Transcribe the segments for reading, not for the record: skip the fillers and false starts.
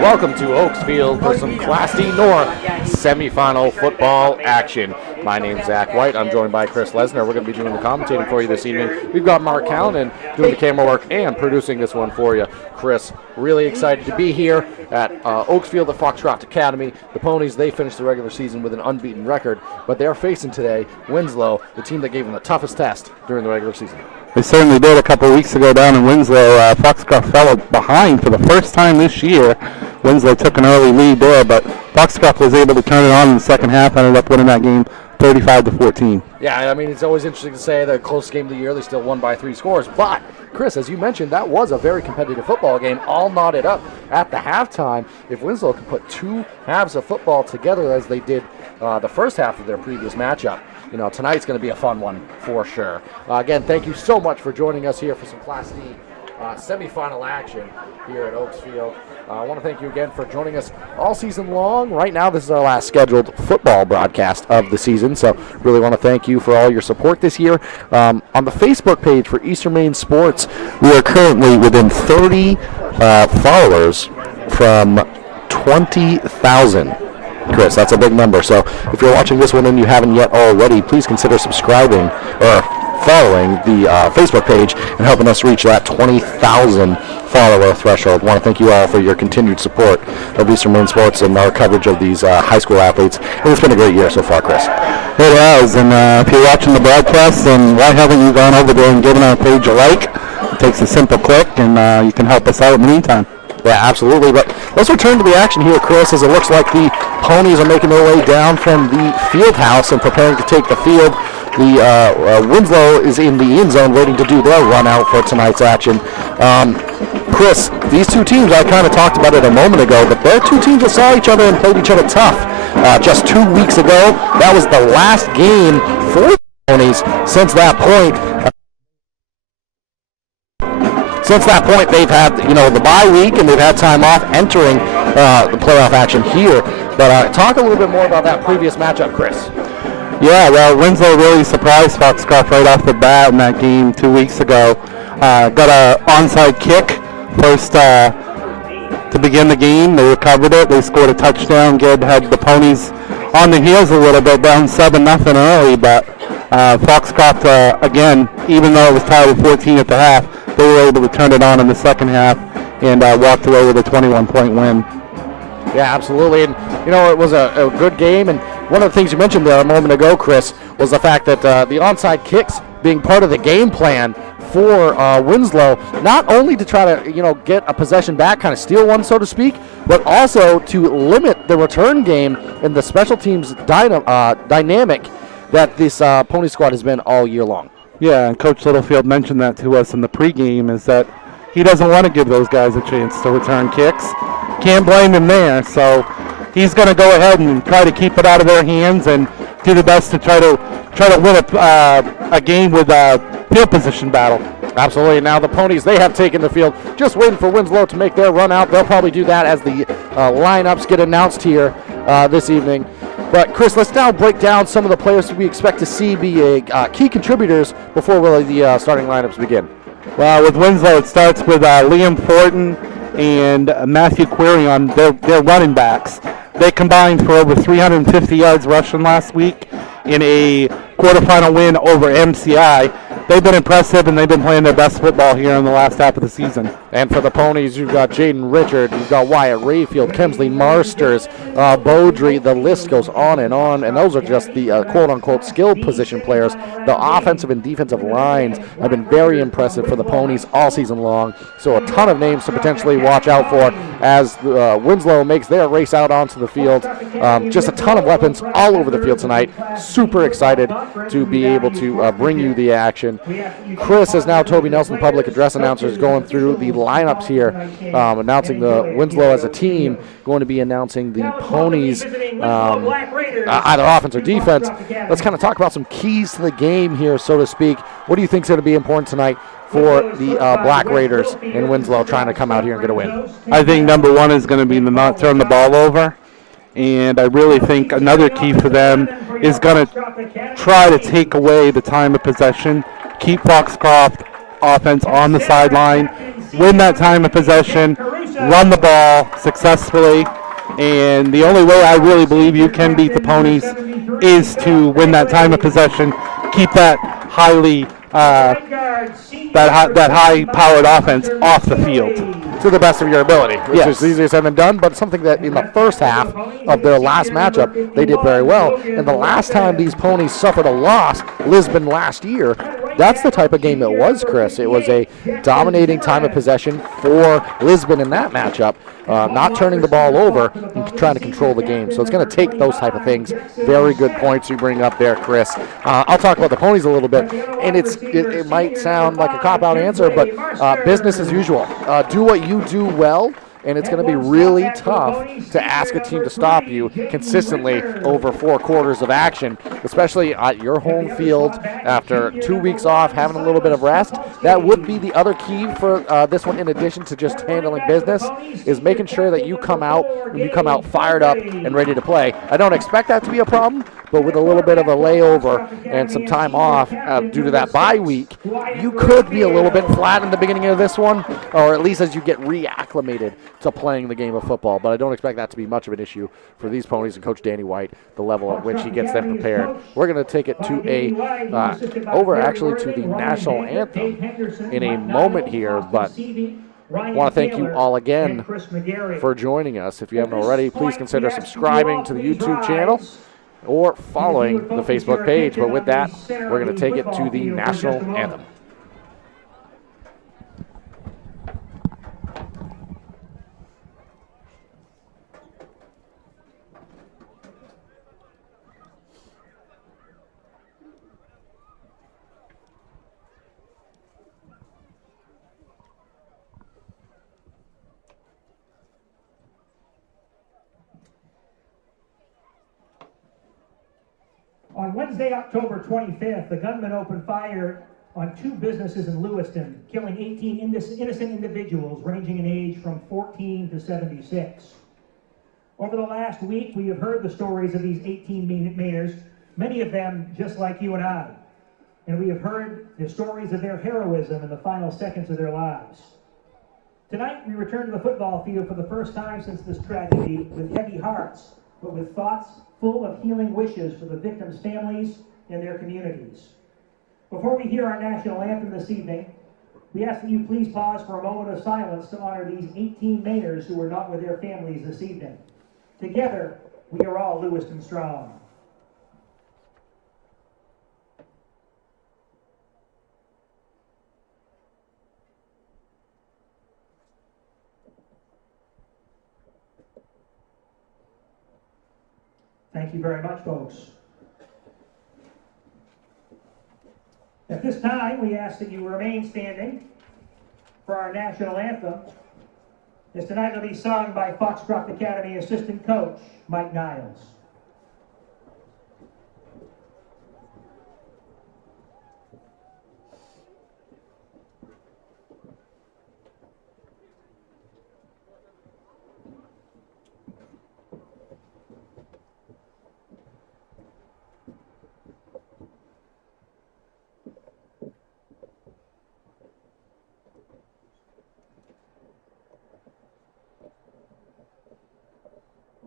Welcome to Oaksfield for some Class D North semifinal football action. My name's Zach White. I'm joined by Chris Lesnar. We're going to be doing the commentating for you this evening. We've got Mark Callanan doing the camera work and producing this one for you. Chris, really excited to be here at Oaksfield at Foxcroft Academy. The Ponies, they finished the regular season with an unbeaten record, but they're facing today Winslow, the team that gave them the toughest test during the regular season. They certainly did a couple of weeks ago down in Winslow. Foxcroft fell behind for the first time this year. Winslow took an early lead there, but Foxcroft was able to turn it on in the second half, ended up winning that game 35-14. Yeah, I mean, it's always interesting to say the closest game of the year, they still won by 3 scores. But, Chris, as you mentioned, that was a very competitive football game, all knotted up at the halftime. If Winslow could put 2 halves of football together as they did the first half of their previous matchup, you know, tonight's going to be a fun one for sure. Again, thank you so much for joining us here for some Class D semifinal action here at Oaksfield. I want to thank you again for joining us all season long. Right now, this is our last scheduled football broadcast of the season, so really want to thank you for all your support this year. On the Facebook page for Eastern Maine Sports, we are currently within 30 followers from 20,000. Chris, that's a big number. So if you're watching this one and you haven't yet already, please consider subscribing or following the Facebook page and helping us reach that 20,000 follower threshold. I want to thank you all for your continued support of Eastern Maine Sports and our coverage of these high school athletes. And it's been a great year so far, Chris. It has, and if you're watching the broadcast, then why haven't you gone over there and given our page a like? It takes a simple click, and you can help us out in the meantime. Yeah, absolutely. But let's return to the action here, Chris, as it looks like the Ponies are making their way down from the field house and preparing to take the field. The Winslow is in the end zone waiting to do their run out for tonight's action. Chris, these two teams, I kind of talked about it a moment ago, but they're two teams that saw each other and played each other tough just 2 weeks ago. That was the last game for the Ponies. Since that point, they've had, the bye week, and they've had time off entering the playoff action here. But talk a little bit more about that previous matchup, Chris. Yeah, well, Winslow really surprised Foxcroft right off the bat in that game 2 weeks ago. Got an onside kick first to begin the game. They recovered it. They scored a touchdown. Had the Ponies on the heels a little bit, down 7-0 early. But Foxcroft, again, even though it was tied at 14 at the half, they were able to turn it on in the second half and walked away with a 21-point win. Yeah, absolutely. And, it was a good game. And one of the things you mentioned there a moment ago, Chris, was the fact that the onside kicks being part of the game plan for Winslow, not only to try to, get a possession back, kind of steal one, so to speak, but also to limit the return game and the special teams dynamic that this Pony squad has been all year long. Yeah, and Coach Littlefield mentioned that to us in the pregame, is that he doesn't want to give those guys a chance to return kicks. Can't blame him there, so he's going to go ahead and try to keep it out of their hands and do the best to try to win a game with a field position battle. Absolutely. Now the Ponies, they have taken the field, just waiting for Winslow to make their run out. They'll probably do that as the lineups get announced here this evening. But, Chris, let's now break down some of the players we expect to see be key contributors before really the starting lineups begin. Well, with Winslow, it starts with Liam Fortin and Matthew Query on their running backs. They combined for over 350 yards rushing last week in a quarterfinal win over MCI. They've been impressive, and they've been playing their best football here in the last half of the season. And for the Ponies, you've got Jaden Richard, you've got Wyatt Rayfield, Kemsley Marsters, Beaudry. The list goes on, and those are just the quote-unquote skill position players. The offensive and defensive lines have been very impressive for the Ponies all season long. So a ton of names to potentially watch out for as Winslow makes their race out onto the field. Just a ton of weapons all over the field tonight. Super excited to be able to bring you the action. Chris, is now Toby Nelson, public address announcer, is going through the lineups here, announcing the Winslow as a team, going to be announcing the Ponies, either offense or defense. Let's kind of talk about some keys to the game here, so to speak. What do you think is going to be important tonight for the Black Raiders in Winslow trying to come out here and get a win? I think number one is going to be to not turn the ball over. And I really think another key for them is going to try to take away the time of possession, keep Foxcroft offense on the sideline, win that time of possession, run the ball successfully. And the only way I really believe you can beat the Ponies is to win that time of possession, keep that that high-powered offense off the field to the best of your ability, which Yes. is easier said than done, but something that in the first half of their last matchup, they did very well. And the last time these Ponies suffered a loss, Lisbon last year, that's the type of game it was, Chris. It was a dominating time of possession for Lisbon in that matchup, not turning the ball over and trying to control the game. So it's going to take those type of things. Very good points you bring up there, Chris. I'll talk about the Ponies a little bit, and it might sound like a cop-out answer, but business as usual. Do what you do well, and it's going to be really tough to ask a team to stop you consistently over 4 quarters of action, especially at your home field after 2 weeks off, having a little bit of rest. That would be the other key for this one, in addition to just handling business, is making sure that you come out fired up and ready to play. I don't expect that to be a problem, but with a little bit of a layover and some time off due to that bye week, you could be a little bit flat in the beginning of this one, or at least as you get reacclimated to playing the game of football. But I don't expect that to be much of an issue for these Ponies and Coach Danny White, the level at which he gets them prepared. We're going to take it to to the national anthem in a moment here, but I want to thank you all again for joining us. If you haven't already, please consider subscribing to the YouTube channel or following the Facebook page. But with that, we're going to take it to the national anthem. On Wednesday, October 25th, the gunman opened fire on 2 businesses in Lewiston, killing 18 innocent individuals ranging in age from 14 to 76. Over the last week, we have heard the stories of these 18 Mainers, many of them just like you and I. And we have heard the stories of their heroism in the final seconds of their lives. Tonight, we return to the football field for the first time since this tragedy with heavy hearts, but with thoughts full of healing wishes for the victims' families and their communities. Before we hear our national anthem this evening, we ask that you please pause for a moment of silence to honor these 18 Mainers who were not with their families this evening. Together, we are all Lewiston strong. Thank you very much, folks. At this time, we ask that you remain standing for our national anthem, as tonight will be sung by Foxcroft Academy assistant coach Mike Niles.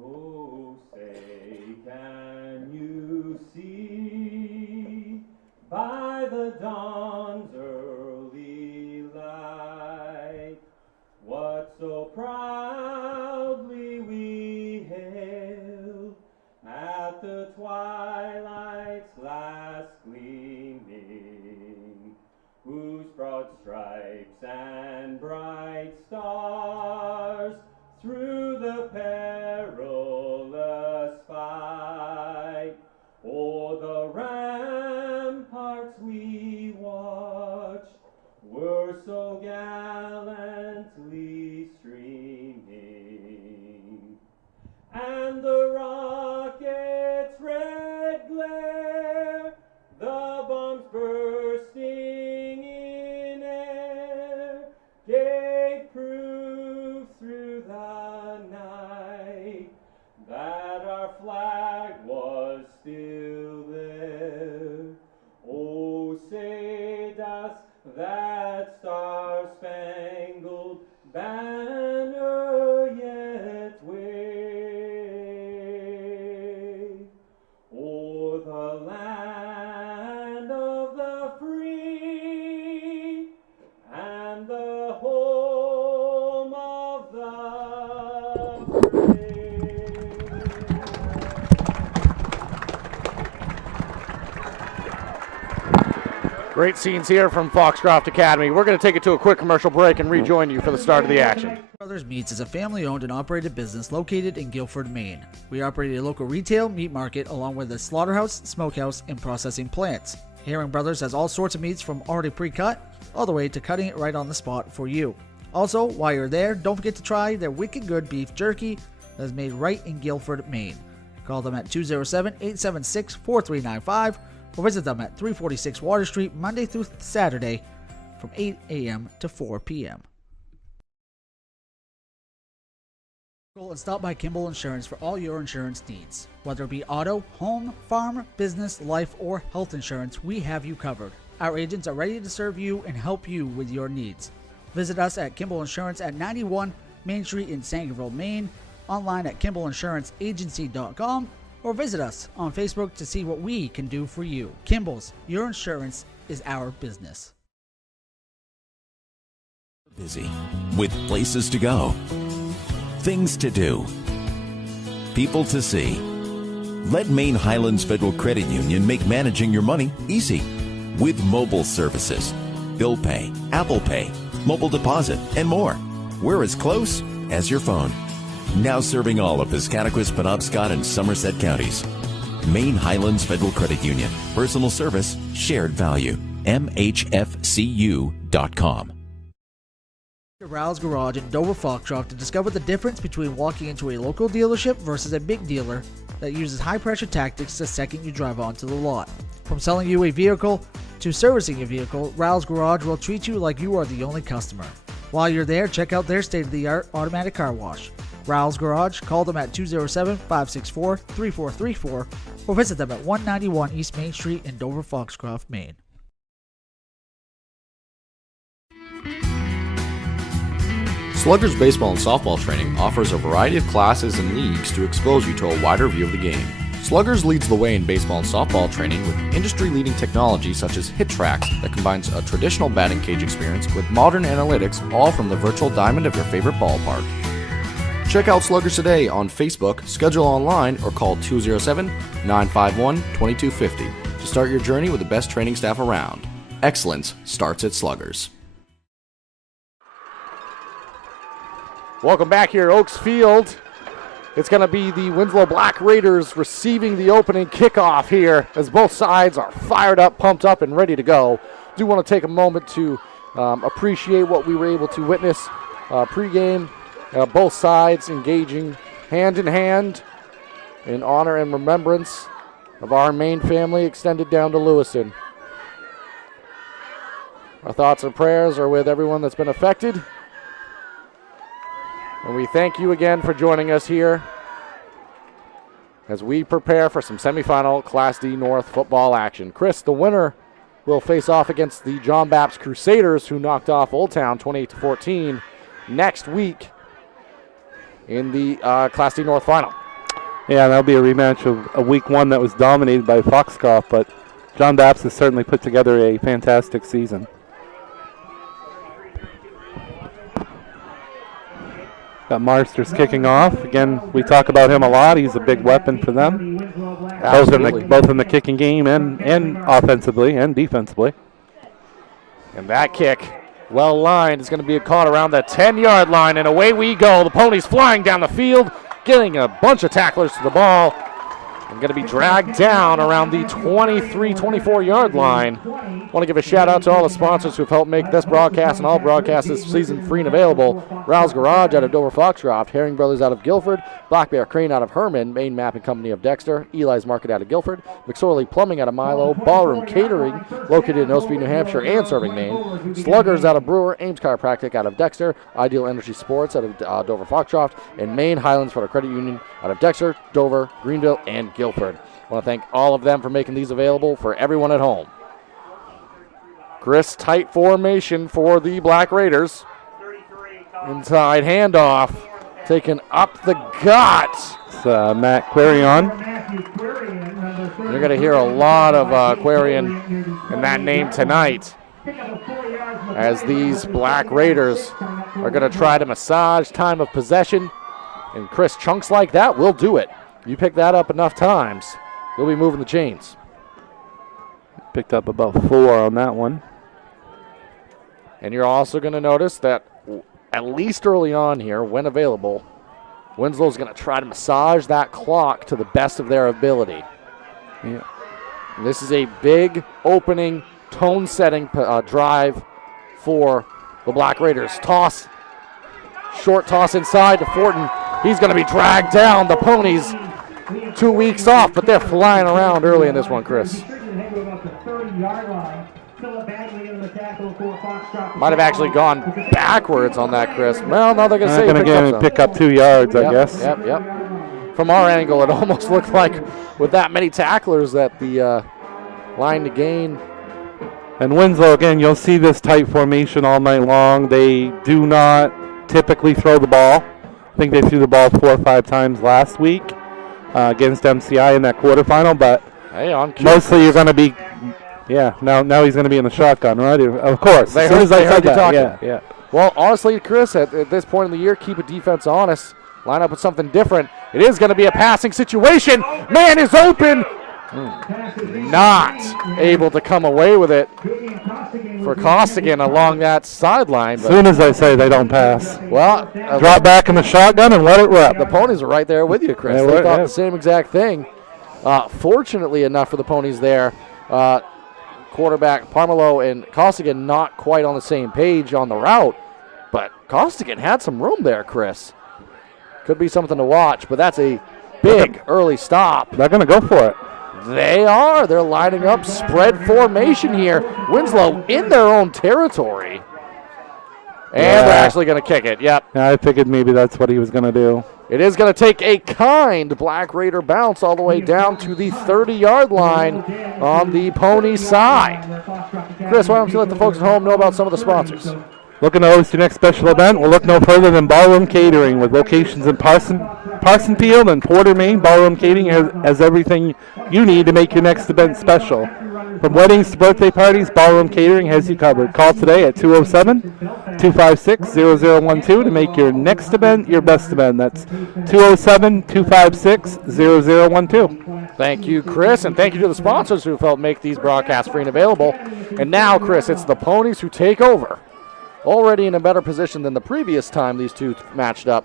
Oh, say, can you see by the dawn's early light what so proudly we hailed at the twilight's last gleaming, whose broad stripes and bright stars through the peril Great scenes here from Foxcroft Academy. We're going to take it to a quick commercial break and rejoin you for the start of the action. Brothers Meats is a family-owned and operated business located in Guilford, Maine. We operate a local retail meat market along with a slaughterhouse, smokehouse, and processing plants. Herring Brothers has all sorts of meats from already pre-cut all the way to cutting it right on the spot for you. Also, while you're there, don't forget to try their wicked good beef jerky that is made right in Guilford, Maine. Call them at 207-876-4395 or visit them at 346 Water Street Monday through Saturday from 8 a.m. to 4 p.m. And stop by Kimball Insurance for all your insurance needs. Whether it be auto, home, farm, business, life, or health insurance, we have you covered. Our agents are ready to serve you and help you with your needs. Visit us at Kimball Insurance at 91 Main Street in Sangerville, Maine, online at KimballInsuranceAgency.com, or visit us on Facebook to see what we can do for you. Kimball's, your insurance is our business. Busy with places to go, things to do, people to see. Let Maine Highlands Federal Credit Union make managing your money easy with mobile services, bill pay, Apple Pay, mobile deposit, and more. We're as close as your phone. Now serving all of Piscataquis, Penobscot, and Somerset counties. Maine Highlands Federal Credit Union. Personal service, shared value. MHFCU.com. Rouse Garage in Dover Foxcroft to discover the difference between walking into a local dealership versus a big dealer that uses high-pressure tactics the second you drive onto the lot. From selling you a vehicle to servicing a vehicle, Rouse Garage will treat you like you are the only customer. While you're there, check out their state-of-the-art automatic car wash. Rouse Garage, call them at 207-564-3434 or visit them at 191 East Main Street in Dover Foxcroft, Maine. Sluggers baseball and softball training offers a variety of classes and leagues to expose you to a wider view of the game. Sluggers leads the way in baseball and softball training with industry-leading technology such as Hit Tracks that combines a traditional batting cage experience with modern analytics, all from the virtual diamond of your favorite ballpark. Check out Sluggers today on Facebook, schedule online, or call 207-951-2250 to start your journey with the best training staff around. Excellence starts at Sluggers. Welcome back here at Oaks Field. It's going to be the Winslow Black Raiders receiving the opening kickoff here as both sides are fired up, pumped up, and ready to go. Do want to take a moment to appreciate what we were able to witness pregame. Both sides engaging hand in hand in honor and remembrance of our Maine family extended down to Lewiston. Our thoughts and prayers are with everyone that's been affected. And we thank you again for joining us here as we prepare for some semifinal Class D North football action. Chris, the winner will face off against the John Baptist Crusaders, who knocked off Old Town 28-14 next week in the Class D North final. Yeah, that'll be a rematch of a week one that was dominated by Foxcroft, but John Baptist has certainly put together a fantastic season. Got Marsters kicking off. Again, we talk about him a lot. He's a big weapon for them, both in the kicking game and offensively and defensively. And that kick, well lined, is going to be caught around the 10-yard line, and away we go. The Ponies flying down the field, getting a bunch of tacklers to the ball, and going to be dragged down around the 23, 24-yard line. Want to give a shout out to all the sponsors who've helped make this broadcast and all broadcasts this season free and available. Rouse Garage out of Dover Foxcroft, Herring Brothers out of Guilford, Black Bear Crane out of Herman, Maine Mapping Company of Dexter, Eli's Market out of Guilford, McSorley Plumbing out of Milo, Ballroom Catering located in Osby, New Hampshire and serving Maine, Sluggers out of Brewer, Ames Chiropractic out of Dexter, Ideal Energy Sports out of Dover Foxcroft, and Maine Highlands Federal Credit Union out of Dexter, Dover, Greenville, and Guilford. I want to thank all of them for making these available for everyone at home. Chris, tight formation for the Black Raiders. Inside handoff, taken up the gut. It's Matt Quarion. You're going to hear a lot of Quarion in that name tonight, as these Black Raiders are going to try to massage time of possession. And Chris, chunks like that will do it. You pick that up enough times, you'll be moving the chains. Picked up about 4 on that one. And you're also going to notice that at least early on here, when available, Winslow's going to try to massage that clock to the best of their ability. Yeah. And this is a big opening, tone-setting drive for the Black Raiders. Toss, short toss inside to Fortin. He's going to be dragged down. The Ponies 2 weeks off, but they're flying around early in this one, Chris. Might have actually gone backwards on that, Chris. Well, now they're going to say going to pick up 2 yards, I guess. Yep. From our angle, it almost looked like with that many tacklers that the line to gain. And Winslow, again, you'll see this tight formation all night long. They do not typically throw the ball. I think they threw the ball 4 or 5 times last week against MCI in that quarterfinal, but mostly you're going to be, now he's going to be in the shotgun, right? Of course. They as soon as I heard you said that, talking. Well, honestly, Chris, at this point in the year, keep a defense honest. Line up with something different. It is going to be a passing situation. Man is open. Not able to come away with it for Costigan along that sideline. As soon as I say they don't pass. Well, drop back in the shotgun and let it rip. The Ponies are right there with you, Chris. They thought the same exact thing. Fortunately enough for the Ponies there, quarterback Parmelo and Costigan not quite on the same page on the route, but Costigan had some room there, Chris. Could be something to watch, but that's a big early stop. They're going to go for it. They are. They're lining up spread formation here. Winslow in their own territory. And they're actually going to kick it. Yep. Yeah, I figured maybe that's what he was going to do. It is going to take a kind Black Raider bounce all the way down to the 30-yard line on the Pony side. Chris, why don't you let the folks at home know about some of the sponsors? Looking to host your next special event? We'll look no further than Ballroom Catering with locations in Parsonsfield and Porter, Maine. Ballroom Catering has everything you need to make your next event special. From weddings to birthday parties, Ballroom Catering has you covered. Call today at 207-256-0012 to make your next event your best event. That's 207-256-0012. Thank you, Chris, and thank you to the sponsors who helped make these broadcasts free and available. And now, Chris, it's the Ponies who take over. Already in a better position than the previous time these two matched up.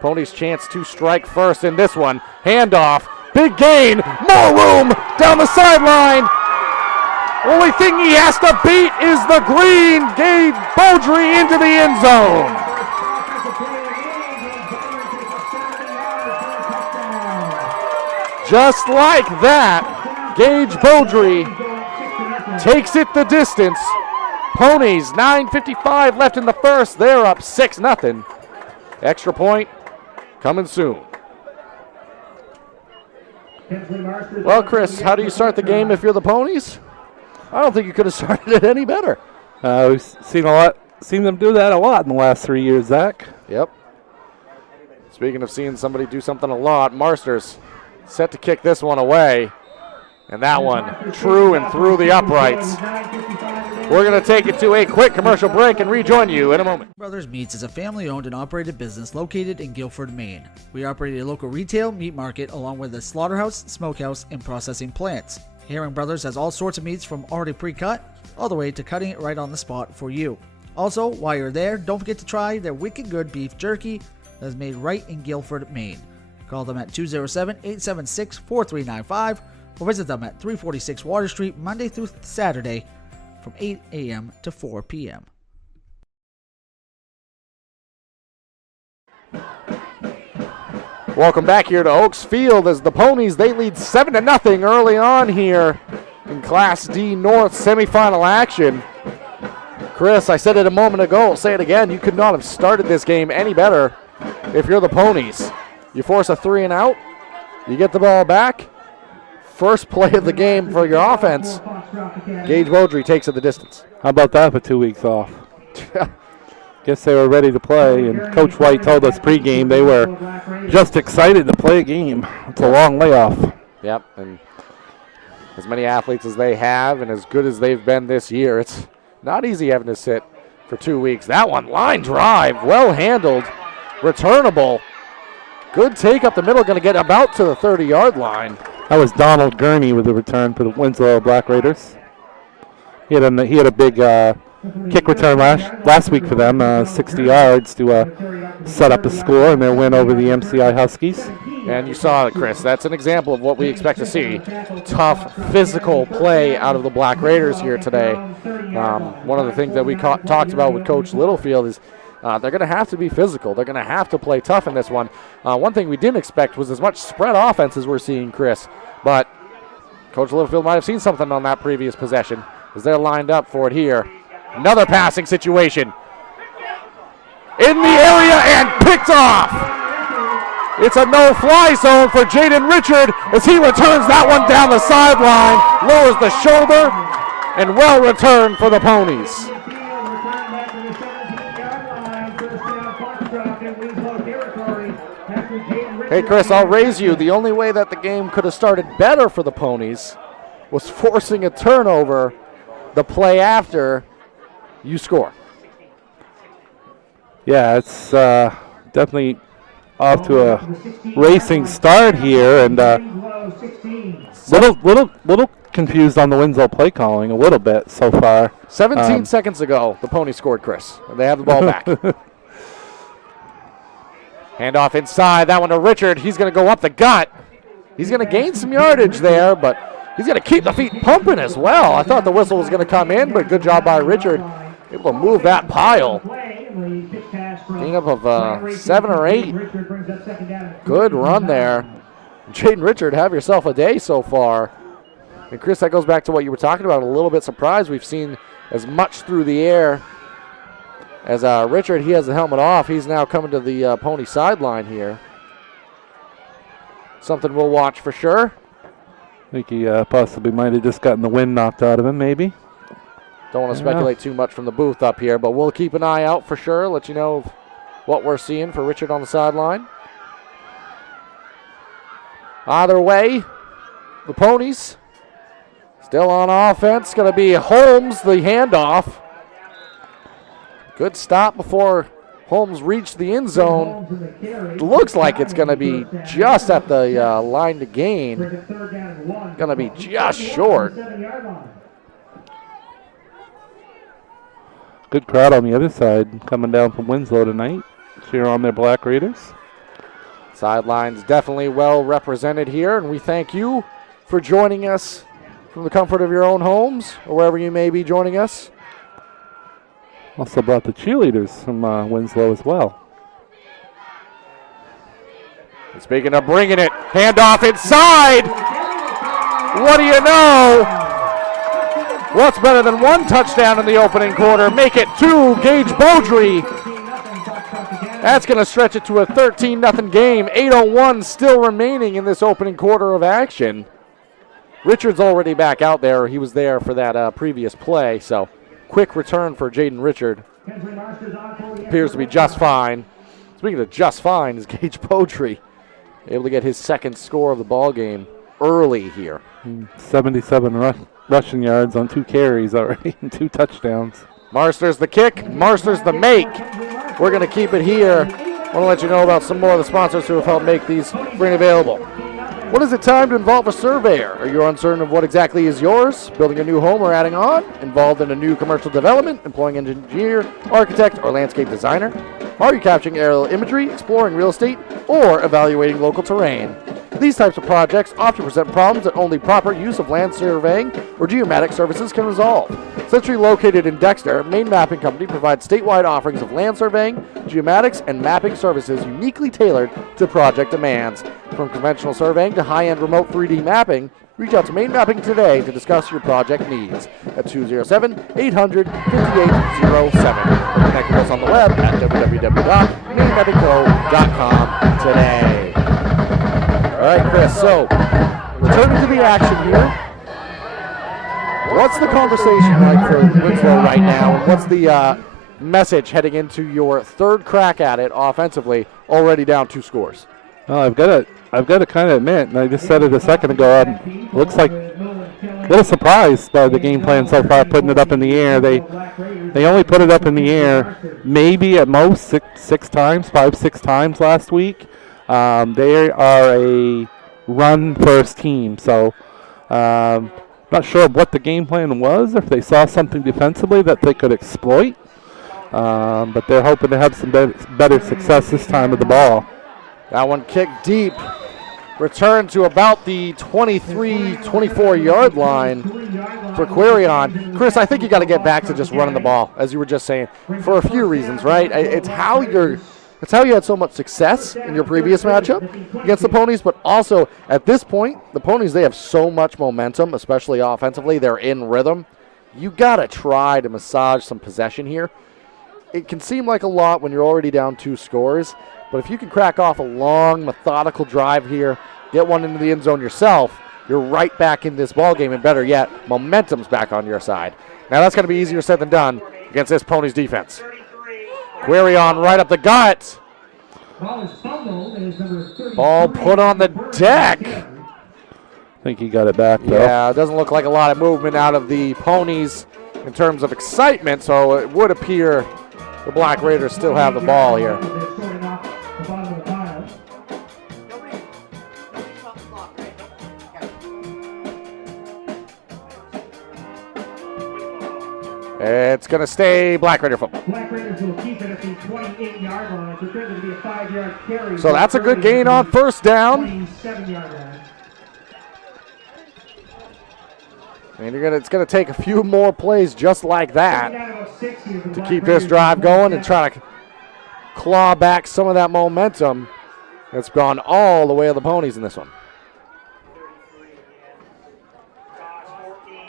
Ponies' chance to strike first in this one. Handoff, big gain, more room down the sideline. Only thing he has to beat is the green. Gage Beaudry into the end zone. Just like that, Gage Beaudry takes it the distance. Ponies, 9:55 left in the first. They're up 6-0. Extra point coming soon. Well, Chris, how do you start the game if you're the Ponies? I don't think you could have started it any better. We've seen them do that a lot in the last 3 years, Zach. Yep. Speaking of seeing somebody do something a lot, Marsters set to kick this one away. And that one true and through the uprights. We're going to take it to a quick commercial break and rejoin you in a moment. Brothers Meats is a family-owned and operated business located in Guilford, Maine. We operate a local retail meat market along with a slaughterhouse, smokehouse, and processing plants. Herring Brothers has all sorts of meats from already pre-cut all the way to cutting it right on the spot for you. Also, while you're there, don't forget to try their wicked good beef jerky that is made right in Guilford, Maine. Call them at 207-876-4395 or visit them at 346 Water Street Monday through Saturday from 8 a.m. to 4 p.m. Welcome back here to Oaks Field as the Ponies, they lead 7-0 early on here in Class D North semifinal action. Chris, I said it a moment ago, I'll say it again, you could not have started this game any better if you're the Ponies. You force a 3 and out, you get the ball back. First play of the game for your offense. Gage Beaudry takes it the distance. How about that for 2 weeks off? Guess they were ready to play, and Coach White told us pregame they were just excited to play a game. It's a long layoff. Yep, and as many athletes as they have and as good as they've been this year, it's not easy having to sit for 2 weeks. That one, line drive, well handled, returnable. Good take up the middle, going to get about to the 30-yard line. That was Donald Gurney with the return for the Winslow Black Raiders. He had a big kick return last week for them, 60 yards to set up a score in their win over the MCI Huskies. And you saw it, Chris. That's an example of what we expect to see. Tough, physical play out of the Black Raiders here today. One of the things that we talked about with Coach Littlefield is they're going to have to be physical. They're going to have to play tough in this one. One thing we didn't expect was as much spread offense as we're seeing, Chris. But Coach Littlefield might have seen something on that previous possession as they're lined up for it here. Another passing situation. In the area and picked off. It's a no-fly zone for Jaden Richard as he returns that one down the sideline, lowers the shoulder, and well returned for the Ponies. Hey, Chris, I'll raise you. The only way that the game could have started better for the Ponies was forcing a turnover the play after you score. Yeah, it's definitely off to a racing start here, and little confused on the Winslow play calling a little bit so far. 17 seconds ago, the Ponies scored, Chris. They have the ball back. Handoff inside, that one to Richard. He's going to go up the gut. He's going to gain some yardage there, but he's going to keep the feet pumping as well. I thought the whistle was going to come in, but good job by Richard. Able to move that pile. Gain up of 7 or 8. Good run there. Jaden Richard, have yourself a day so far. And Chris, that goes back to what you were talking about. A little bit surprised we've seen as much through the air as Richard. He has the helmet off. He's now coming to the Pony sideline here. Something we'll watch for sure. I think he possibly might have just gotten the wind knocked out of him, maybe. Don't want to speculate too much from the booth up here, but we'll keep an eye out for sure. Let you know what we're seeing for Richard on the sideline. Either way, the Ponies still on offense. Going to be Holmes, the handoff. Good stop before Holmes reached the end zone. Looks like it's going to be just at the line to gain. Going to be just short. Good crowd on the other side coming down from Winslow tonight. Cheer on their Black Raiders. Sidelines definitely well represented here, and we thank you for joining us from the comfort of your own homes or wherever you may be joining us. Also brought the cheerleaders from Winslow as well. And speaking of bringing it, handoff inside. What do you know? What's better than one touchdown in the opening quarter? Make it 2, Gage Beaudry. That's going to stretch it to a 13-0 game. 8:01 still remaining in this opening quarter of action. Richard's already back out there. He was there for that previous play, so quick return for Jaden Richard. Appears to be just fine. Speaking of just fine, is Gage Beaudry able to get his second score of the ball game early here. 77 rushing yards on 2 carries already and 2 touchdowns. Marsters the kick, Marsters the make. We're going to keep it here. I want to let you know about some more of the sponsors who have helped make these free and available. When is it time to involve a surveyor? Are you uncertain of what exactly is yours? Building a new home or adding on? Involved in a new commercial development? Employing an engineer, architect, or landscape designer? Are you capturing aerial imagery, exploring real estate, or evaluating local terrain? These types of projects often present problems that only proper use of land surveying or geomatic services can resolve. Centrally located in Dexter, Maine Mapping Company provides statewide offerings of land surveying, geomatics, and mapping services uniquely tailored to project demands. From conventional surveying to high-end remote 3D mapping, reach out to Maine Mapping today to discuss your project needs at 207-800-5807. Connect with us on the web at www.mainemappingco.com today. All right, Chris, so returning to the action here. What's the conversation like for Winslow right now, and what's the message heading into your third crack at it offensively, already down 2 scores? Well, I've got to kind of admit, and I just said it a second ago, looks like a little surprised by the game plan so far, putting it up in the air. They only put it up in the air maybe at most 5, 6 times last week. They are a run-first team, so Not sure what the game plan was, if they saw something defensively that they could exploit. But they're hoping to have some better success this time with the ball. That one kicked deep. Return to about the 23, 24-yard line for Quarion. Chris, I think you got to get back to just running the ball, as you were just saying, for a few reasons, right? It's how you had so much success in your previous matchup against the Ponies, but also at this point, the Ponies, they have so much momentum, especially offensively. They're in rhythm. You got to try to massage some possession here. It can seem like a lot when you're already down 2 scores, but if you can crack off a long, methodical drive here, get one into the end zone yourself, you're right back in this ball game, and better yet, momentum's back on your side. Now that's going to be easier said than done against this Ponies defense. Quarion right up the gut. Ball put on the deck. I think he got it back, though. Yeah, it doesn't look like a lot of movement out of the Ponies in terms of excitement, so it would appear the Black Raiders still have the ball here. It's going to stay Black Raider football. Black Raiders will keep it at the 28-yard line. It's going to be a 5-yard carry. So that's a good gain on first down. 27-yard line. And it's going to take a few more plays just like that to keep this drive going and try to claw back some of that momentum that's gone all the way of the Ponies in this one.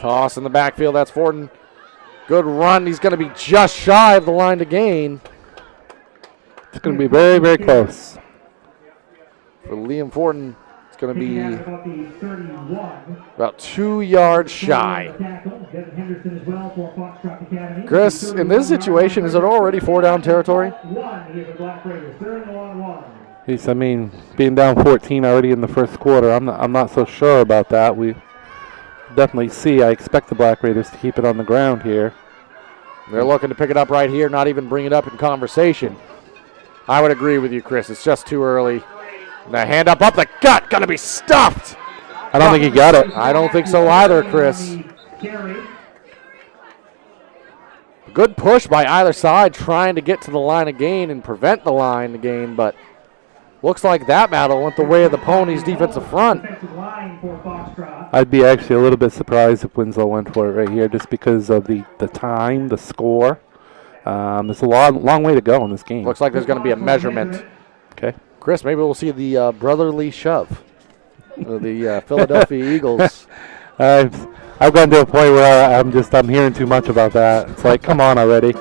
Toss in the backfield. That's Fortin. Good run. He's going to be just shy of the line to gain. It's going to be very, very close. For Liam Fortin, it's going to be about 2 yards shy. Chris, in this situation, is it already 4-down territory? I mean, being down 14 already in the first quarter, I'm not so sure about that. We definitely see. I expect the Black Raiders to keep it on the ground here. They're looking to pick it up right here, not even bring it up in conversation. I would agree with you, Chris. It's just too early. The hand up the gut, going to be stuffed. I don't think he got it. I don't think so either, Chris. Good push by either side, trying to get to the line of gain and prevent the line of gain, but looks like that battle went the way of the Ponies' defensive front. I'd be actually a little bit surprised if Winslow went for it right here just because of the time, the score. There's a long way to go in this game. Looks like there's going to be a measurement. Okay. Chris, maybe we'll see the brotherly shove. The Philadelphia Eagles. I've gotten to a point where I'm hearing too much about that. It's like, come on already.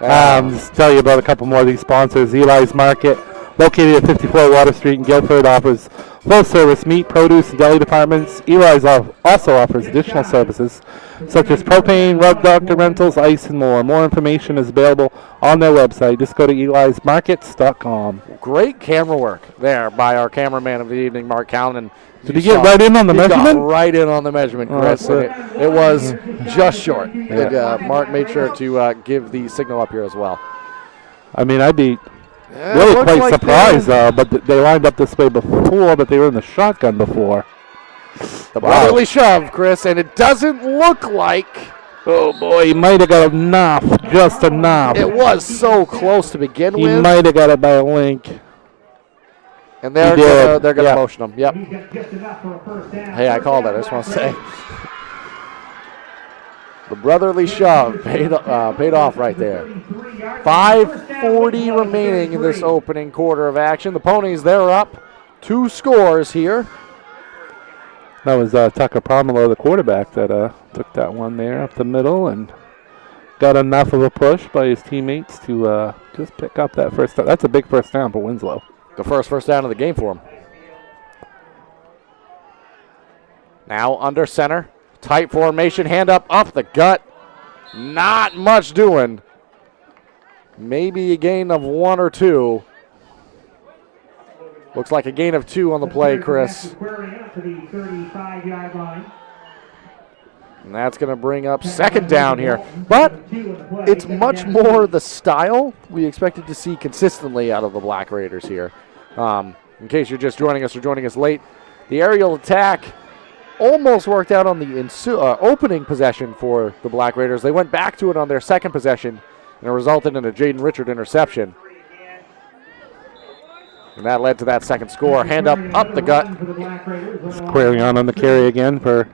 Just tell you about a couple more of these sponsors. Eli's Market, located at 54 Water Street in Guilford, offers full-service meat, produce, and deli departments. Eli's also offers additional services such as propane, rug doctor rentals, ice, and more. More information is available on their website. Just go to elismarkets.com. Great camera work there by our cameraman of the evening, Mark Callan. Did he get right in on the measurement? Got right in on the measurement, Chris. It was just short. Yeah. Mark made sure to give the signal up here as well. I mean, I'd be really quite surprised, but they lined up this way before, but they were in the shotgun before. The brotherly shove, Chris, and it doesn't look like. Oh boy, he might have got enough, just enough. It was so close to begin with. He might have got it by a link. And they're gonna motion him. Yep. Hey, I called that. I just want to say. The brotherly shove paid off right there. 5:40 remaining in this opening quarter of action. The Ponies, they're up 2 scores here. That was Tucker Pomelo, the quarterback, that took that one there up the middle and got enough of a push by his teammates to just pick up that first down. That's a big first down for Winslow. The first down of the game for him. Now under center. Tight formation, hand up the gut. Not much doing. Maybe a gain of 1 or 2. Looks like a gain of 2 on the play, Chris. And that's going to bring up second down here. But it's much more the style we expected to see consistently out of the Black Raiders here. In case you're just joining us or joining us late, the aerial attack almost worked out on the opening possession for the Black Raiders. They went back to it on their second possession, and it resulted in a Jaden Richard interception. And that led to that second score. Hand up the gut. It's Quarion on the carry again for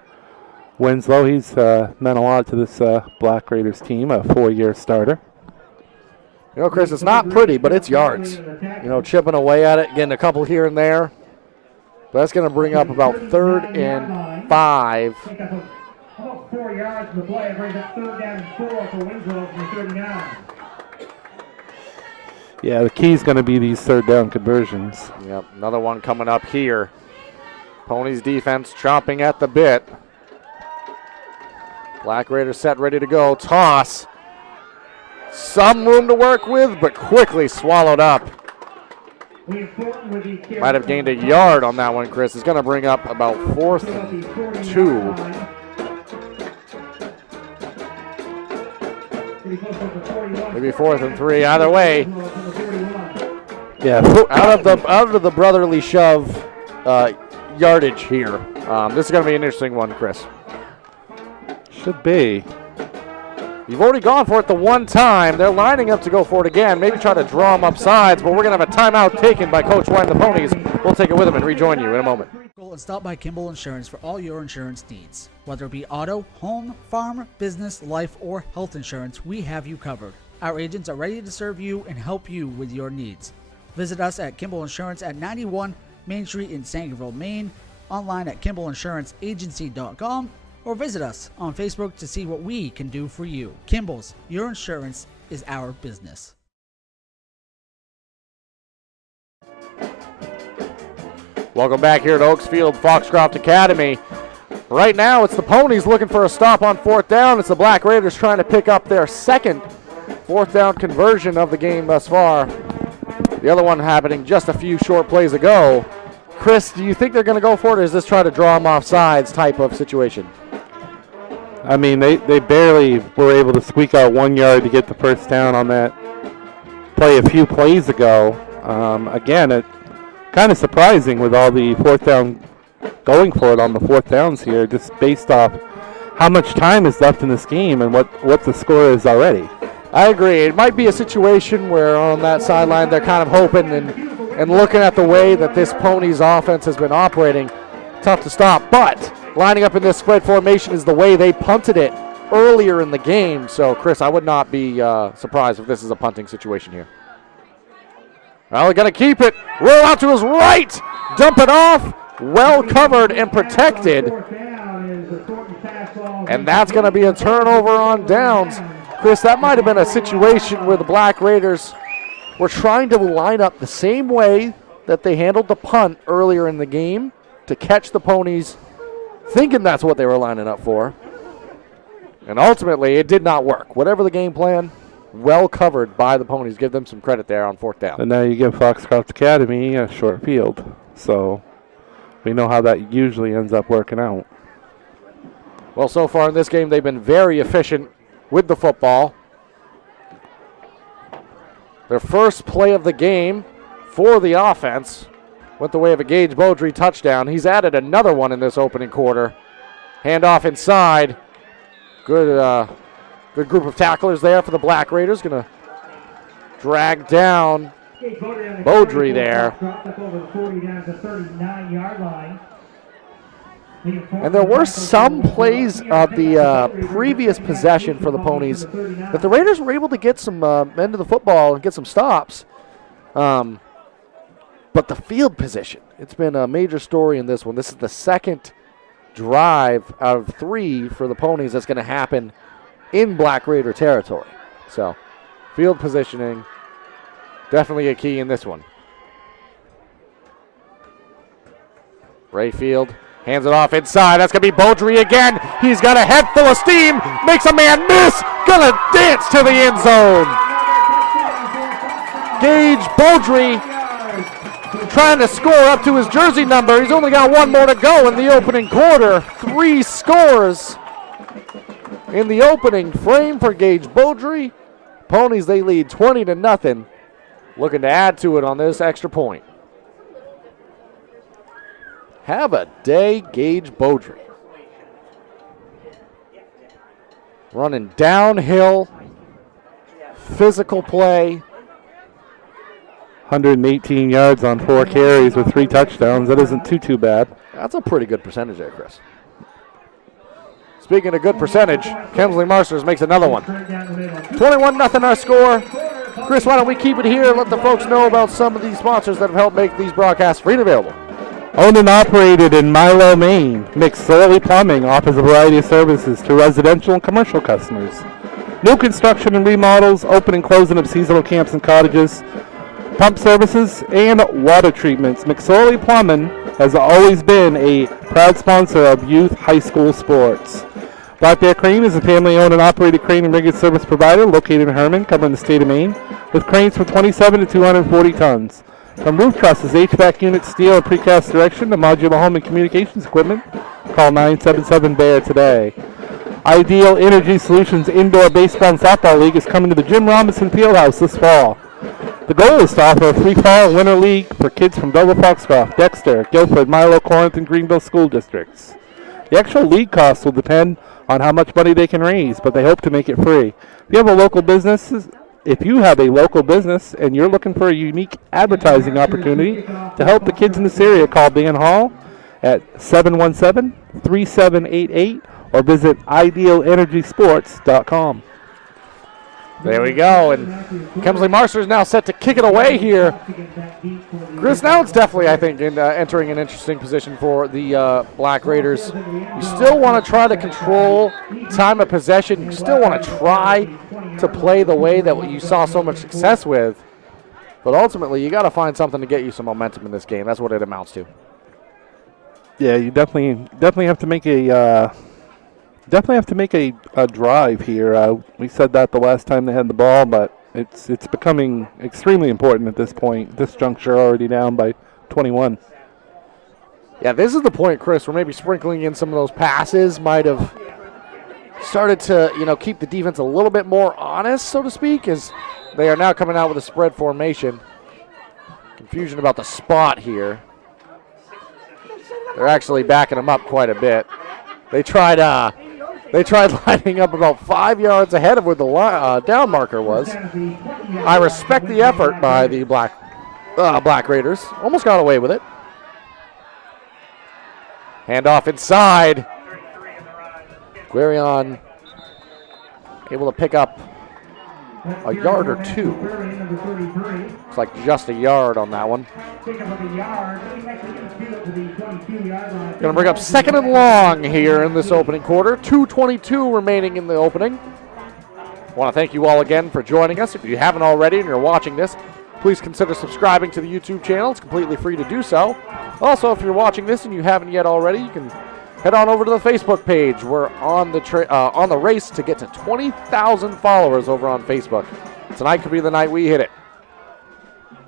Winslow. He's meant a lot to this Black Raiders team, a 4-year starter. You know, Chris, it's not pretty, but it's yards. You know, chipping away at it, getting a couple here and there. But that's going to bring up about 3rd and 5. About 4 yards in the play. It brings up 3rd down and 4 for Winslow from the 39. Yeah, the key is going to be these 3rd down conversions. Yep, another one coming up here. Ponies defense chomping at the bit. Black Raiders set, ready to go. Toss. Some room to work with, but quickly swallowed up. Might have gained a yard on that one, Chris. It's going to bring up about 4th and 2. Maybe 4th and 3. Either way. Yeah, out of the brotherly shove yardage here. This is going to be an interesting one, Chris. Should be. You've already gone for it the one time. They're lining up to go for it again. Maybe try to draw them up sides, but we're going to have a timeout taken by Coach White and the Ponies. We'll take it with them and rejoin you in a moment. And stop by Kimball Insurance for all your insurance needs. Whether it be auto, home, farm, business, life, or health insurance, we have you covered. Our agents are ready to serve you and help you with your needs. Visit us at Kimball Insurance at 91 Main Street in Sangerville, Maine, online at KimballInsuranceAgency.com, or visit us on Facebook to see what we can do for you. Kimball's, your insurance is our business. Welcome back here at Oaks Field Foxcroft Academy. Right now, it's the Ponies looking for a stop on 4th down. It's the Black Raiders trying to pick up their second 4th down conversion of the game thus far. The other one happening just a few short plays ago. Chris, do you think they're going to go for it, or is this try to draw them off sides type of situation? I mean, they barely were able to squeak out 1 yard to get the first down on that play a few plays ago. Again, it kind of surprising with all the 4th down going for it on the 4th downs here, just based off how much time is left in this game and what the score is already. I agree. It might be a situation where on that sideline they're kind of hoping and looking at the way that this Ponies offense has been operating. Tough to stop, but lining up in this spread formation is the way they punted it earlier in the game. So, Chris, I would not be surprised if this is a punting situation here. Well, they're going to keep it. Roll out to his right. Dump it off. Well covered and protected. And that's going to be a turnover on downs. Chris, that might have been a situation where the Black Raiders were trying to line up the same way that they handled the punt earlier in the game to catch the Ponies, thinking that's what they were lining up for. And ultimately, it did not work. Whatever the game plan, well covered by the Ponies. Give them some credit there on 4th down. And now you give Foxcroft Academy a short field. So we know how that usually ends up working out. Well, so far in this game, they've been very efficient with the football. Their first play of the game for the offense went the way of a Gage Beaudry touchdown. He's added another one in this opening quarter. Handoff inside. Good group of tacklers there for the Black Raiders. Going to drag down Beaudry there. And there were some plays of the previous possession for the Ponies that the Raiders were able to get some men to the football and get some stops. But the field position, it's been a major story in this one. This is the second drive out of 3 for the Ponies that's going to happen in Black Raider territory. So field positioning, definitely a key in this one. Rayfield hands it off inside. That's going to be Beaudry again. He's got a head full of steam. Makes a man miss. Gonna dance to the end zone. Gage Beaudry trying to score up to his jersey number. He's only got 1 more to go in the opening quarter. 3 scores in the opening frame for Gage Beaudry. Ponies, they lead 20-0. Looking to add to it on this extra point. Have a day, Gage Beaudry. running downhill, physical play. 118 yards on 4 carries with 3 touchdowns. That isn't too bad. That's a pretty good percentage there, Chris. Speaking of good percentage, Kemsley Marsters makes another one. 21-0 our score. Chris, why don't we keep it here and let the folks know about some of these sponsors that have helped make these broadcasts free and available. Owned and operated in Milo, Maine, McSorley Plumbing offers a variety of services to residential and commercial customers. New construction and remodels, open and closing of seasonal camps and cottages, pump services, and water treatments. McSorley Plumbing has always been a proud sponsor of youth high school sports. Black Bear Crane is a family-owned and operated crane and rigged service provider located in Herman, covering the state of Maine, with cranes from 27 to 240 tons. From roof trusses, HVAC units, steel, and precast direction to modular home and communications equipment, call 977-BEAR today. Ideal Energy Solutions Indoor Baseball and Softball League is coming to the Jim Robinson Fieldhouse this fall. The goal is to offer a free fall and winter league for kids from Dover, Foxcroft, Dexter, Guilford, Milo, Corinth, and Greenville school districts. The actual league cost will depend on how much money they can raise, but they hope to make it free. If you have a local business and you're looking for a unique advertising opportunity to help the kids in this area, call Dan Hall at 717-3788 or visit idealenergysports.com. There we go, and Kemsley Marster is now set to kick it away here. Chris, now it's definitely, I think, entering an interesting position for the Black Raiders. You still want to try to control time of possession. You still want to try to play the way that you saw so much success with. But ultimately, you got to find something to get you some momentum in this game. That's what it amounts to. Yeah, you definitely have to make a drive here. We said that the last time they had the ball, but it's becoming extremely important at this point. This juncture already down by 21. Yeah, this is the point, Chris, where maybe sprinkling in some of those passes might have started to, keep the defense a little bit more honest, so to speak, as they are now coming out with a spread formation. Confusion about the spot here. They're actually backing them up quite a bit. They tried lining up about 5 yards ahead of where the down marker was. I respect the effort by the Black Raiders. Almost got away with it. Handoff inside. Guerion able to pick up a yard or two. Looks like just a yard on that one. Going to bring up 2nd and long here in this opening quarter. 2:22 remaining in the opening. I want to thank you all again for joining us. If you haven't already and you're watching this, please consider subscribing to the YouTube channel. It's completely free to do so. Also, if you're watching this and you haven't yet already, you can head on over to the Facebook page. We're on the race to get to 20,000 followers over on Facebook. Tonight could be the night we hit it.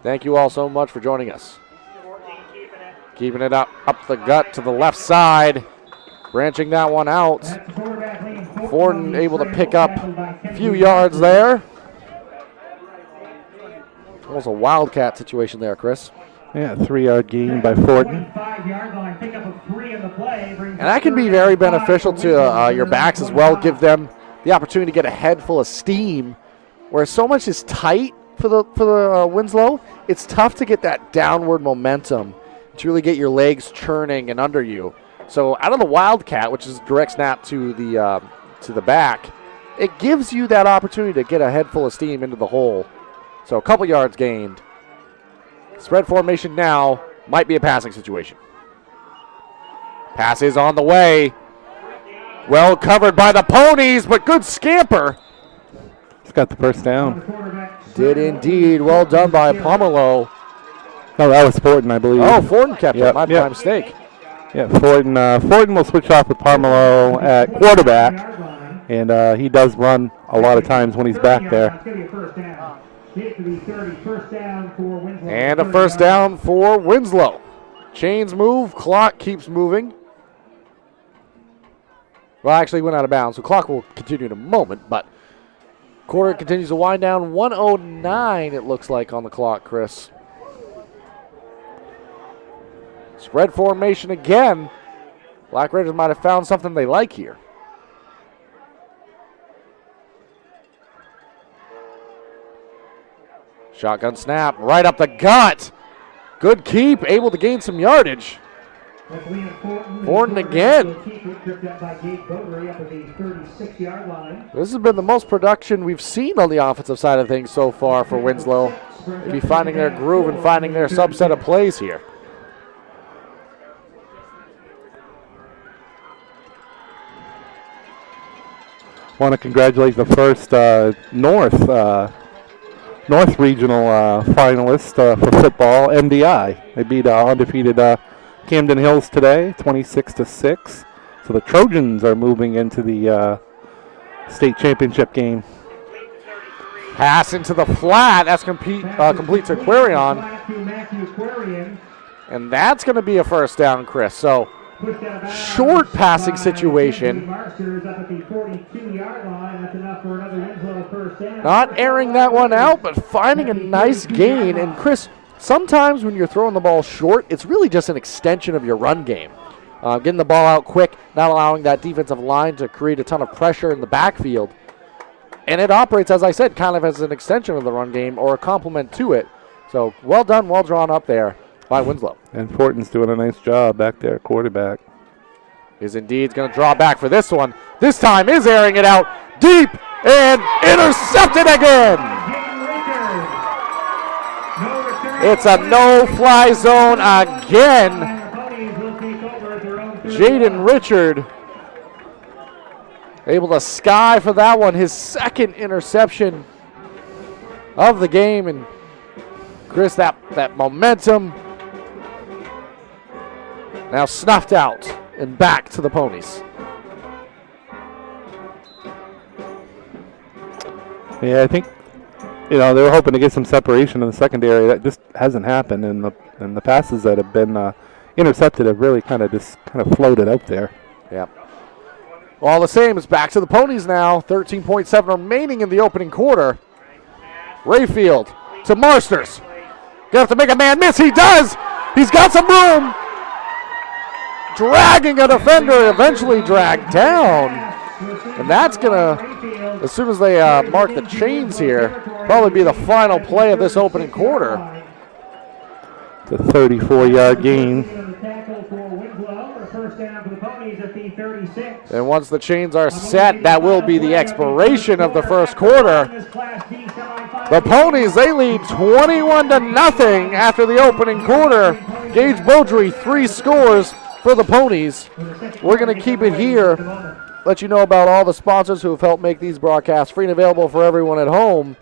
Thank you all so much for joining us. Keeping it up the gut to the left side. Branching that one out. Forden able to pick up a few yards there. Almost a wildcat situation there, Chris. Yeah, 3-yard gain by Forden. And that can be very beneficial to your backs as well. Give them the opportunity to get a head full of steam. Where so much is tight for the Winslow, it's tough to get that downward momentum to really get your legs churning and under you. So out of the wildcat, which is direct snap to the back, it gives you that opportunity to get a head full of steam into the hole. So a couple yards gained. Spread formation now. Might be a passing situation. Pass is on the way. Well covered by the Ponies, but good scamper. He's got the first down. Did indeed. Well done by Pomerleau. No, that was Forden, I believe. Oh, Forden kept it. My mistake. Yeah, Forden will switch off with Pomerleau at quarterback, and he does run a lot of times when he's back there. And a first down for Winslow. Chains move, clock keeps moving. Well, actually went out of bounds, so clock will continue in a moment, but quarter continues to wind down. 1:09 it looks like on the clock, Chris. Spread formation again. Black Raiders might have found something they like here. Shotgun snap right up the gut. Good keep, able to gain some yardage. Thornton again. This has been the most production we've seen on the offensive side of things so far for Winslow. Maybe finding their groove and finding their subset of plays here. Want to congratulate the first North Regional finalist for football, MDI. They beat undefeated Camden Hills today, 26-6. So the Trojans are moving into the state championship game. Pass into the flat. That's complete to Quarion. And that's going to be a first down, Chris. So short passing situation. Not airing that one out, but finding a nice gain. And Chris, sometimes when you're throwing the ball short, it's really just an extension of your run game. Getting the ball out quick, not allowing that defensive line to create a ton of pressure in the backfield. And it operates, as I said, kind of as an extension of the run game or a complement to it. So well done, well drawn up there by Winslow. And Fortin's doing a nice job back there, quarterback. Is indeed going to draw back for this one. This time is airing it out deep and intercepted again. It's a no-fly zone again. Jaden Richard able to sky for that one, his second interception of the game. And Chris, that momentum now snuffed out and back to the Ponies. Yeah, I think they were hoping to get some separation in the secondary. That just hasn't happened, and the passes that have been intercepted have really kind of floated out there. Yeah. All the same, it's back to the Ponies now. 13.7 remaining in the opening quarter. Rayfield to Marsters. Gonna have to make a man miss. He does. He's got some room. Dragging a defender, eventually dragged down. And that's gonna, as soon as they mark the chains here, probably be the final play of this opening quarter. It's a 34-yard gain. And once the chains are set, that will be the expiration of the first quarter. The Ponies, they lead 21-0 after the opening quarter. Gage Beaudry, 3 scores for the Ponies. We're going to keep it here. Let you know about all the sponsors who have helped make these broadcasts free and available for everyone at home.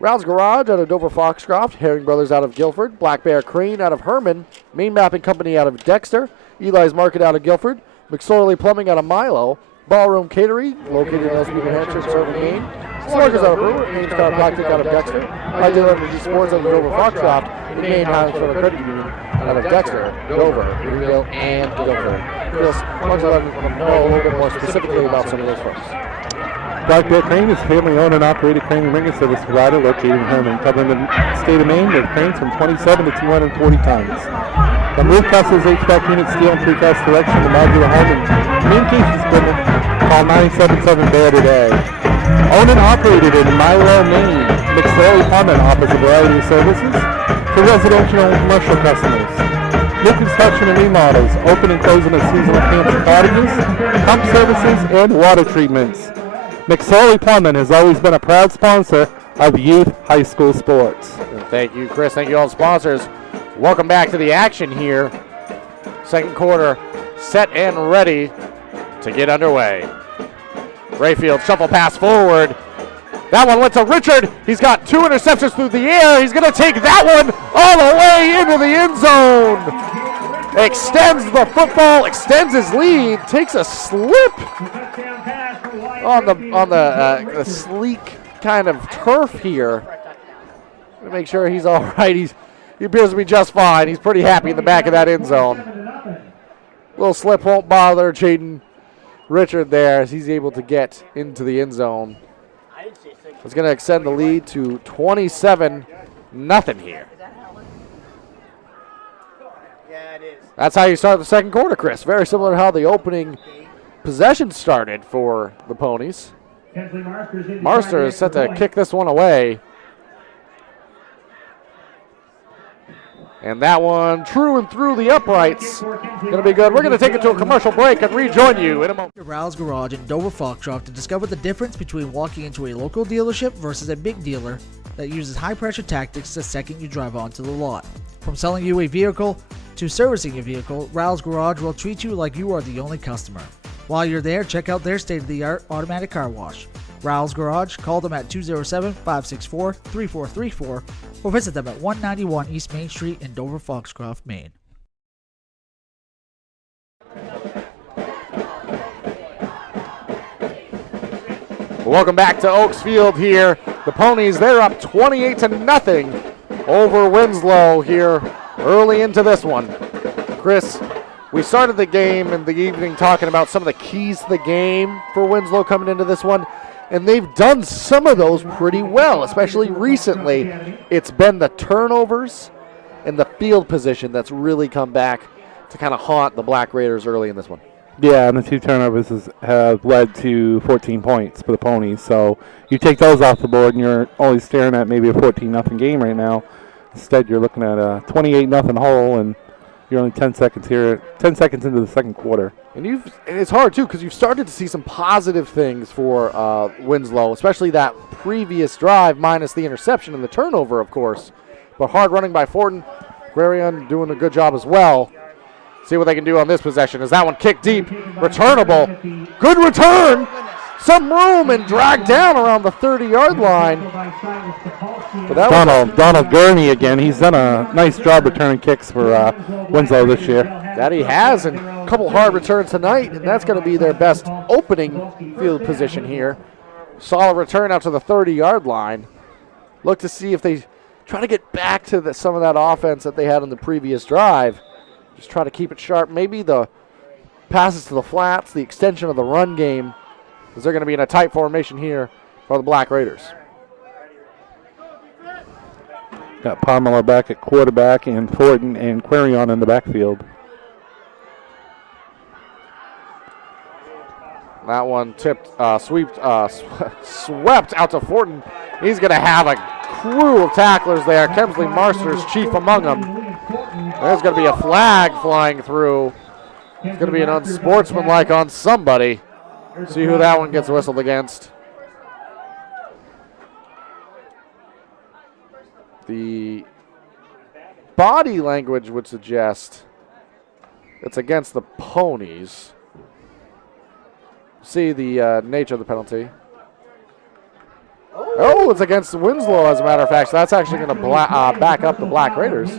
Rounds Garage out of Dover Foxcroft, Herring Brothers out of Guilford, Black Bear Crane out of Herman, Main Mapping Company out of Dexter, Eli's Market out of Guilford, McSorley Plumbing out of Milo, Ballroom Catering, located in Ellspeak, New Hampshire, serving Maine, Sluggers out of Brewer, Main Star Plastic out of Dexter, Ideal Energy Sports out of Dover Foxcroft, and Maine Highlands Federal Credit Union out of Dexter, Dover, Greenville, and Guilford. Chris, why don't you let them know a little bit more specifically about some of those folks? Black Bear Crane is a family-owned and operated crane and ringer service provider located in Herman, covering the state of Maine with cranes from 27 to 240 tons. From roof trusses, HVAC units, steel and precast direction to modular home and communications equipment, call 977-BEAR today. Owned and operated in Milo, Maine, McSorley Plumbing offers a variety of services to residential and commercial customers. New construction and remodels, open and closing of seasonal camps and cottages, pump services, and water treatments. McSorley Plumbing has always been a proud sponsor of youth high school sports. Thank you, Chris. Thank you, all the sponsors. Welcome back to the action here. Second quarter set and ready to get underway. Rayfield shuffle pass forward. That one went to Richard. He's got 2 interceptions through the air. He's going to take that one all the way into the end zone. Extends the football, extends his lead, takes a slip on the sleek kind of turf here. To make sure he's all right. He appears to be just fine. He's pretty happy in the back of that end zone. Little slip won't bother Jaden Richard there as he's able to get into the end zone. It's going to extend the lead to 27-0 here. That's how you start the second quarter, Chris. Very similar to how the opening possession started for the Ponies. Marster is set to kick this one away. And that one true and through the uprights. Going to be good. We're going to take it to a commercial break and rejoin you in a moment. Rouse Garage in Dover Foxcroft to discover the difference between walking into a local dealership versus a big dealer that uses high-pressure tactics the second you drive onto the lot. From selling you a vehicle to servicing a vehicle, Rouse Garage will treat you like you are the only customer. While you're there, check out their state-of-the-art automatic car wash. Rouse Garage, call them at 207-564-3434 or visit them at 191 East Main Street in Dover Foxcroft, Maine. Welcome back to Oaks Field here. The Ponies, they're up 28-0 over Winslow here early into this one. Chris, we started the game in the evening talking about some of the keys to the game for Winslow coming into this one, and they've done some of those pretty well, especially recently. It's been the turnovers and the field position that's really come back to kind of haunt the Black Raiders early in this one. Yeah, and the 2 turnovers have led to 14 points for the Ponies. So you take those off the board, and you're only staring at maybe a 14-0 game right now. Instead, you're looking at a 28-0 hole, and you're only 10 seconds here, 10 seconds into the second quarter. And it's hard, too, because you've started to see some positive things for Winslow, especially that previous drive minus the interception and the turnover, of course. But hard running by Fortin. Guerion doing a good job as well. See what they can do on this possession. Is that one kicked deep? Returnable. Good return. Some room and dragged down around the 30-yard line. But Donald Gurney again. He's done a nice job returning kicks for Winslow this year. That he has, and a couple hard returns tonight, and that's going to be their best opening field position here. Solid return out to the 30-yard line. Look to see if they try to get back to some of that offense that they had on the previous drive. Just try to keep it sharp. Maybe the passes to the flats, the extension of the run game, because they're going to be in a tight formation here for the Black Raiders. Got Pamela back at quarterback and Fortin and Querion in the backfield. That one tipped, swept out to Fortin. He's going to have a crew of tacklers there. Kemsley Marsters chief among them. There's going to be a flag flying through. It's going to be an unsportsmanlike on somebody. See who that one gets whistled against. The body language would suggest it's against the Ponies. See the nature of the penalty. Oh, it's against Winslow, as a matter of fact. So that's actually going to back up the Black Raiders.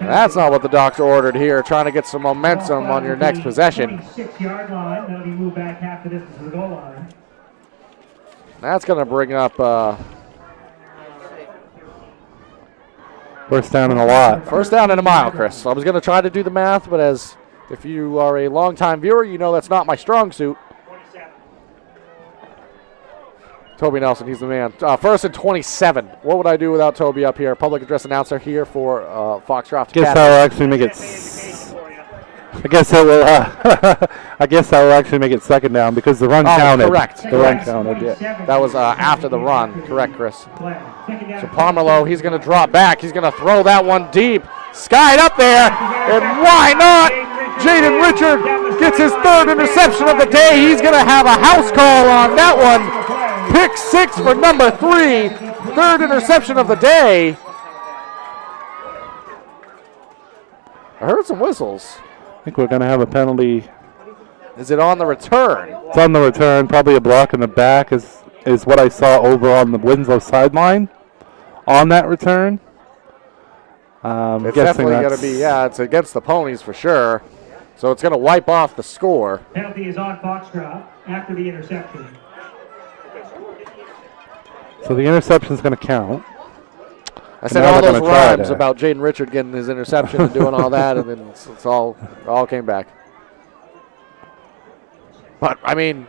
That's not what the doctor ordered here, trying to get some momentum on your next possession. That's going to bring up first down and a lot. First down and a mile, Chris. I was going to try to do the math, but if you are a longtime viewer, you know that's not my strong suit. Toby Nelson, he's the man. First and 27. What would I do without Toby up here? Public address announcer here for Foxcroft. Guess I'll actually make it. I guess that will. I guess that will actually make it second down because the run counted. Correct. The run counted. Yeah. That was after the run. Correct, Chris. So Pomerleau, he's going to drop back. He's going to throw that one deep. Skied up there, and why not? Jaden Richard gets his 3rd interception of the day. He's going to have a house call on that one. Pick 6 for number 3. 3rd interception of the day. I heard some whistles. I think we're going to have a penalty. Is it on the return? It's on the return. Probably a block in the back is what I saw over on the Winslow sideline on that return. It's definitely going to be, it's against the Ponies for sure. So it's going to wipe off the score. Penalty is on Foxcroft after the interception. So the interception is going to count. I said all those rhymes about Jaden Richard getting his interception and doing all that, and then it all came back. But, I mean,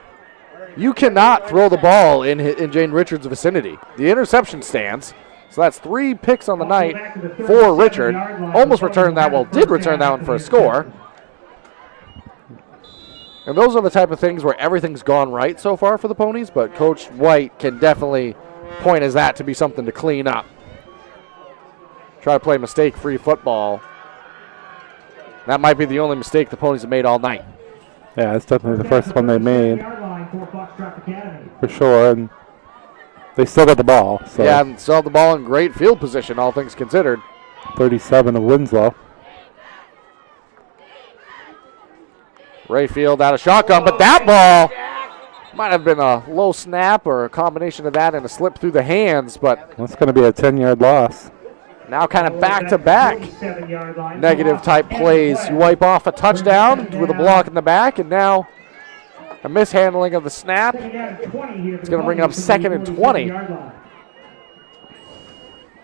you cannot throw the ball in Jaden Richard's vicinity. The interception stands. So that's 3 picks on the night for Richard. Almost returned that, did return that one for a score. And those are the type of things where everything's gone right so far for the Ponies, but Coach White can definitely point as that to be something to clean up. try to play mistake-free football. That might be the only mistake the Ponies have made all night. Yeah, it's definitely the first one they made. For sure, and they still got the ball. So. Yeah, and still have the ball in great field position, all things considered. 37 of Winslow. Rayfield out of shotgun, but that ball might have been a low snap or a combination of that and a slip through the hands, but that's going to be a 10-yard loss. Now kind of back-to-back negative type plays. You wipe off a touchdown with a block in the back, and now a mishandling of the snap. It's going to bring up 2nd and 20.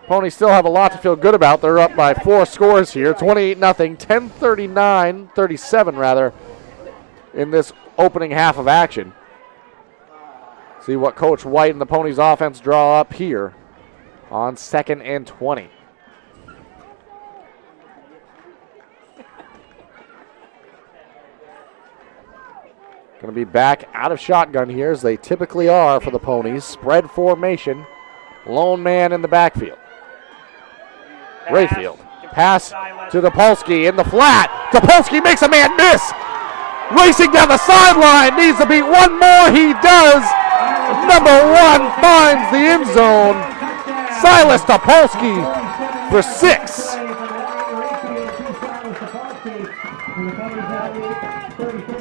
Ponies still have a lot to feel good about. They're up by 4 scores here, 28-0, 10-37 rather, in this opening half of action. See what Coach White and the Ponies offense draw up here on 2nd and 20. Going to be back out of shotgun here, as they typically are for the Ponies. Spread formation. Lone man in the backfield. Rayfield. Pass to Topolsky in the flat. Topolsky makes a man miss. Racing down the sideline. Needs to beat one more. He does. Number 1 finds the end zone. Silas Topolsky for 6.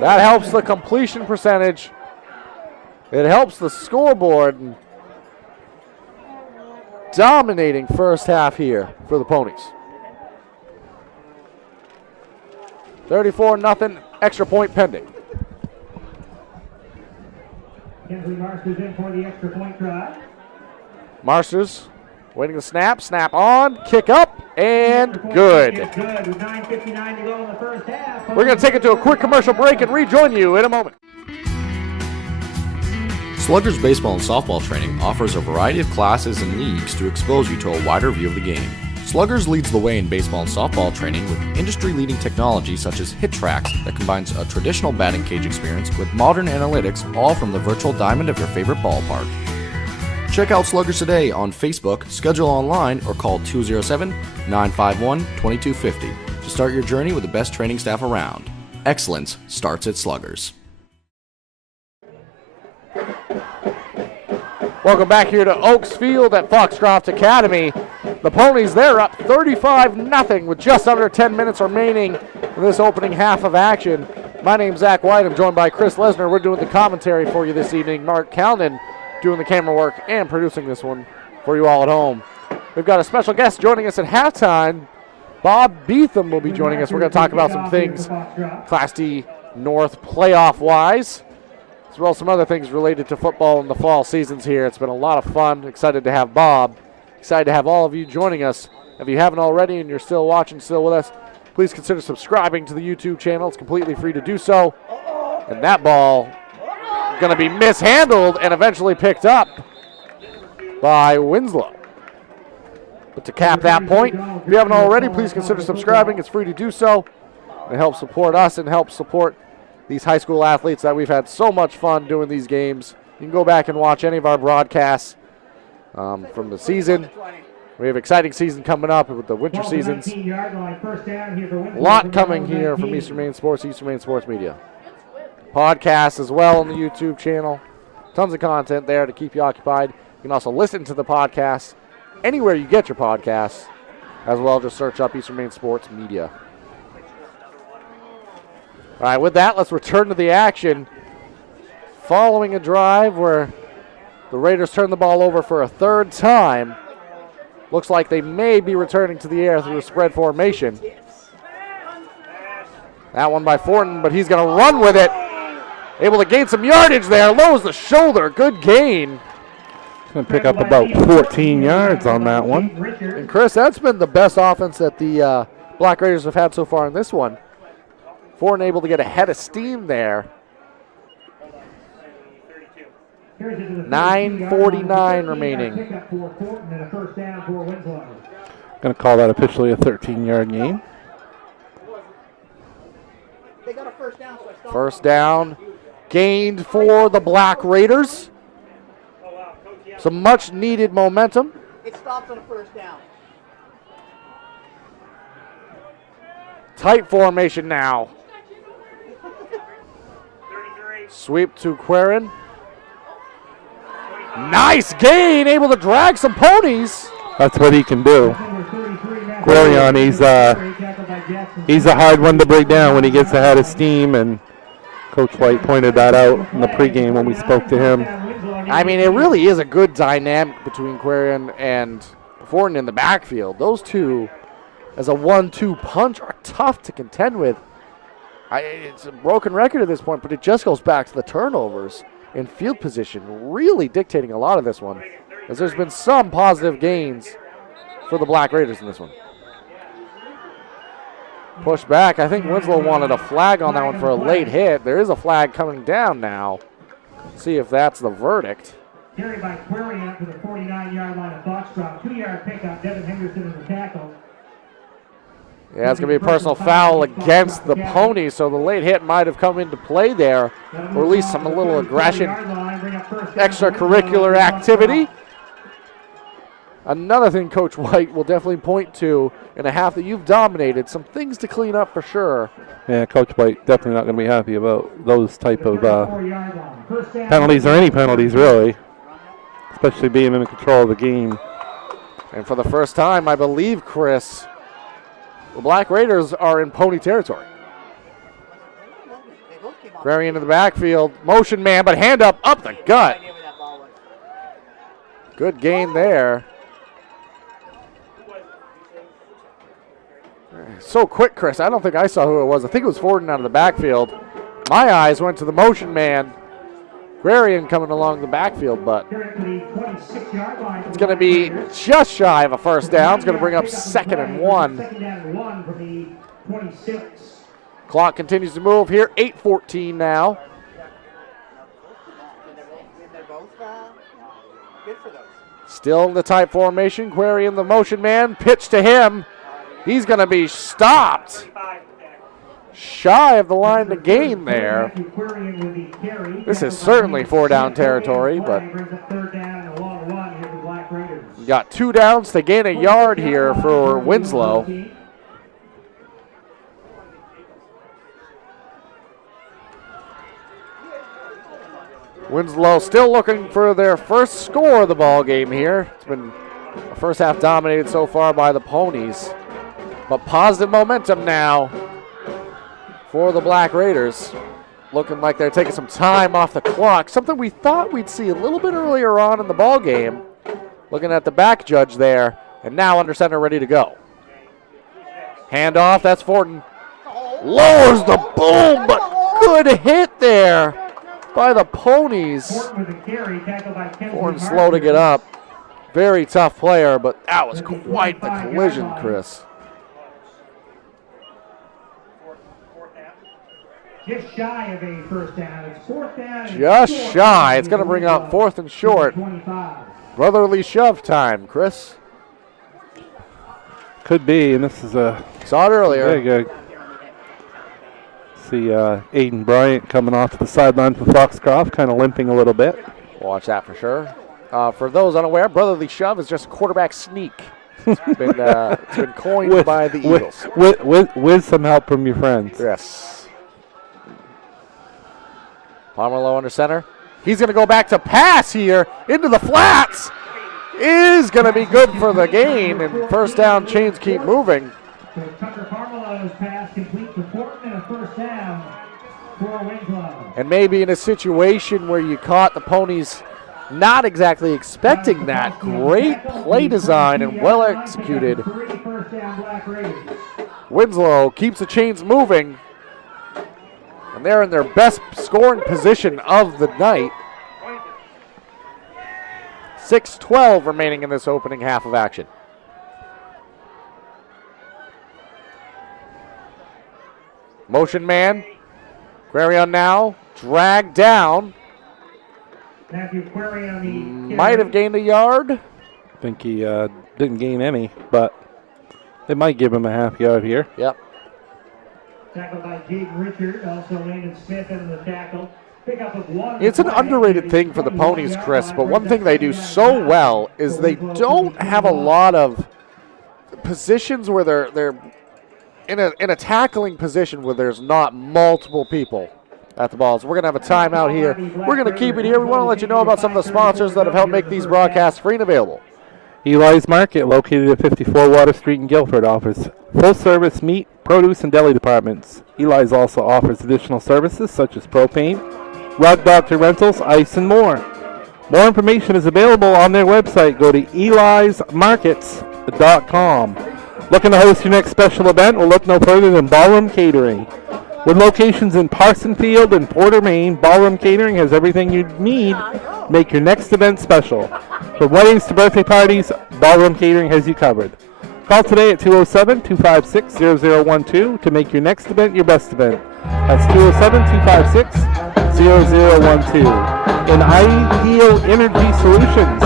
That helps the completion percentage. It helps the scoreboard. Dominating first half here for the Ponies. 34-0, extra point pending. Kinsley Marsters in for the extra point try. Marsters waiting to snap on, kick up, and good. With 9:59 to go in the first half. We're going to take it to a quick commercial break and rejoin you in a moment. Sluggers baseball and softball training offers a variety of classes and leagues to expose you to a wider view of the game. Sluggers leads the way in baseball and softball training with industry-leading technology such as Hit Tracks that combines a traditional batting cage experience with modern analytics, all from the virtual diamond of your favorite ballpark. Check out Sluggers today on Facebook, schedule online, or call 207-951-2250 to start your journey with the best training staff around. Excellence starts at Sluggers. Welcome back here to Oaks Field at Foxcroft Academy. The Ponies, they're up 35-0 with just under 10 minutes remaining in this opening half of action. My name's Zach White. I'm joined by Chris Lesnar. We're doing the commentary for you this evening. Mark Calnan doing the camera work and producing this one for you all at home. We've got a special guest joining us at halftime. Bob Beetham will be joining us. We're going to talk about some things Class D North playoff-wise, as well as some other things related to football in the fall seasons here. It's been a lot of fun. Excited to have Bob. Excited to have all of you joining us. If you haven't already and you're still watching, still with us, please consider subscribing to the YouTube channel. It's completely free to do so. And that ball going to be mishandled and eventually picked up by Winslow. But to cap that point, if you haven't already, please consider subscribing. It's free to do so. It helps support us and helps support these high school athletes that we've had so much fun doing these games. You can go back and watch any of our broadcasts from the season. We have an exciting season coming up with the winter seasons. A lot coming here from Eastern Maine Sports, Eastern Maine Sports Media. Podcasts as well on the YouTube channel. Tons of content there to keep you occupied. You can also listen to the podcast anywhere you get your podcasts, as well. Just search up Eastern Maine Sports Media. All right, with that, let's return to the action. Following a drive where the Raiders turn the ball over for a third time. Looks like they may be returning to the air through a spread formation. That one by Fortin, but he's going to run with it. Able to gain some yardage there. Lowers the shoulder. Good gain. Going to pick up about 14 yards on that one. And Chris, that's been the best offense that the Black Raiders have had so far in this one. Fortin able to get ahead of steam there. 9:49 remaining. Going to call that officially a 13-yard gain. First down gained for the Black Raiders. Some much needed momentum. It stops on a first down. Tight formation now. Sweep to Querin. Nice gain, able to drag some ponies. That's what he can do. Quarion, he's a hard one to break down when he gets ahead of steam, and Coach White pointed that out in the pregame when we spoke to him. I mean, it really is a good dynamic between Quarion and Fortin in the backfield. Those two, as a 1-2 punch, are tough to contend with. It's a broken record at this point, but it just goes back to the turnovers in field position, really dictating a lot of this one, as there's been some positive gains for the Black Raiders in this one. Push back. I think Winslow wanted a flag on that one for a late hit. There is a flag coming down now. See if that's the verdict. Carried by Quarion to the 49-yard line of Foxcroft. 2-yard pickup. Devin Henderson in the tackle. Yeah, it's going to be a personal foul against the Ponies, so the late hit might have come into play there, or at least some little aggression, extracurricular activity. Another thing Coach White will definitely point to in a half that you've dominated, some things to clean up for sure. Yeah, Coach White definitely not going to be happy about those type of penalties, or any penalties really, especially being in control of the game. And for the first time, I believe, Chris, the Black Raiders are in Pony territory. Very into the backfield, motion man, but hand up the gut. Good gain there. So quick, Chris. I don't think I saw who it was. I think it was Forden out of the backfield. My eyes went to the motion man, Guerrian, coming along the backfield, but it's going to be just shy of a first down. It's going to bring up 2nd and 1. Clock continues to move here. 8:14 now. Still in the tight formation. Guerrian, the motion man. Pitch to him. He's going to be stopped shy of the line to gain there. This is certainly 4-down territory, but you got 2 downs to gain a yard here for Winslow. Winslow still looking for their first score of the ball game here. It's been the first half dominated so far by the Ponies. But positive momentum now for the Black Raiders. Looking like they're taking some time off the clock. Something we thought we'd see a little bit earlier on in the ball game. Looking at the back judge there. And now under center, ready to go. Handoff, that's Fortin. Lowers the boom, but good hit there by the Ponies. Fortin slow to get up. Very tough player, but that was quite the collision, Chris. Just shy of a first down. It's 4th down. Just shy. It's going to bring up 4th and short. Brotherly shove time, Chris. Could be, and this is a... Saw it earlier. Very good. See Aiden Bryant coming off to the sideline for Foxcroft, kind of limping a little bit. Watch that for sure. For those unaware, brotherly shove is just a quarterback sneak. It's been coined by the Eagles. With some help from your friends. Yes. Pomerleau under center. He's going to go back to pass here into the flats. Is going to be good for the gain, and first down, chains keep moving. Tucker Pomerleau's pass complete to Fortin, and a first down for Winslow. And maybe in a situation where you caught the Ponies not exactly expecting that. Great play design and well executed. Winslow keeps the chains moving. And they're in their best scoring position of the night. 6:12 remaining in this opening half of action. Motion man. Guerrion now dragged down. Might have gained a yard. I think he didn't gain any, but they might give him a half yard here. Yep. Tackled by Jaden Richard, also Landon Smith in the tackle. Pickup of 1. It's an underrated thing for the Ponies, Chris, but one thing they do so well is they don't have a lot of positions where they're in a tackling position where there's not multiple people at the balls. We're going to have a timeout here. We're going to keep it here. We want to let you know about some of the sponsors that have helped make these broadcasts free and available. Eli's Market, located at 54 Water Street in Guilford, offers full-service meat, produce, and deli departments. Eli's also offers additional services such as propane, rug doctor rentals, ice, and more. More information is available on their website. Go to elismarkets.com. Looking to host your next special event? Well, look no further than Ballroom Catering. With locations in Parsonfield and Porter, Maine, Ballroom Catering has everything you need to make your next event special. From weddings to birthday parties, Ballroom Catering has you covered. Call today at 207-256-0012 to make your next event your best event. That's 207-256-0012. In Ideal Energy Solutions,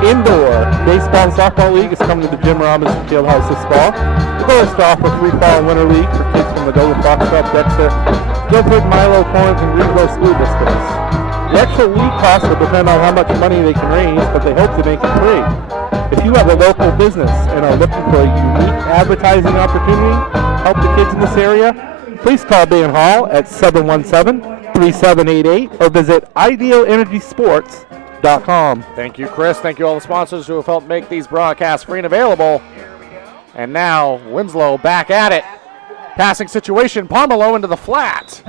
Indoor Baseball and Softball League is coming to the Jim Robinson Fieldhouse this fall. The goal is to offer free fall and winter league for kids from the Dover, Foxcroft, Dexter, Guilford, Milo, Torrance, and Greenville school districts. The actual league costs will depend on how much money they can raise, but they hope to make it free. If you have a local business and are looking for a unique advertising opportunity to help the kids in this area, please call Dan Hall at 717-3788 or visit idealenergysports.com. Thank you, Chris. Thank you all the sponsors who have helped make these broadcasts free and available. And now Winslow back at it. Passing situation, Pomelo into the flat.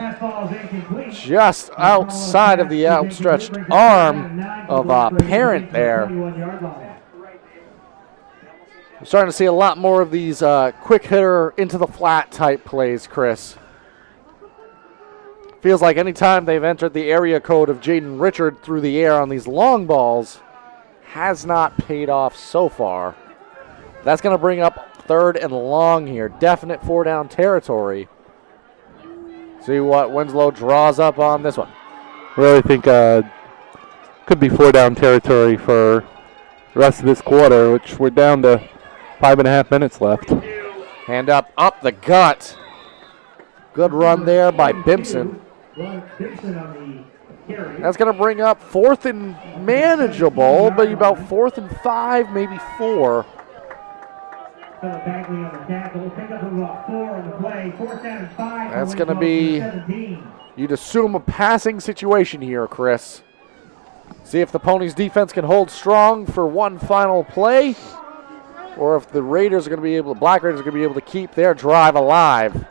Just outside of the outstretched arm of Parent there. We're starting to see a lot more of these quick hitter into the flat type plays, Chris. Feels like any time they've entered the area code of Jaden Richard through the air on these long balls has not paid off so far. That's going to bring up third and long here. Definite 4-down territory. See what Winslow draws up on this one. Really think could be 4-down territory for the rest of this quarter, which we're down to 5.5 minutes left. Hand up the gut. Good run there by Bimson. That's going to bring up fourth and manageable, but about 4th and 5, maybe 4. That's going to be, you'd assume, a passing situation here, Chris. See if the Ponies defense can hold strong for one final play, or if the Raiders are going to be able, Black Raiders are going to be able to keep their drive alive.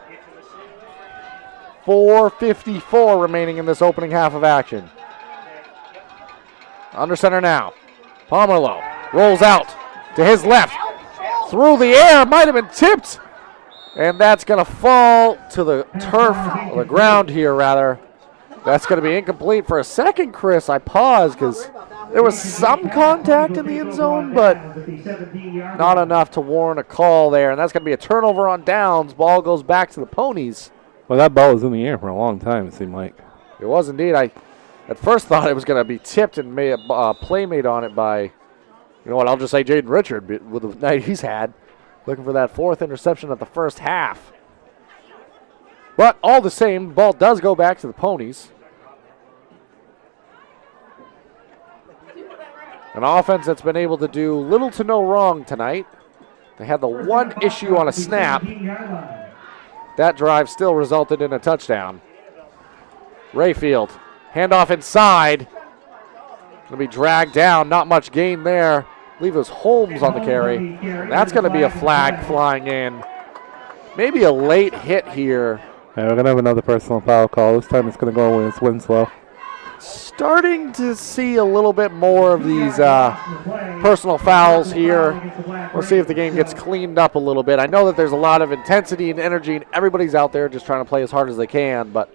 4:54 remaining in this opening half of action. Under center now. Pomerleau rolls out to his left. Through the air, might have been tipped. And that's going to fall to the turf, or the ground here rather. That's going to be incomplete. For a second, Chris, I paused because there was some contact in the end zone, but not enough to warrant a call there. And that's going to be a turnover on downs. Ball goes back to the Ponies. Well, that ball was in the air for a long time, it seemed like. It was indeed. I at first thought it was going to be tipped and made a play made on it by, you know what, I'll just say Jaden Richard with the night he's had. Looking for that 4th interception of the first half. But all the same, ball does go back to the Ponies. An offense that's been able to do little to no wrong tonight. They had the one issue on a snap. That drive still resulted in a touchdown. Rayfield, handoff inside. Going to be dragged down, not much gain there. I believe it was Holmes on the carry. That's going to be a flag flying in. Maybe a late hit here. Yeah, we're going to have another personal foul call. This time it's going to go against Winslow. Starting to see a little bit more of these personal fouls here. We'll see if the game gets cleaned up a little bit. I know that there's a lot of intensity and energy, and everybody's out there just trying to play as hard as they can, but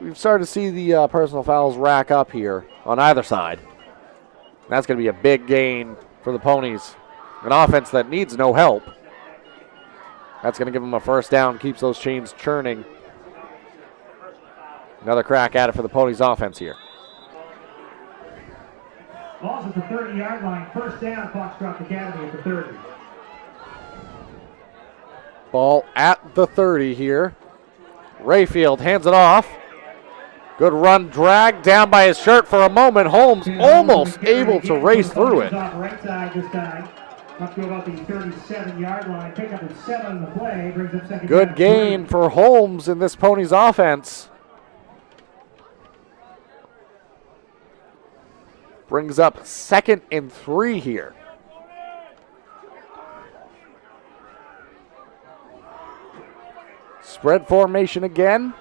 we've started to see the personal fouls rack up here on either side. That's going to be a big gain for the Ponies. An offense that needs no help. That's going to give them a first down, keeps those chains churning. Another crack at it for the Ponies offense here. Ball's at the 30-yard line. First down, Foxcroft Academy at the 30. Ball at the 30 here. Rayfield hands it off. Good run, dragged down by his shirt for a moment. Holmes almost able to race through it. Up to about the 37-yard line. Pick up at 7 on the play. Brings up second Good down, gain 3. for Holmes in this Ponies offense. Brings up 2nd and 3 here. Spread formation again.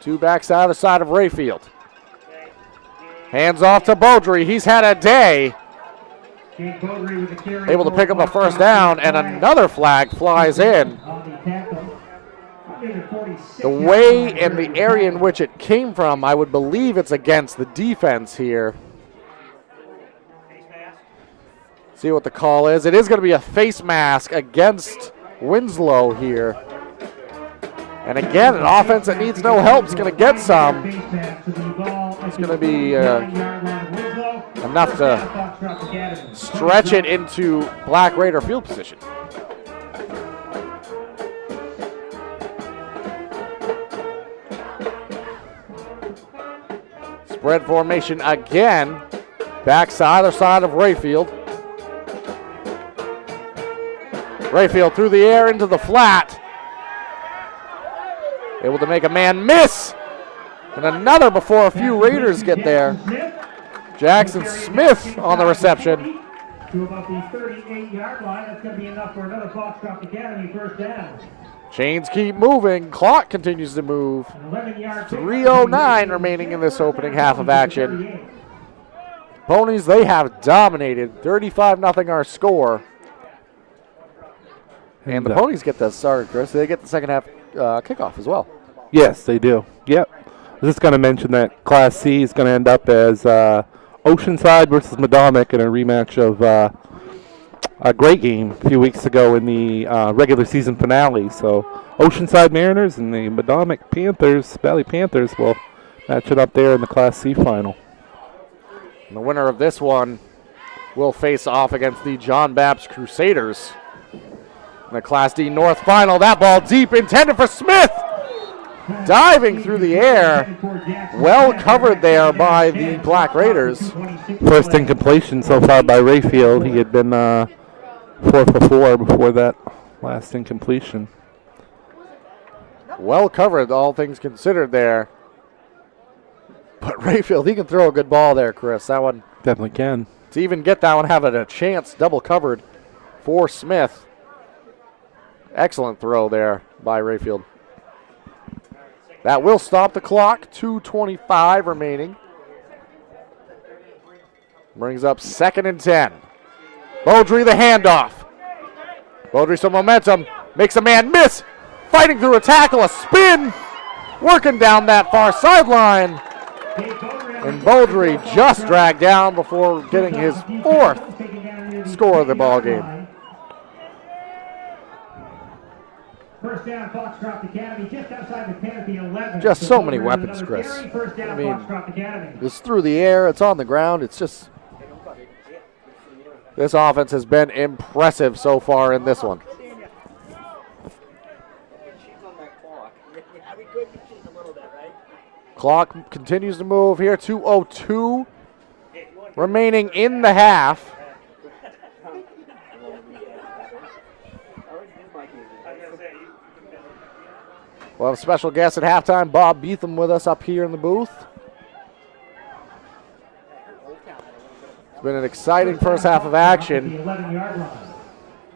2 backs out of the side of Rayfield. Hands off to Beaudry. He's had a day. Able to pick up a first down, and another flag flies in. The way and the area in which it came from, I would believe it's against the defense here. See what the call is. It is going to be a face mask against Winslow here. And again, an offense that needs no help is going to get some. It's going to be enough to stretch it into Black Raider field position. Spread formation again. Backs to either side of Rayfield. Rayfield through the air into the flat. Able to make a man miss. And another before a few Raiders get there. Jackson Smith on the reception. To about the 38-yard line. That's going to be enough for another Foxcroft Academy first down. Chains keep moving. Clock continues to move. 3:09 remaining in this opening half of action. Ponies, they have dominated. 35-0 our score. And the Ponies get the start, Chris. They get the second half kickoff as well. Yes, they do. Yep. I was just going to mention that Class C is going to end up as Oceanside versus Madomic in a rematch of a great game a few weeks ago in the regular season finale. So Oceanside Mariners and the Madomic Panthers, Valley Panthers, will match it up there in the Class C final. And the winner of this one will face off against the John Baptist Crusaders in the Class D North final. That ball deep, intended for Smith. Diving through the air. Well covered there by the Black Raiders. First incompletion so far by Rayfield. He had been 4 for 4 before that last incompletion. Well covered, all things considered there. But Rayfield, he can throw a good ball there, Chris. That one. Definitely can. To even get that one having a chance, double covered for Smith. Excellent throw there by Rayfield. That will stop the clock. 2:25 remaining. Brings up 2nd and 10. Beaudry the handoff. Beaudry some momentum. Makes a man miss. Fighting through a tackle. A spin. Working down that far sideline. And Beaudry just dragged down before getting his 4th score of the ball game. First down, Foxcroft Academy, just outside the 10 at the 11. Just so many weapons, Chris. I mean, it's through the air, it's on the ground, it's just... This offense has been impressive so far in this one. Clock continues to move here, 2:02 remaining in the half. We'll have a special guest at halftime, Bob Beetham, with us up here in the booth. It's been an exciting first half of action.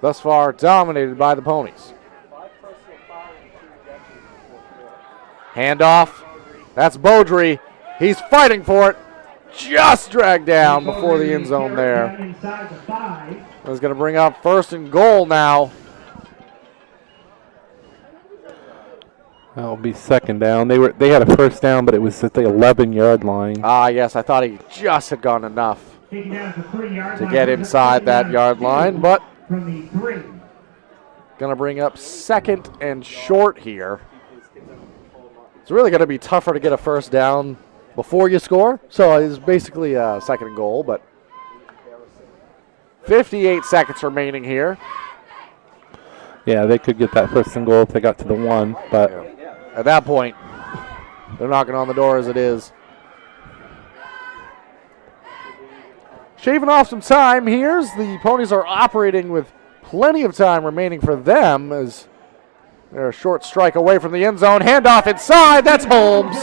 Thus far, dominated by the Ponies. Handoff. That's Beaudry. He's fighting for it. Just dragged down before the end zone there. That's going to bring up 1st and goal now. That'll be 2nd down. They had a first down, but it was at the 11-yard line. Ah, yes, I thought he just had gone enough to get inside that yard line, but going to bring up 2nd and short here. It's really going to be tougher to get a first down before you score, so it's basically a 2nd and goal, but 58 seconds remaining here. Yeah, they could get that 1st and goal if they got to the 1, but... Yeah. At that point, they're knocking on the door as it is. shaving off some time here. The Ponies are operating with plenty of time remaining for them as they're a short strike away from the end zone. Handoff inside. That's Holmes.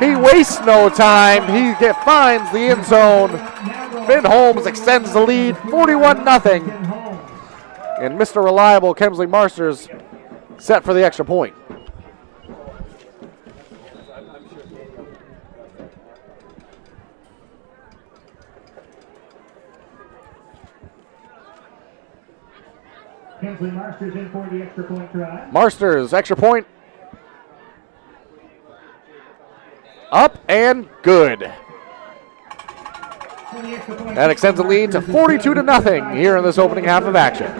He wastes no time. He finds the end zone. Finn Holmes extends the lead, 41-0. And Mr. Reliable, Kemsley Marsters, set for the extra point. Kemsley Marsters in for the extra point try. Marsters, extra point. Up and good. That extends the lead to 42-0 here in this opening half of action.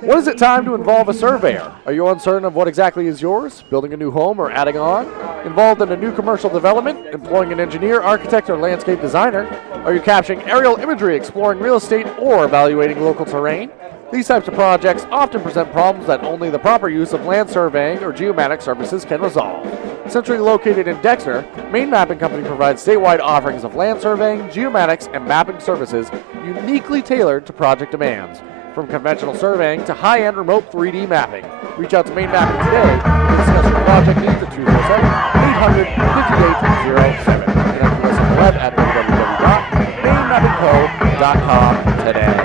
When is it time to involve a surveyor? Are you uncertain of what exactly is yours? Building a new home or adding on? Involved in a new commercial development? Employing an engineer, architect, or landscape designer? Are you capturing aerial imagery, exploring real estate, or evaluating local terrain? These types of projects often present problems that only the proper use of land surveying or geomatic services can resolve. Centrally located in Dexter, Maine Mapping Company provides statewide offerings of land surveying, geomatics, and mapping services uniquely tailored to project demands. From conventional surveying to high-end remote 3D mapping. Reach out to Maine Mapping today to discuss your project needs at 247-800-5807. Connect with us on the web at www.mainemappingco.com today.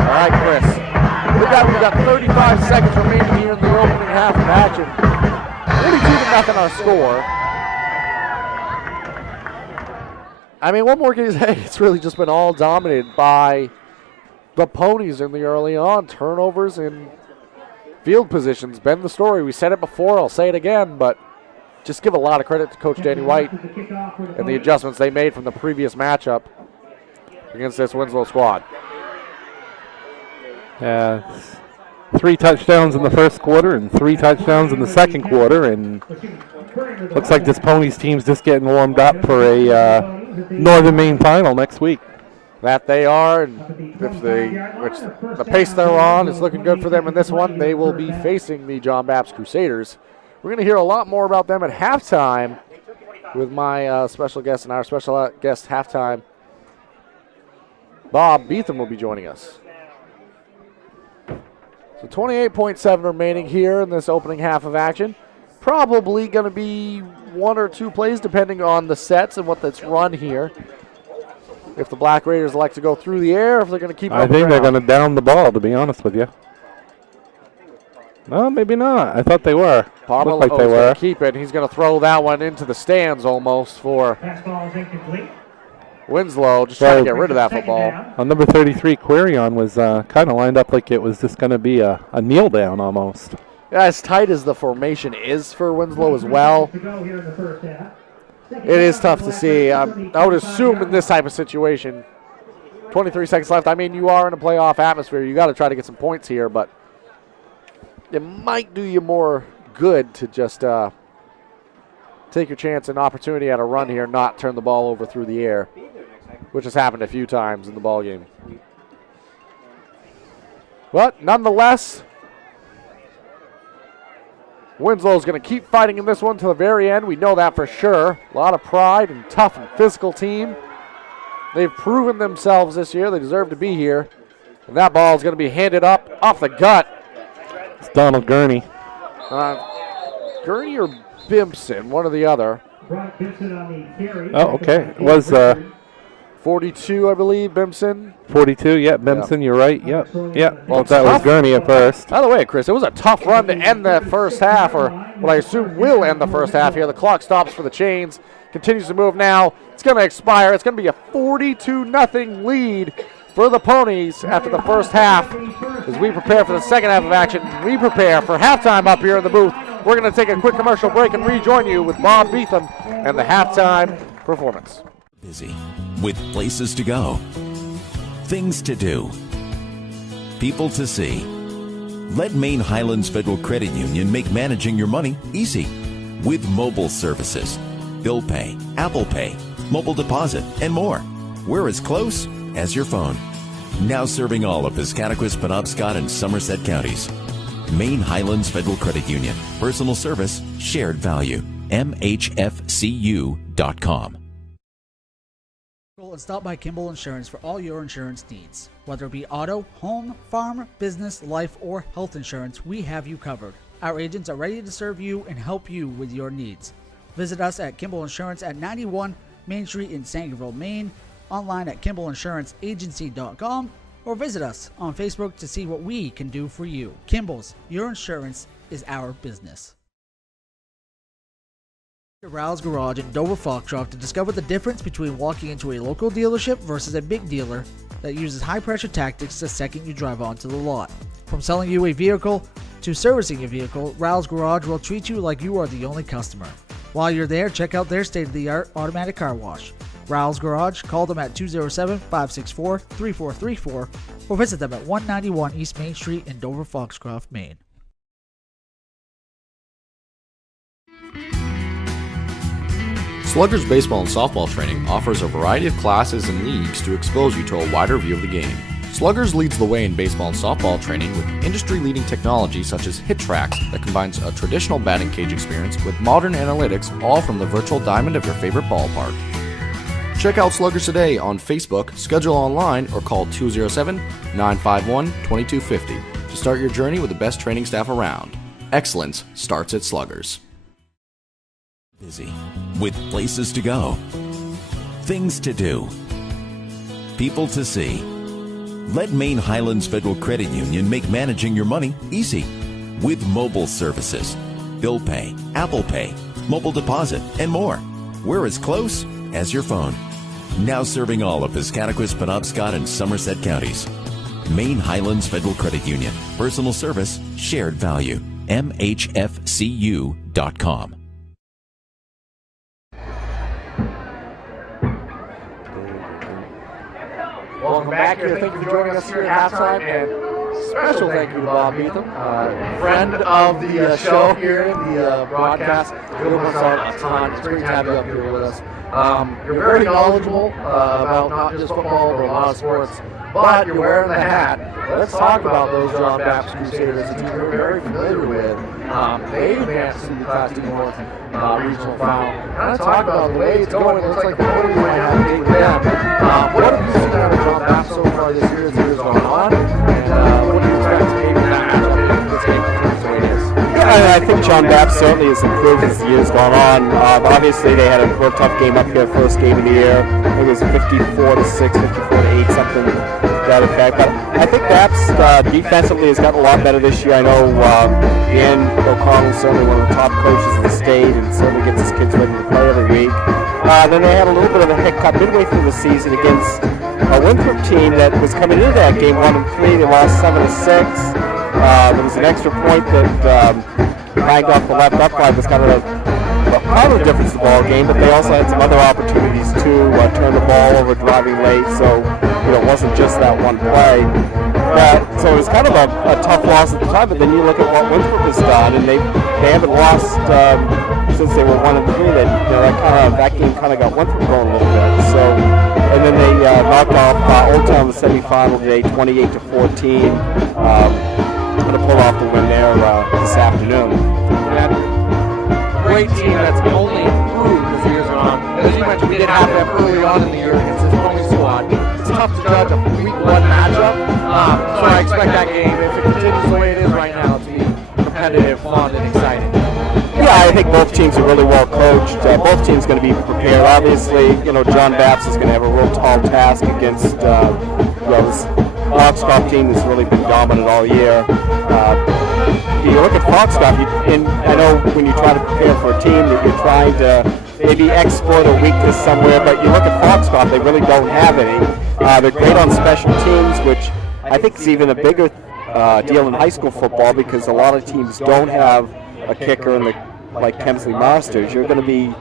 All right, Chris. We've got 35 seconds remaining here in the opening half of action. 42-0 our score. I mean, what more can you say? It's really just been all dominated by the Ponies in the early on. Turnovers in field positions been the story. We said it before, I'll say it again, but just give a lot of credit to Coach Danny White and the adjustments they made from the previous matchup against this Winslow squad. 3 touchdowns in the first quarter and 3 touchdowns in the second quarter, and looks like this Ponies team's just getting warmed up for a Northern Maine final next week. That they are, and if the pace they're on is looking good for them in this one, they will be facing the John Baptist Crusaders. We're going to hear a lot more about them at halftime with my special guest and our special guest halftime. Bob Beetham will be joining us. So 28.7 remaining here in this opening half of action. Probably going to be 1 or 2 plays depending on the sets and what that's run here. If the Black Raiders like to go through the air, if they're going to keep it I think they're going to down the ball, to be honest with you. No, maybe not. I thought they were. Palmer looked like they were. Keep it. He's going to throw that one into the stands almost for Winslow, just trying to get rid of that football. On number 33, Quarion was kind of lined up like it was just going to be a kneel down almost. Yeah, as tight as the formation is for Winslow as well, it is tough to see. I would assume in this type of situation, 23 seconds left. I mean, you are in a playoff atmosphere. You got to try to get some points here, but it might do you more good to just take your chance and opportunity at a run here, not turn the ball over through the air, which has happened a few times in the ball game. But nonetheless, Winslow's going to keep fighting in this one to the very end. We know that for sure. A lot of pride and tough and physical team. They've proven themselves this year. They deserve to be here. And that ball is going to be handed up off the gut. It's Donald Gurney. Gurney or Bimpson, one or the other. Oh, okay. It was 42, I believe, Bimpson. 42, yeah, Bimpson, you're right. Yep. Yeah. Well, that tough. was Gurney at first. By the way, Chris, it was a tough run to end that first half, or what I assume will end the first half here. The clock stops for the Chains. Continues to move now. It's going to expire. It's going to be a 42-0 lead for the Ponies after the first half. As we prepare for the second half of action, we prepare for halftime up here in the booth. We're going to take a quick commercial break and rejoin you with Bob Beetham and the halftime performance. Busy with places to go, things to do, people to see. Let Maine Highlands Federal Credit Union make managing your money easy with mobile services, bill pay, Apple Pay, mobile deposit, and more. We're as close as your phone. Now serving all of Piscataquis, Penobscot, and Somerset counties. Maine Highlands Federal Credit Union. Personal service, shared value. MHFCU.com. And stop by Kimball Insurance for all your insurance needs. Whether it be auto, home, farm, business, life, or health insurance, we have you covered. Our agents are ready to serve you and help you with your needs. Visit us at Kimball Insurance at 91 Main Street in Sangerville, Maine, online at KimballInsuranceAgency.com, or visit us on Facebook to see what we can do for you. Kimball's, your insurance is our business. Rouse Garage in Dover Foxcroft to discover the difference between walking into a local dealership versus a big dealer that uses high-pressure tactics the second you drive onto the lot. From selling you a vehicle to servicing your vehicle, Rouse Garage will treat you like you are the only customer. While you're there, check out their state-of-the-art automatic car wash. Rouse Garage, call them at 207-564-3434 or visit them at 191 East Main Street in Dover Foxcroft, Maine. Sluggers Baseball and Softball Training offers a variety of classes and leagues to expose you to a wider view of the game. Sluggers leads the way in baseball and softball training with industry-leading technology such as Hit Tracks that combines a traditional batting cage experience with modern analytics, all from the virtual diamond of your favorite ballpark. Check out Sluggers today on Facebook, schedule online, or call 207-951-2250 to start your journey with the best training staff around. Excellence starts at Sluggers. Busy with places to go, things to do, people to see. Let Maine Highlands Federal Credit Union make managing your money easy with mobile services, bill pay, Apple Pay, mobile deposit, and more. We're as close as your phone. Now serving all of Piscataquis, Penobscot, and Somerset counties. Maine Highlands Federal Credit Union. Personal service, shared value. MHFCU.com. Welcome back here. Thank you for joining us here at halftime, and special thank you to Bob Beetham, friend of the show here in the broadcast. Good one a ton. It's great to have you up here with us. You're very knowledgeable about not just football, but a lot of sports, but you're wearing the hat. Let's talk about those John Baptist Crusaders, a team you're very familiar with. They advanced to the Class D North regional final. Kind of talk about the way it's going. It looks like the Ponies might have a date with them. What have you seen out of John Baptist so far this year as the year's gone on? And what do you expect to maybe that matchup in this game continues the way it is? Yeah, I think John Baptist certainly has improved as the year's gone on. Obviously, they had a real tough game up here, first game of the year. I think it was 54-6, 54-8, something to that effect. But I think Baptist defensively has gotten a lot better this year. I know Dan O'Connell is certainly one of the top coaches in the state and certainly gets his kids ready to play every week. Then they had a little bit of a hiccup midway through the season against a Winthrop team that was coming into that game 1-3. They lost 7-6. There was an extra point that banged off the left upright was kind of part of the difference in the ball game, but they also had some other opportunities to turn the ball over driving late, so it wasn't just that one play. So it was kind of a tough loss at the time, but then you look at what Winthrop has done, and they haven't lost since they were 1-3. That game kind of got Winthrop going a little bit. So, and then they knocked off Old Town in the semifinal today, 28-14. Going to pull off the win there this afternoon. Great team that's only improved as the years are on. As you mentioned, we did have them early on in the year against this Pony squad. It's tough to judge a week one matchup, so I expect that game, if it continues the way it is right now, to be competitive, fun, and exciting. Yeah, I think both teams are really well coached. Both teams going to be prepared. Obviously, John Baptist is going to have a real tall task against this Foxcroft team that's really been dominant all year. You look at Foxcroft, and I know when you try to prepare for a team that you're trying to maybe exploit a weakness somewhere, but you look at Foxcroft, they really don't have any. They're great on special teams, which I think is even a bigger deal in high school football because a lot of teams don't have a kicker like Kemsley Masters. You're going to be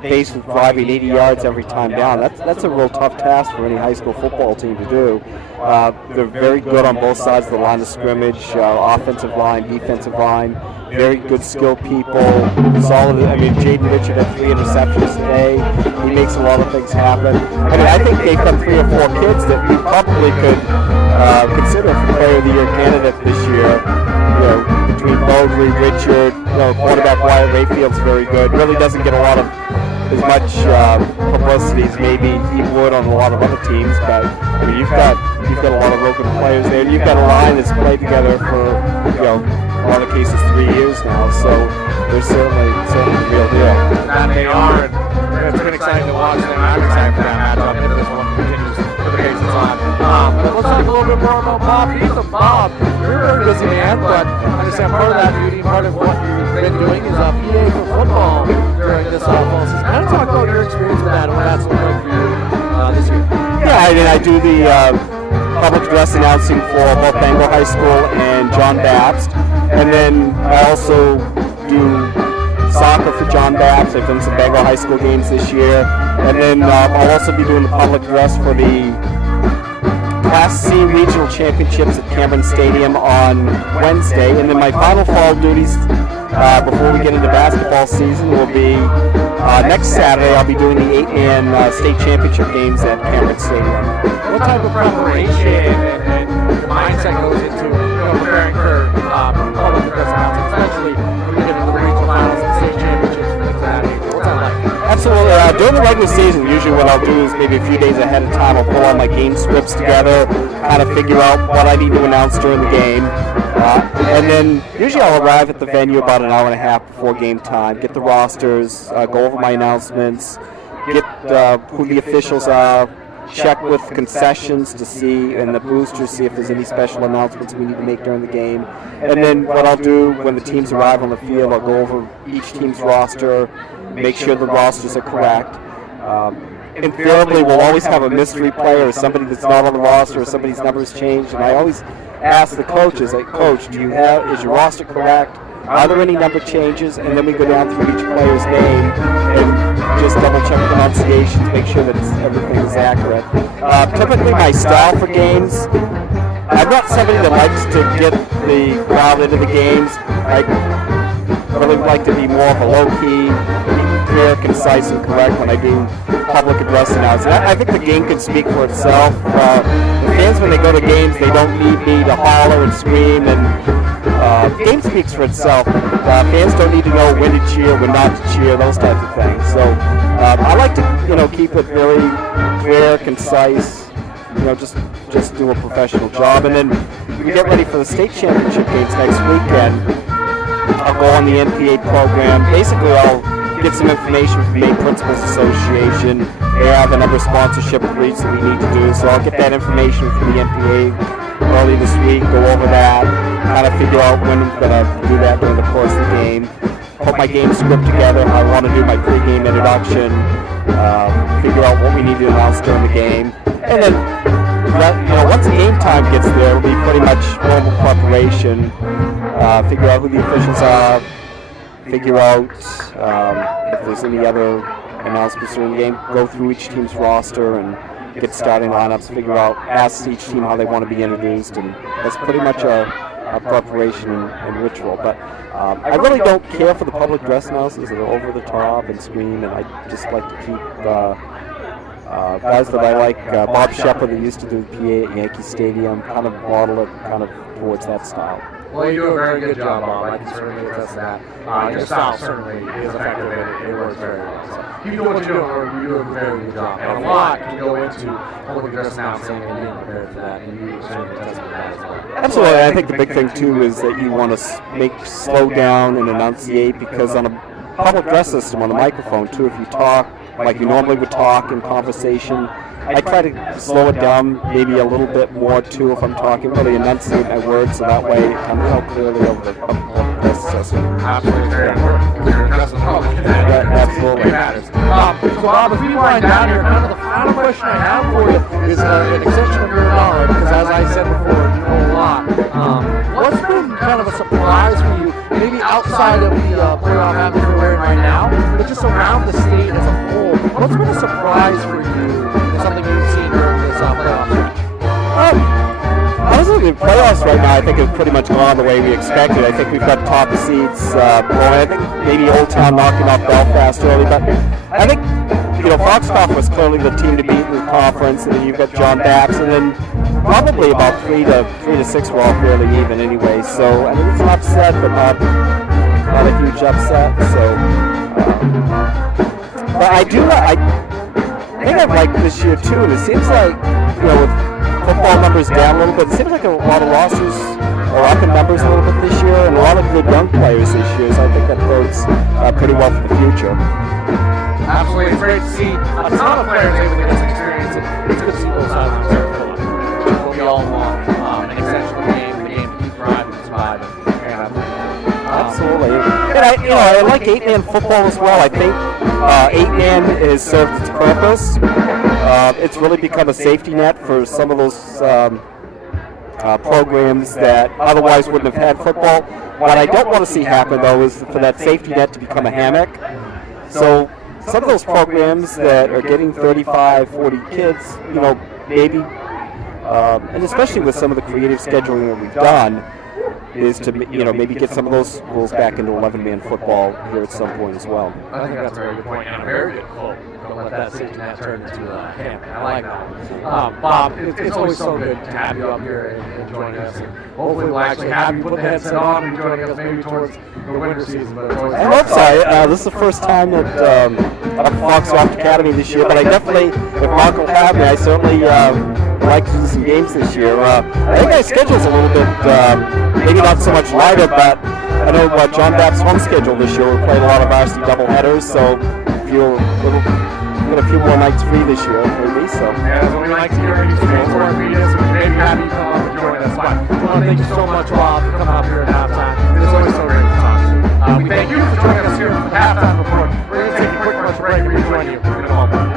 faced with driving 80 yards every time down. That's a real tough task for any high school football team to do. They're very good on both sides of the line of scrimmage, offensive line, defensive line, very good skilled people, solid. I mean, Jaden Richard had 3 interceptions today. He makes a lot of things happen. I mean, I think they've got 3 or 4 kids that we probably could consider for Player of the Year candidate this year. Between Bowdry, Richard, quarterback Wyatt Rayfield's very good. Really doesn't get a lot of as much publicity as maybe he would on a lot of other teams. But I mean, you've got a lot of local players there, and you've got a line that's played together for a lot of cases 3 years now. So they're certainly the real deal. And they are. It's been exciting to watch them. I'm excited for that matchup if this one continues for the pace it's on. But let's talk a little bit more about Bob Heatham. Bob, you're a very busy man, but I understand part of that duty, part of what you've been doing is PA for football during this fall season. Kind of talk about your experience with that and what that's looked like for you this year. Yeah, I mean, I do the public address announcing for both Bangor High School and John Babst, and then I also do soccer for John Babst. I've done some Bangor High School games this year, and then I'll also be doing the public address for the Class C Regional Championships at Cameron Stadium on Wednesday, and then my final fall duties before we get into basketball season will be next Saturday. I'll be doing the 8-man state championship games at Cameron Stadium. What type of preparation and mindset goes into preparing for public address announcements, especially when we get into the regional finals and state championships and things of that nature? What's that like? Absolutely. During the regular season, usually what I'll do is maybe a few days ahead of time, I'll pull all my game scripts together, kind of figure out what I need to announce during the game. And then usually I'll arrive at the venue about an hour and a half before game time, get the rosters, go over my announcements, get who the officials are, check with concessions to see, and the boosters, see if there's any special announcements we need to make during the game. And then what I'll do when the teams arrive on the field, I'll go over each team's roster, make sure the rosters are correct. Invariably, we'll always have a mystery player or somebody that's not on the roster or somebody's numbers changed, and I always ask the coaches, like, Coach, is your roster correct? Are there any number changes? And then we go down through each player's name and just double check pronunciations, make sure that everything is accurate. Typically my style for games, I'm not somebody that likes to get the crowd into the games. I really like to be more of a low-key, clear, concise, and correct when I do public address announcing. I think the game can speak for itself. The fans, when they go to games, they don't need me to holler and scream, and the game speaks for itself. Fans don't need to know when to cheer, when not to cheer, those types of things. So I like to, keep it very clear, concise. Just do a professional job, and then we get ready for the state championship games next weekend. I'll go on the NPA program. Basically, I'll get some information from the Maine Principals Association. They have a number of sponsorship agreements that we need to do, so I'll get that information from the NPA early this week, go over that, kind of figure out when I'm going to do that during the course of the game, put my game script together, how I want to do my pregame introduction, figure out what we need to announce during the game, and then once the game time gets there, it'll be pretty much normal preparation, figure out who the officials are, figure out if there's any other announcements during the game, go through each team's roster and get starting lineups, figure out, ask each team how they want to be introduced, and that's pretty much our preparation and ritual. But I really don't care for the public address announcements that are over the top and scream, and I just like to keep guys that I like, Bob Shepard, that used to do the PA at Yankee Stadium, kind of model it kind of towards that style. Well, you do a very good job, Bob. I can certainly attest to that. Your style certainly is effective, and it works very well. So you do what you're doing, you do a very good job. And a lot can go into public address announcing and being prepared for that, and you certainly attest to that as well. Absolutely. I think the big thing, too, is that you want to slow down and enunciate, because on a public address system, on the microphone, too, if you talk like you normally would talk in conversation, I try to slow it down maybe a little bit more too if I'm talking, really enunciate my words so that way it comes out clearly over the address system. Absolutely, very important, because you're addressing the public. Absolutely. It matters. So Bob, if we wind down here, kind of the final question I have for you is an extension of your knowledge, because as I said before, you know a lot. What's been kind of a surprise for you, maybe outside of the playoff atmosphere we're in right now, but just around the state as a whole? What's been a surprise for you? Something you've seen during this playoff stretch? Honestly, the playoffs right now, I think, have pretty much gone the way we expected. I think we've got top seeds going. I think maybe Old Town knocking off Belfast early, but I think Foxcroft was clearly the team to beat in the conference, and then you've got John Babs, and then probably about 3 to 6 were all fairly even anyway. So I mean, it's an upset, but not a huge upset. So. But I think I like this year too, and it seems like, with football numbers down a little bit, it seems like a lot of rosters are up in numbers a little bit this year, and a lot of good young players this year, so I think that bodes pretty well for the future. Absolutely, it's great to see a ton of players able to get some experience. It's good to see both sides of the circle. We all want an extension of the game to keep thriving and surviving. Absolutely, and I like 8-man football as well. I think 8-man has served its purpose. It's really become a safety net for some of those programs that otherwise wouldn't have had football. What I don't want to see happen, though, is for that safety net to become a hammock. So some of those programs that are getting 35, 40 kids, maybe, and especially with some of the creative scheduling that we've done, is to maybe get some of those schools back into 11-man football here at some point as well. I think that's a very good point and a very good quote. Don't let that safety net turn into a hammock. I like that. Bob, it's always so good to have you up here and joining us. And hopefully we'll actually have you put the headset on and joining us maybe towards the winter season. But it's always I hope so. This is the first time that I'm at Foxcroft Academy this year, but I definitely, if Mark will have me, I certainly like to do some games this year. I think my schedule's a little bit, maybe not so much lighter, but I know John Dapp's home schedule this year. We're playing a lot of varsity doubleheaders, so feel get a few more nights free this year, maybe. So yeah, so we like to hear these things for our media, so we maybe have you come up and join us. But I want to thank you so much, Rob, for coming up here at halftime. It's always so great to talk to you. We thank you for joining us here for the halftime report. We're going to take a quick lunch break. We're going to join you in a moment.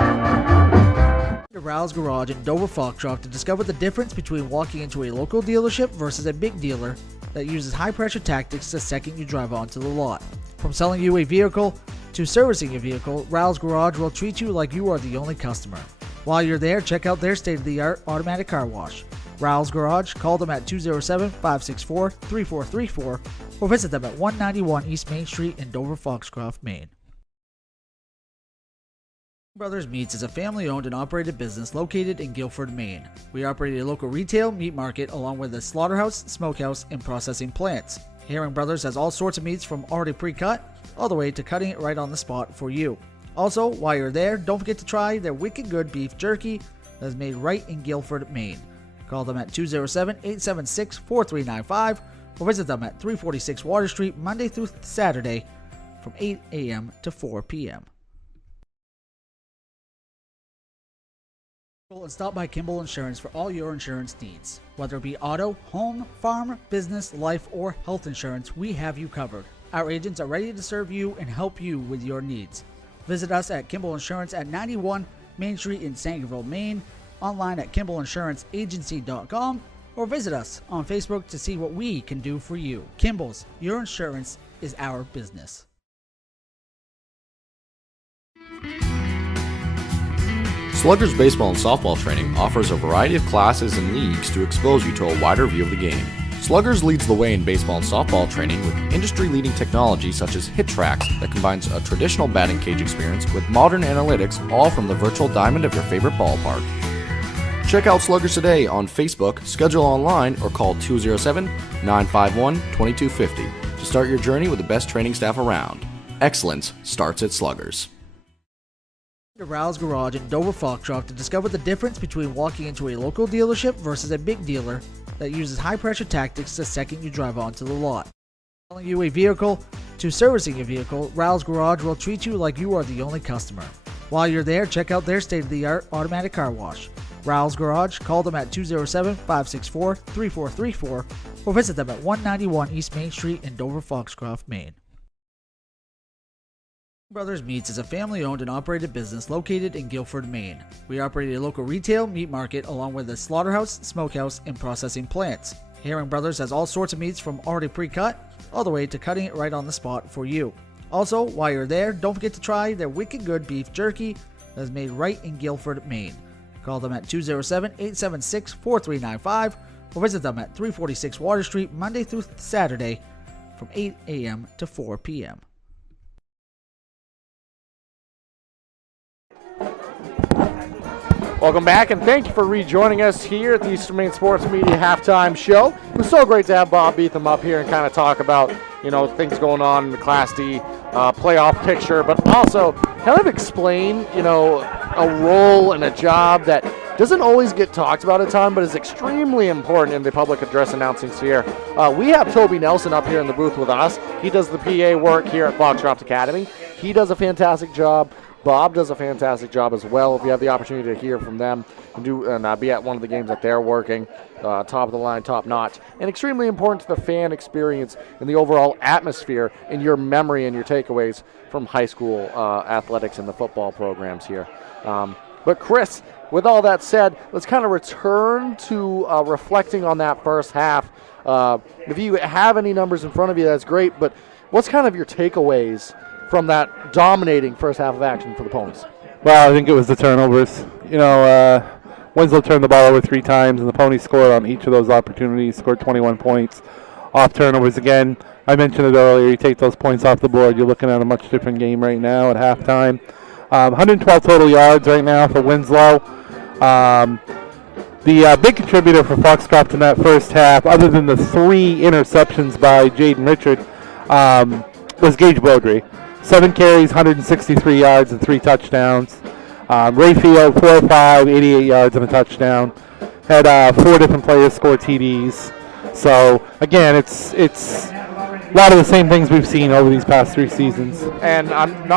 To Rouse Garage in Dover Foxcroft to discover the difference between walking into a local dealership versus a big dealer that uses high-pressure tactics the second you drive onto the lot. From selling you a vehicle to servicing your vehicle, Rouse Garage will treat you like you are the only customer. While you're there, check out their state-of-the-art automatic car wash. Rouse Garage, call them at 207-564-3434 or visit them at 191 East Main Street in Dover Foxcroft, Maine. Brothers Meats is a family-owned and operated business located in Guilford, Maine. We operate a local retail meat market along with a slaughterhouse, smokehouse, and processing plants. Herring Brothers has all sorts of meats from already pre-cut all the way to cutting it right on the spot for you. Also, while you're there, don't forget to try their wicked good beef jerky that is made right in Guilford, Maine. Call them at 207-876-4395 or visit them at 346 Water Street Monday through Saturday from 8 a.m. to 4 p.m. And stop by Kimball Insurance for all your insurance needs. Whether it be auto, home, farm, business, life, or health insurance, we have you covered. Our agents are ready to serve you and help you with your needs. Visit us at Kimball Insurance at 91 Main Street in Sangerville, Maine, online at KimballInsuranceAgency.com, or visit us on Facebook to see what we can do for you. Kimball's, your insurance is our business. Sluggers Baseball and Softball Training offers a variety of classes and leagues to expose you to a wider view of the game. Sluggers leads the way in baseball and softball training with industry-leading technology such as Hit Tracks that combines a traditional batting cage experience with modern analytics, all from the virtual diamond of your favorite ballpark. Check out Sluggers today on Facebook, schedule online, or call 207-951-2250 to start your journey with the best training staff around. Excellence starts at Sluggers. To Rouse Garage in Dover Foxcroft to discover the difference between walking into a local dealership versus a big dealer that uses high-pressure tactics the second you drive onto the lot. Selling you a vehicle to servicing your vehicle, Rouse Garage will treat you like you are the only customer. While you're there, check out their state-of-the-art automatic car wash. Rouse Garage, call them at 207-564-3434 or visit them at 191 East Main Street in Dover Foxcroft, Maine. Brothers Meats is a family-owned and operated business located in Guilford, Maine. We operate a local retail meat market along with a slaughterhouse, smokehouse, and processing plants. Herring Brothers has all sorts of meats from already pre-cut all the way to cutting it right on the spot for you. Also, while you're there, don't forget to try their wicked good beef jerky that is made right in Guilford, Maine. Call them at 207-876-4395 or visit them at 346 Water Street Monday through Saturday from 8 a.m. to 4 p.m. Welcome back, and thank you for rejoining us here at the Eastern Maine Sports Media Halftime Show. It was so great to have Bob Beetham up here and kind of talk about, things going on in the Class D playoff picture, but also kind of explain, a role and a job that doesn't always get talked about at times, but is extremely important in the public address announcing sphere. We have Toby Nelson up here in the booth with us. He does the PA work here at Foxcroft Academy. He does a fantastic job. Bob does a fantastic job as well. If you have the opportunity to hear from them and be at one of the games that they're working, top of the line, top notch, and extremely important to the fan experience and the overall atmosphere in your memory and your takeaways from high school athletics and the football programs here. But Chris, with all that said, let's kind of return to reflecting on that first half. If you have any numbers in front of you, that's great, but what's kind of your takeaways from that dominating first half of action for the Ponies? Well, I think it was the turnovers. Winslow turned the ball over 3 times, and the Ponies scored on each of those opportunities, scored 21 points off turnovers again. I mentioned it earlier, you take those points off the board, you're looking at a much different game right now at halftime. 112 total yards right now for Winslow. The big contributor for Foxcroft in that first half, other than the 3 interceptions by Jaden Richard, was Gage Beaudry. 7 carries, 163 yards, and 3 touchdowns. Ray Field, 4 of 5, 88 yards and a touchdown. Had 4 different players score TDs. So, again, it's a lot of the same things we've seen over these past 3 seasons. And I'm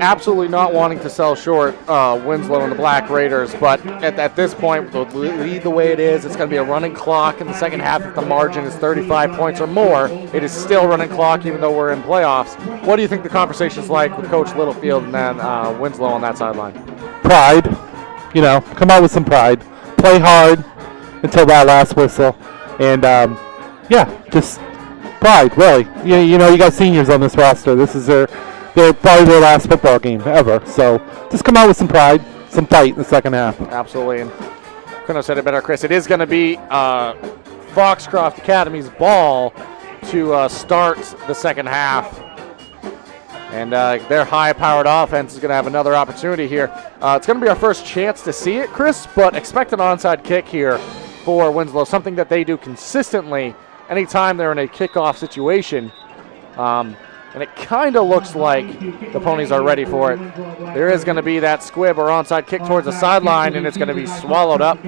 absolutely not wanting to sell short Winslow and the Black Raiders, but at this point, with the lead the way it is, it's going to be a running clock in the second half. If the margin is 35 points or more, it is still running clock even though we're in playoffs. What do you think the conversation's like with Coach Littlefield and then Winslow on that sideline? Pride. Come out with some pride. Play hard until that last whistle. And, just pride, really. You got seniors on this roster. This is their probably their last football game ever. So just come out with some pride, some fight in the second half. Absolutely. And couldn't have said it better, Chris. It is going to be Foxcroft Academy's ball to start the second half. And their high-powered offense is going to have another opportunity here. It's going to be our first chance to see it, Chris, but expect an onside kick here for Winslow, something that they do consistently anytime they're in a kickoff situation. And it kind of looks like the Ponies are ready for it. There is going to be that squib or onside kick towards the sideline, and it's going to be swallowed up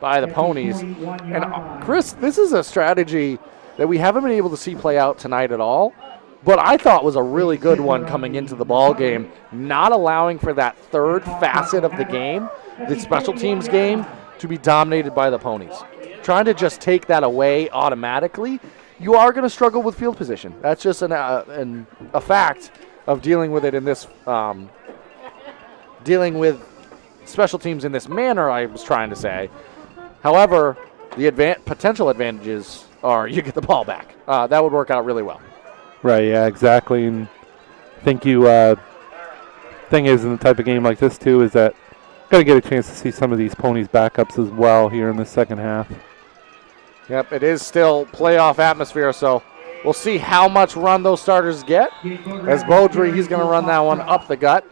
by the Ponies. And Chris, this is a strategy that we haven't been able to see play out tonight at all, but I thought was a really good one coming into the ball game, not allowing for that third facet of the game, the special teams game, to be dominated by the Ponies. Trying to just take that away automatically, you are going to struggle with field position. That's just a fact of dealing with it in this, dealing with special teams in this manner, I was trying to say. However, the potential advantages are you get the ball back. That would work out really well. Right, yeah, exactly. And I think thing is, in the type of game like this, too, is that got to get a chance to see some of these Ponies backups as well here in the second half. Yep, it is still playoff atmosphere, so we'll see how much run those starters get. As Beaudry, he's going to run that one up the gut.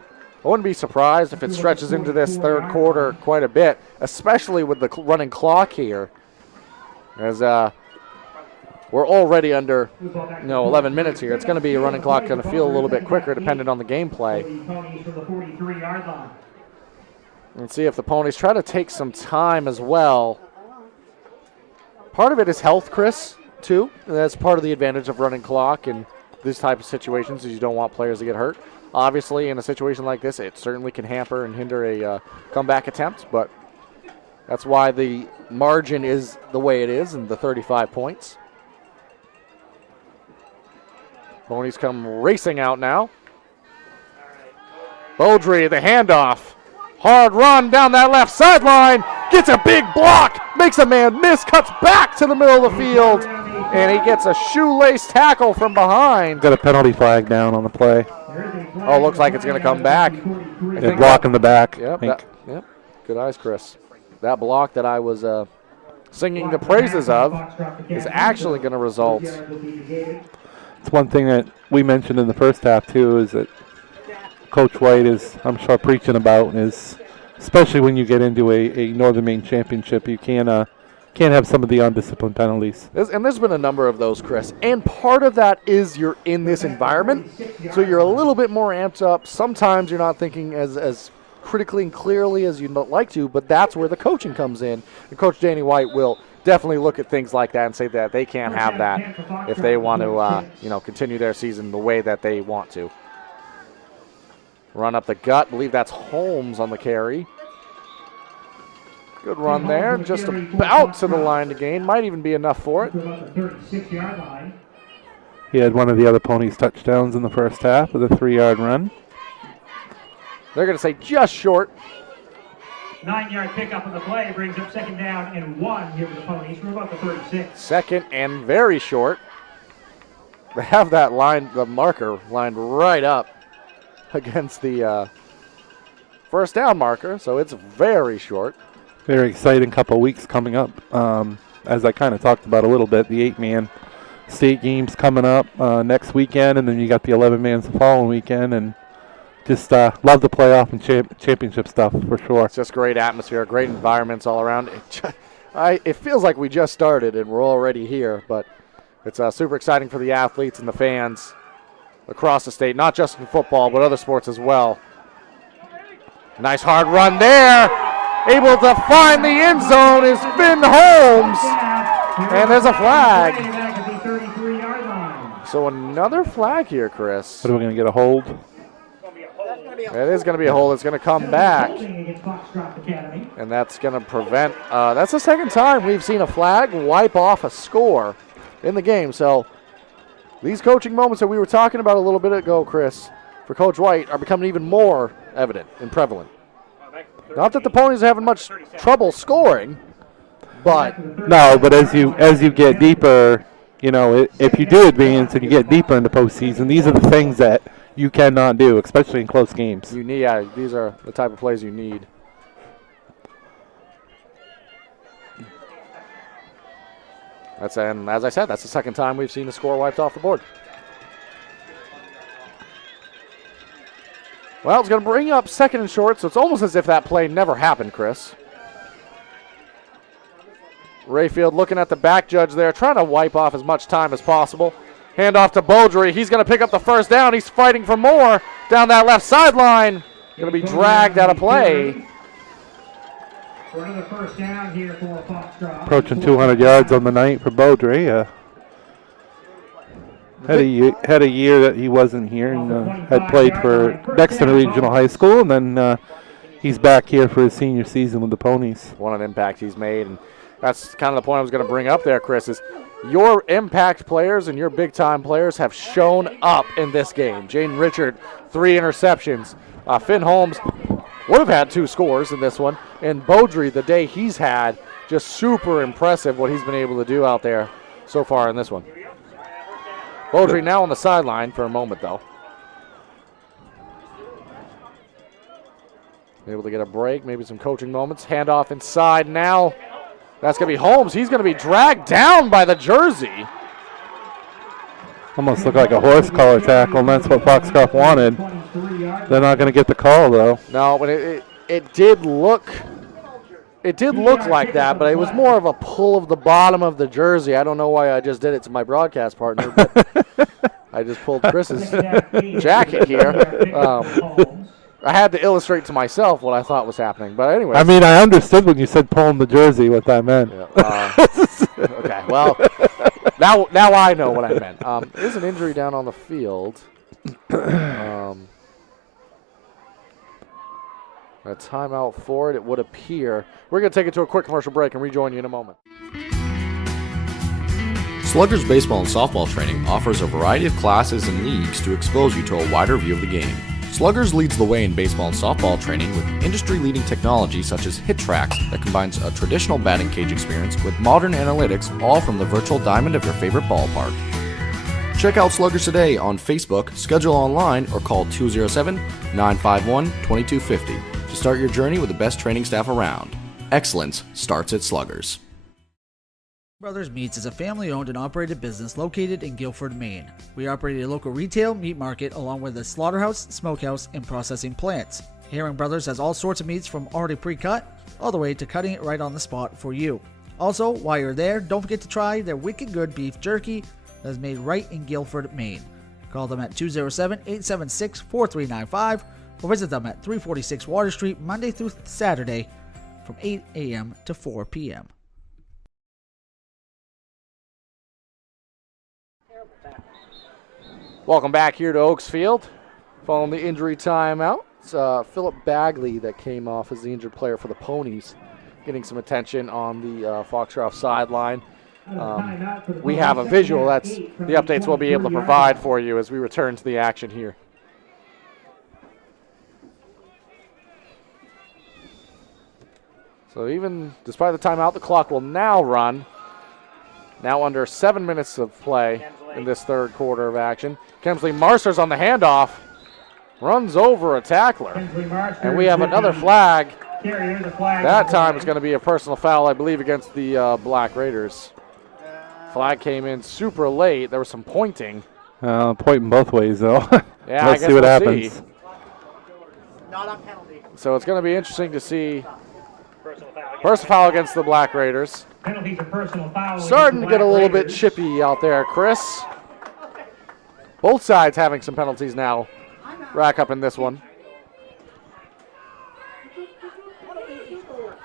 I wouldn't be surprised if it stretches into this third quarter quite a bit, especially with the running clock here. As we're already under 11 minutes here. It's going to be a running clock, going to feel a little bit quicker depending on the gameplay. Let's see if the Ponies try to take some time as well. Part of it is health, Chris, too. And that's part of the advantage of running clock in these type of situations, is you don't want players to get hurt. Obviously, in a situation like this, it certainly can hamper and hinder a comeback attempt, but that's why the margin is the way it is, and the 35 points. Ponies come racing out now. Beaudry, the handoff. Hard run down that left sideline. Gets a big block. Makes a man miss. Cuts back to the middle of the field. And he gets a shoelace tackle from behind. Got a penalty flag down on the play. Oh, looks like it's going to come back. They're blocking the back. Yep. Good eyes, Chris. That block that I was singing the praises of is actually going to result. It's one thing that we mentioned in the first half, too, is that Coach White is, I'm sure, preaching about, is especially when you get into a Northern Maine championship. You can't have some of the undisciplined penalties. And there's been a number of those, Chris. And part of that is you're in this environment, so you're a little bit more amped up. Sometimes you're not thinking as critically and clearly as you'd like to, but that's where the coaching comes in. And Coach Danny White will definitely look at things like that and say that they can't have that if they want to, continue their season the way that they want to. Run up the gut. I believe that's Holmes on the carry. Good run there. Just about to the line to gain. Might even be enough for it. He had one of the other Ponies' touchdowns in the first half with a 3-yard run. They're going to say just short. 9-yard pickup on the play brings up 2nd down and 1 here for the Ponies from about the 36. Second and very short. They have that line, the marker lined right up against the first down marker, so it's very short. Very exciting couple weeks coming up. As I kind of talked about a little bit, the 8-man state games coming up next weekend, and then you got the 11-mans the following weekend, and just love the playoff and championship stuff for sure. It's just great atmosphere, great environments all around. It feels like we just started and we're already here, but it's super exciting for the athletes and the fans across the state, not just in football, but other sports as well. Nice hard run there. Able to find the end zone is Finn Holmes. And there's a flag. So another flag here, Chris. What are we going to get, a hold? It is going to be a hold. It's going to come back. And that's going to prevent. That's the second time we've seen a flag wipe off a score in the game. So these coaching moments that we were talking about a little bit ago, Chris, for Coach White are becoming even more evident and prevalent. Not that the Ponies are having much trouble scoring, but no. But as you get deeper, if you do advance and you get deeper into postseason, these are the things that you cannot do, especially in close games. You need. These are the type of plays you need. And as I said, that's the second time we've seen the score wiped off the board. Well, it's going to bring up 2nd and short, so it's almost as if that play never happened, Chris. Rayfield looking at the back judge there, trying to wipe off as much time as possible. Hand off to Beaudry. He's going to pick up the first down. He's fighting for more down that left sideline. Going to be dragged out of play. For another first down here for Foxcroft. Approaching 200 yards on the night for Beaudry. Had a year that he wasn't here and had played for Dexter Regional High School, and then he's back here for his senior season with the Ponies. What an impact he's made, and that's kind of the point I was going to bring up there, Chris, is your impact players and your big-time players have shown up in this game. Jaden Richard, 3 interceptions. Finn Holmes would have had 2 scores in this one, and Beaudry, the day he's had, just super impressive what he's been able to do out there so far in this one. Beaudry now on the sideline for a moment, though. Able to get a break, maybe some coaching moments. Handoff inside now. That's going to be Holmes. He's going to be dragged down by the jersey. Almost looked like a horse collar tackle, and that's what Foxcroft wanted. They're not going to get the call, though. No, but it did look like that, but it was more of a pull of the bottom of the jersey. I don't know why I just did it to my broadcast partner, but I just pulled Chris's jacket here. I had to illustrate to myself what I thought was happening, but anyway. I mean, I understood when you said pulling the jersey what that meant. Yeah, okay, well, now I know what I meant. There's an injury down on the field. A timeout for it would appear. We're going to take it to a quick commercial break and rejoin you in a moment. Sluggers baseball and softball training offers a variety of classes and leagues to expose you to a wider view of the game. Sluggers leads the way in baseball and softball training with industry-leading technology such as Hit Tracks that combines a traditional batting cage experience with modern analytics, all from the virtual diamond of your favorite ballpark. Check out Sluggers today on Facebook, schedule online, or call 207-951-2250 to start your journey with the best training staff around. Excellence starts at Sluggers. Brothers Meats is a family-owned and operated business located in Guilford, Maine. We operate a local retail meat market along with a slaughterhouse, smokehouse, and processing plants. Herring Brothers has all sorts of meats from already pre-cut all the way to cutting it right on the spot for you. Also, while you're there, don't forget to try their wicked good beef jerky that is made right in Guilford, Maine. Call them at 207-876-4395 or visit them at 346 Water Street Monday through Saturday from 8 a.m. to 4 p.m. Welcome back here to Oaks Field. Following the injury timeout, it's Philip Bagley that came off as the injured player for the Ponies, getting some attention on the Foxcroft sideline. We have a visual. That's the updates we'll be able to provide for you as we return to the action here. So even despite the timeout, the clock will now run. Now under 7 minutes of play in this third quarter of action. Kemsley Marsters on the handoff. Runs over a tackler. And we have another flag. That time it's going to be a personal foul, I believe, against the Black Raiders. Flag came in super late. There was some pointing. Pointing both ways, though. Yeah, Let's see what happens. Not on penalty. So it's going to be interesting to see. Personal foul against the Black Raiders. Penalties and personal fouls. Starting to get a little bit chippy out there, Chris. Both sides having some penalties now. Rack up in this one.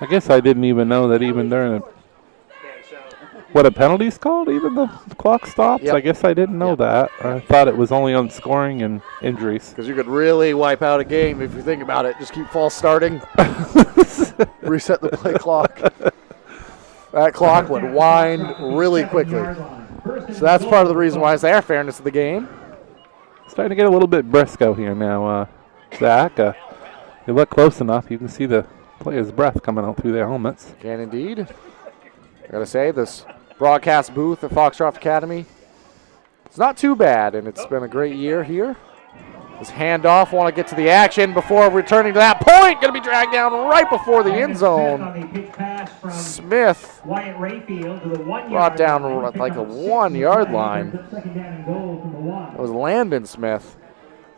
I guess I didn't even know that even during what a penalty's called, even the clock stops. Yep. I guess I didn't know that. I thought it was only on scoring and injuries. Because you could really wipe out a game if you think about it. Just keep false starting. Reset the play clock. That clock would wind really quickly. So that's part of the reason why it's there, fairness of the game. Starting to get a little bit brisk out here now, Zach. You look close enough, you can see the players' breath coming out through their helmets. Can indeed. I gotta say, this broadcast booth at Foxcroft Academy, it's not too bad, and it's been a great year here. This handoff, want to get to the action before returning to that point. Going to be dragged down right before the end zone. Smith brought down like a 1 yard line. It was Landon Smith.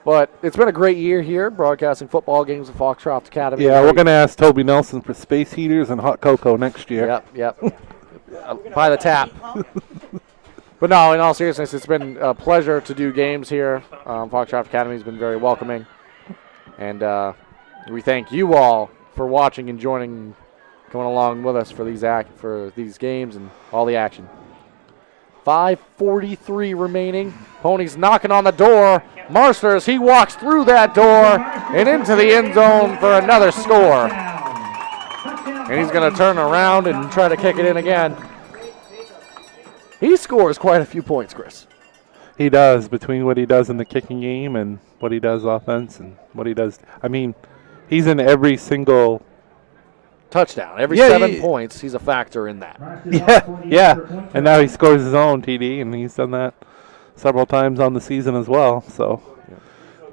But it's been a great year here, broadcasting football games at Foxcroft Academy. Yeah, we're going to ask Toby Nelson for space heaters and hot cocoa next year. Yep. By the tap. But no, in all seriousness, it's been a pleasure to do games here. Foxcroft Academy has been very welcoming. And we thank you all for watching and joining, coming along with us for these games and all the action. 5:43 remaining. Ponies knocking on the door. Marsters, he walks through that door and into the end zone for another score. And he's going to turn around and try to kick it in again. He scores quite a few points, Chris. He does, between what he does in the kicking game and what he does offense and what he does. I mean, he's in every single touchdown. Every 7 points, he's a factor in that. Yeah. And now he scores his own TD, and he's done that several times on the season as well. So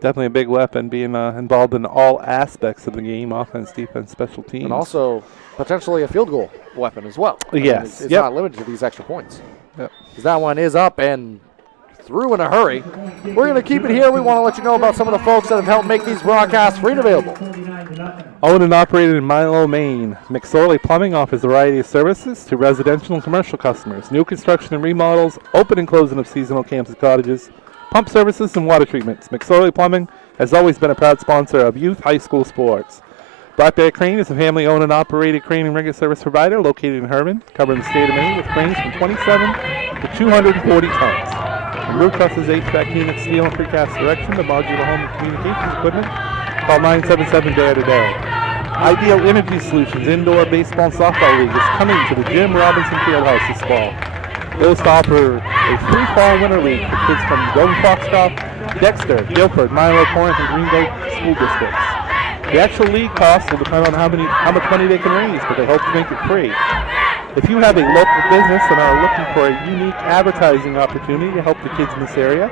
definitely a big weapon, being involved in all aspects of the game, offense, defense, special teams. And also potentially a field goal weapon as well. Yes. It's not limited to these extra points. Because that one is up and through in a hurry. We're going to keep it here. We want to let you know about some of the folks that have helped make these broadcasts free and available. Owned and operated in Milo, Maine, McSorley Plumbing offers a variety of services to residential and commercial customers. New construction and remodels, open and closing of seasonal camps and cottages, pump services, and water treatments. McSorley Plumbing has always been a proud sponsor of youth high school sports. Black Bear Crane is a family-owned and operated crane and rigger service provider located in Herman, covering the state of Maine with cranes from 27 to 240 tons. From roof trusses, HVAC units, steel and precast erection to modular home and communications equipment, call 977-DARE-TO-DARE. Ideal Energy Solutions Indoor Baseball and Softball League is coming to the Jim Robinson Fieldhouse this fall. They will offer a free fall winter league for kids from Golden Foxcroft, Dexter, Guilford, Milo, Corinth, and Greenville school districts. The actual league cost will depend on how much money they can raise, but they hope to make it free. If you have a local business and are looking for a unique advertising opportunity to help the kids in this area,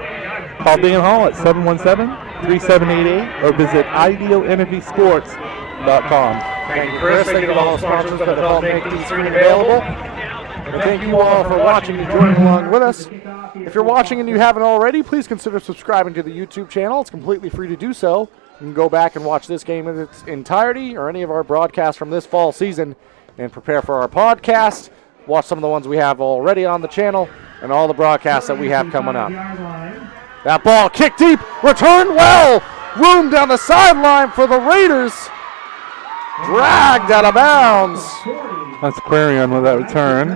call Dan Hall at 717-3788 or visit idealenergysports.com. Thank you, Chris. Thank you to all the sponsors that have helped make these free and available. And thank you all for watching and joining along with us. If you're watching and you haven't already, please consider subscribing to the YouTube channel. It's completely free to do so. You can go back and watch this game in its entirety or any of our broadcasts from this fall season and prepare for our podcast. Watch some of the ones we have already on the channel and all the broadcasts that we have coming up. That ball kicked deep, returned well. Room down the sideline for the Raiders. Dragged out of bounds. That's Aquarian with that return.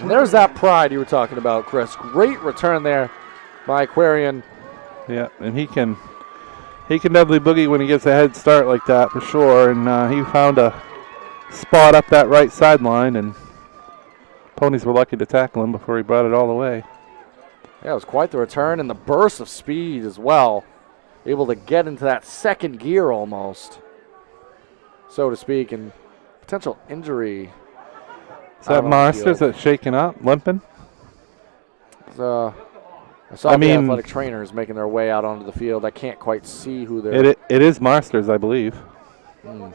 And there's that pride you were talking about, Chris. Great return there by Aquarian. Yeah, and he can definitely boogie when he gets a head start like that for sure. And he found a spot up that right sideline, and Ponies were lucky to tackle him before he brought it all the way. Yeah, it was quite the return and the burst of speed as well. Able to get into that second gear almost, so to speak, and potential injury. Is that Monsters that's shaking up, limping? I saw the athletic trainers making their way out onto the field. I can't quite see who they're. It is Monsters, I believe. Mm.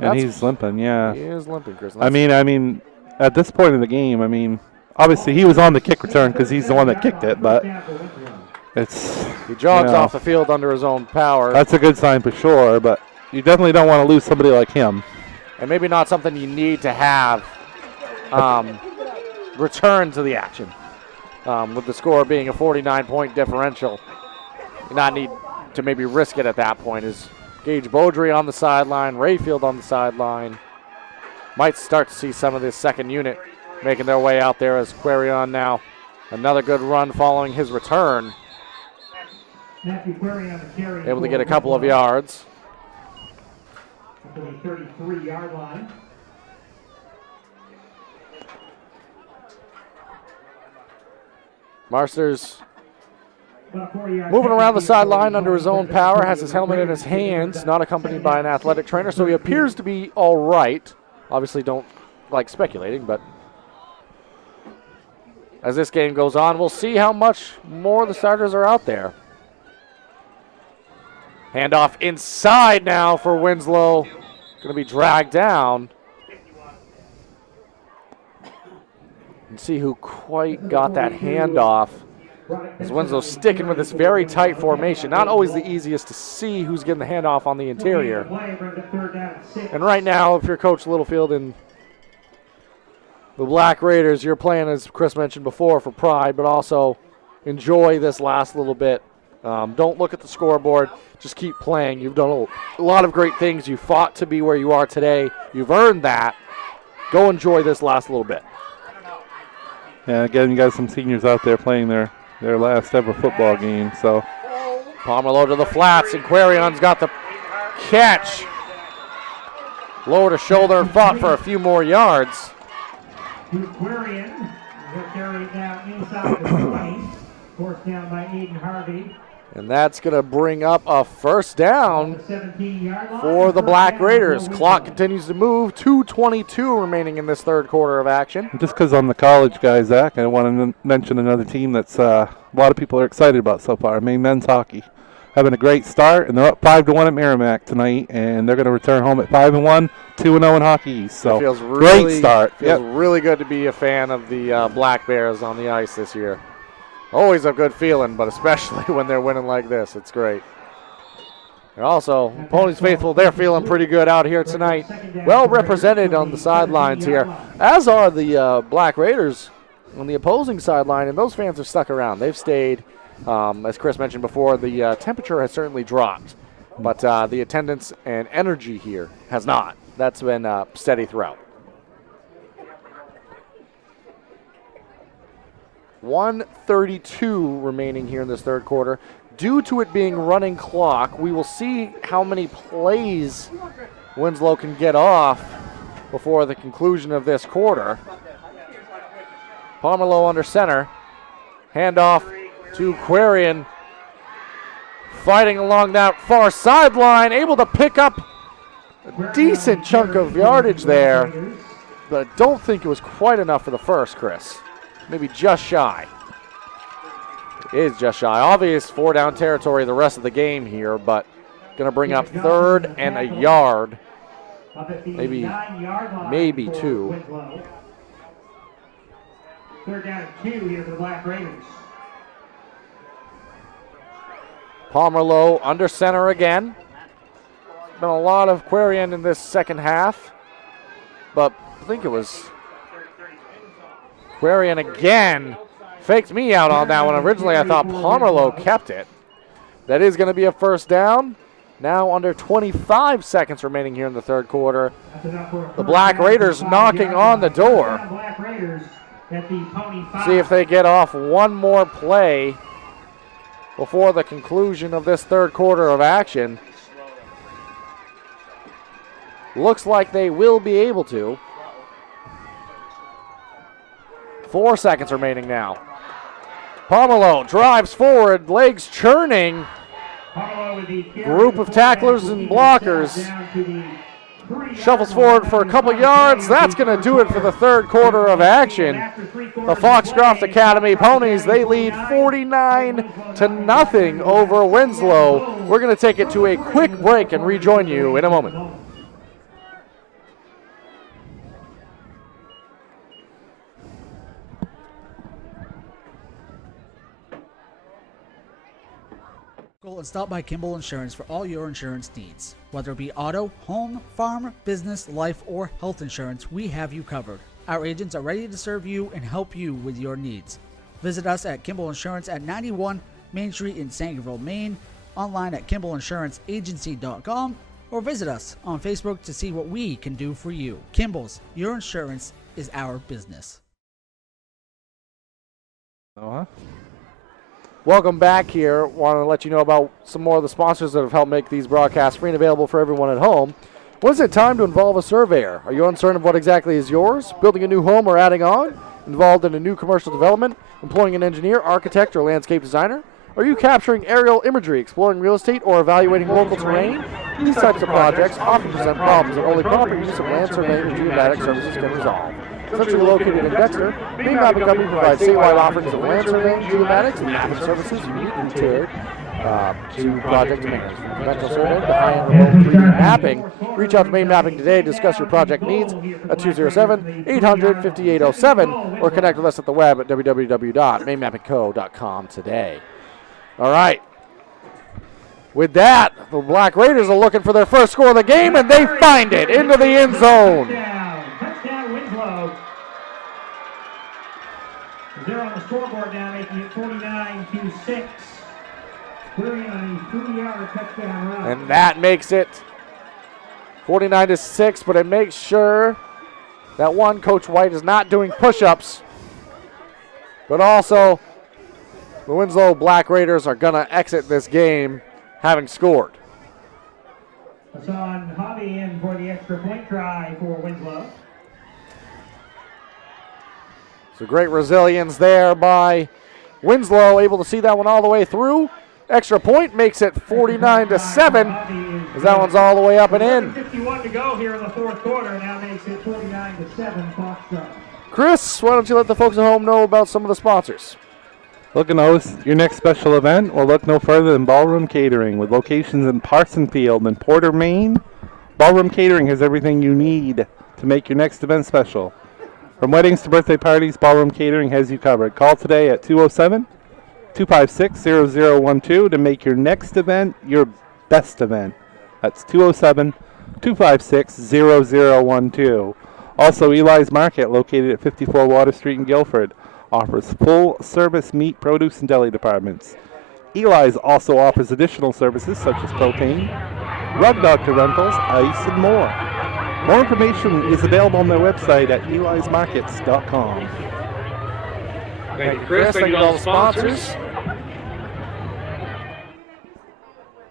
And he's limping, yeah. He is limping, Chris. I mean, at this point in the game, obviously he was on the kick return because he's the one that kicked it, but he jogs off the field under his own power. That's a good sign for sure, but you definitely don't want to lose somebody like him. And maybe not something you need to have return to the action. With the score being a 49-point differential, you not need to maybe risk it at that point. Is Gage Beaudry on the sideline, Rayfield on the sideline. Might start to see some of this second unit making their way out there as Quarion now. Another good run following his return. Able to get a couple of yards. To the 33-yard line. Marsters moving around the sideline under his own power, has his helmet in his hands, not accompanied by an athletic trainer, so he appears to be all right. Obviously don't like speculating, but as this game goes on, we'll see how much more the starters are out there. Handoff inside now for Winslow. Going to be dragged down. And see who quite got that handoff. As Winslow sticking with this very tight formation. Not always the easiest to see who's getting the handoff on the interior. And right now, if you're Coach Littlefield and the Black Raiders, you're playing, as Chris mentioned before, for pride, but also enjoy this last little bit. Don't look at the scoreboard. Just keep playing. You've done a lot of great things. You fought to be where you are today. You've earned that. Go enjoy this last little bit. Yeah, again, you got some seniors out there playing their last ever football game. So Pomerleau to the flats, and Quarion's got the catch. Lower to shoulder and fought for a few more yards. Quarion, he'll carry it down inside the 20. Forced down by Aiden Harvey. And that's going to bring up a first down for the Black Raiders. Clock continues to move. 2:22 remaining in this third quarter of action. Just because I'm the college guy, Zach, I want to mention another team that's a lot of people are excited about so far. Maine men's hockey having a great start, and they're up 5-1 at Merrimack tonight, and they're going to return home at 5-1, 2-0 in Hockey East. So feels really, great start. Feels really good to be a fan of the Black Bears on the ice this year. Always a good feeling, but especially when they're winning like this. It's great. And also, Ponies faithful, they're feeling pretty good out here tonight. Well represented on the sidelines here, as are the Black Raiders on the opposing sideline, and those fans have stuck around. They've stayed. As Chris mentioned before, the temperature has certainly dropped, but the attendance and energy here has not. That's been steady throughout. 1:32 remaining here in this third quarter. Due to it being running clock, we will see how many plays Winslow can get off before the conclusion of this quarter. Pomerleau under center. Handoff to Quarion. Fighting along that far sideline, able to pick up a decent chunk of yardage there, but I don't think it was quite enough for the first, Chris. Maybe just shy. It is just shy. Obvious 4-down territory the rest of the game here, but going to bring up third and a yard. Maybe two. Third down and 2 here for the Black Raiders. Pomerleau under center again. Been a lot of Quarian in this second half, but I think it was Quarian again. Faked me out on that one. Originally, I thought Pomerleau kept it. That is going to be a first down. Now under 25 seconds remaining here in the third quarter. The Black Raiders knocking on the door. See if they get off one more play before the conclusion of this third quarter of action. Looks like they will be able to. 4 seconds remaining now. Pomerleau drives forward, legs churning. Group of tacklers and blockers. Shuffles forward for a couple yards. That's going to do it for the third quarter of action. The Foxcroft Academy Ponies, they lead 49-0 over Winslow. We're going to take it to a quick break and rejoin you in a moment. And stop by Kimball Insurance for all your insurance needs. Whether it be auto, home, farm, business, life, or health insurance, we have you covered. Our agents are ready to serve you and help you with your needs. Visit us at Kimball Insurance at 91 Main Street in Sangerville, Maine, online at KimballInsuranceAgency.com, or visit us on Facebook to see what we can do for you. Kimball's, your insurance is our business. Welcome back here. Want to let you know about some more of the sponsors that have helped make these broadcasts free and available for everyone at home. When is it time to involve a surveyor? Are you uncertain of what exactly is yours? Building a new home or adding on? Involved in a new commercial development? Employing an engineer, architect, or landscape designer? Are you capturing aerial imagery, exploring real estate, or evaluating local terrain? These types of projects often present problems that only proper use of land surveying and geomatic services can resolve. Centrally located in Dexter, Main Mapping Company provides statewide offerings of land surveying, geomatics, and mapping services uniquely tailored to project demands. From conventional surveying to high-end remote 3D mapping, reach out to Main Mapping today to discuss your project needs at 207-800-5807 or connect with us at the web at www.mainmappingco.com today. All right. With that, the Black Raiders are looking for their first score of the game, and they find it into the end zone. Touchdown, Winslow. They're on the scoreboard now, making it 49-6. Quarian on a 3-yard touchdown run. And that makes it 49-6, but it makes sure that one, Coach White is not doing push-ups, but also the Winslow Black Raiders are going to exit this game having scored. Hassan Hobby in for the extra point try for Winslow. So great resilience there by Winslow, able to see that one all the way through. Extra point makes it 49-7, as that one's all the way up and in. 51 to go here in the fourth quarter, now makes it 49-7 Foxcroft. Chris, why don't you let the folks at home know about some of the sponsors? Looking to host your next special event? Well, look no further than Ballroom Catering. With locations in Parsonsfield and Porter, Maine, Ballroom Catering has everything you need to make your next event special. From weddings to birthday parties, Ballroom Catering has you covered. Call today at 207-256-0012 to make your next event your best event. That's 207-256-0012. Also, Eli's Market, located at 54 Water Street in Guilford, offers full-service meat, produce, and deli departments. Eli's also offers additional services such as propane, rug doctor rentals, ice, and more. More information is available on their website at elismarkets.com. Thank you, Chris. Thank you to all the sponsors.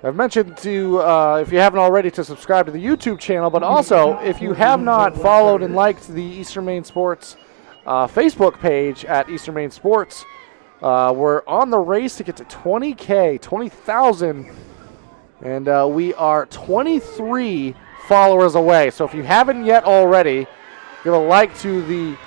I've mentioned to, if you haven't already, to subscribe to the YouTube channel, but also if you have not followed and liked the Eastern Maine Sports Facebook page at Eastern Maine Sports, we're on the race to get to 20,000, and we are 23 followers away. So if you haven't yet already, give a like to the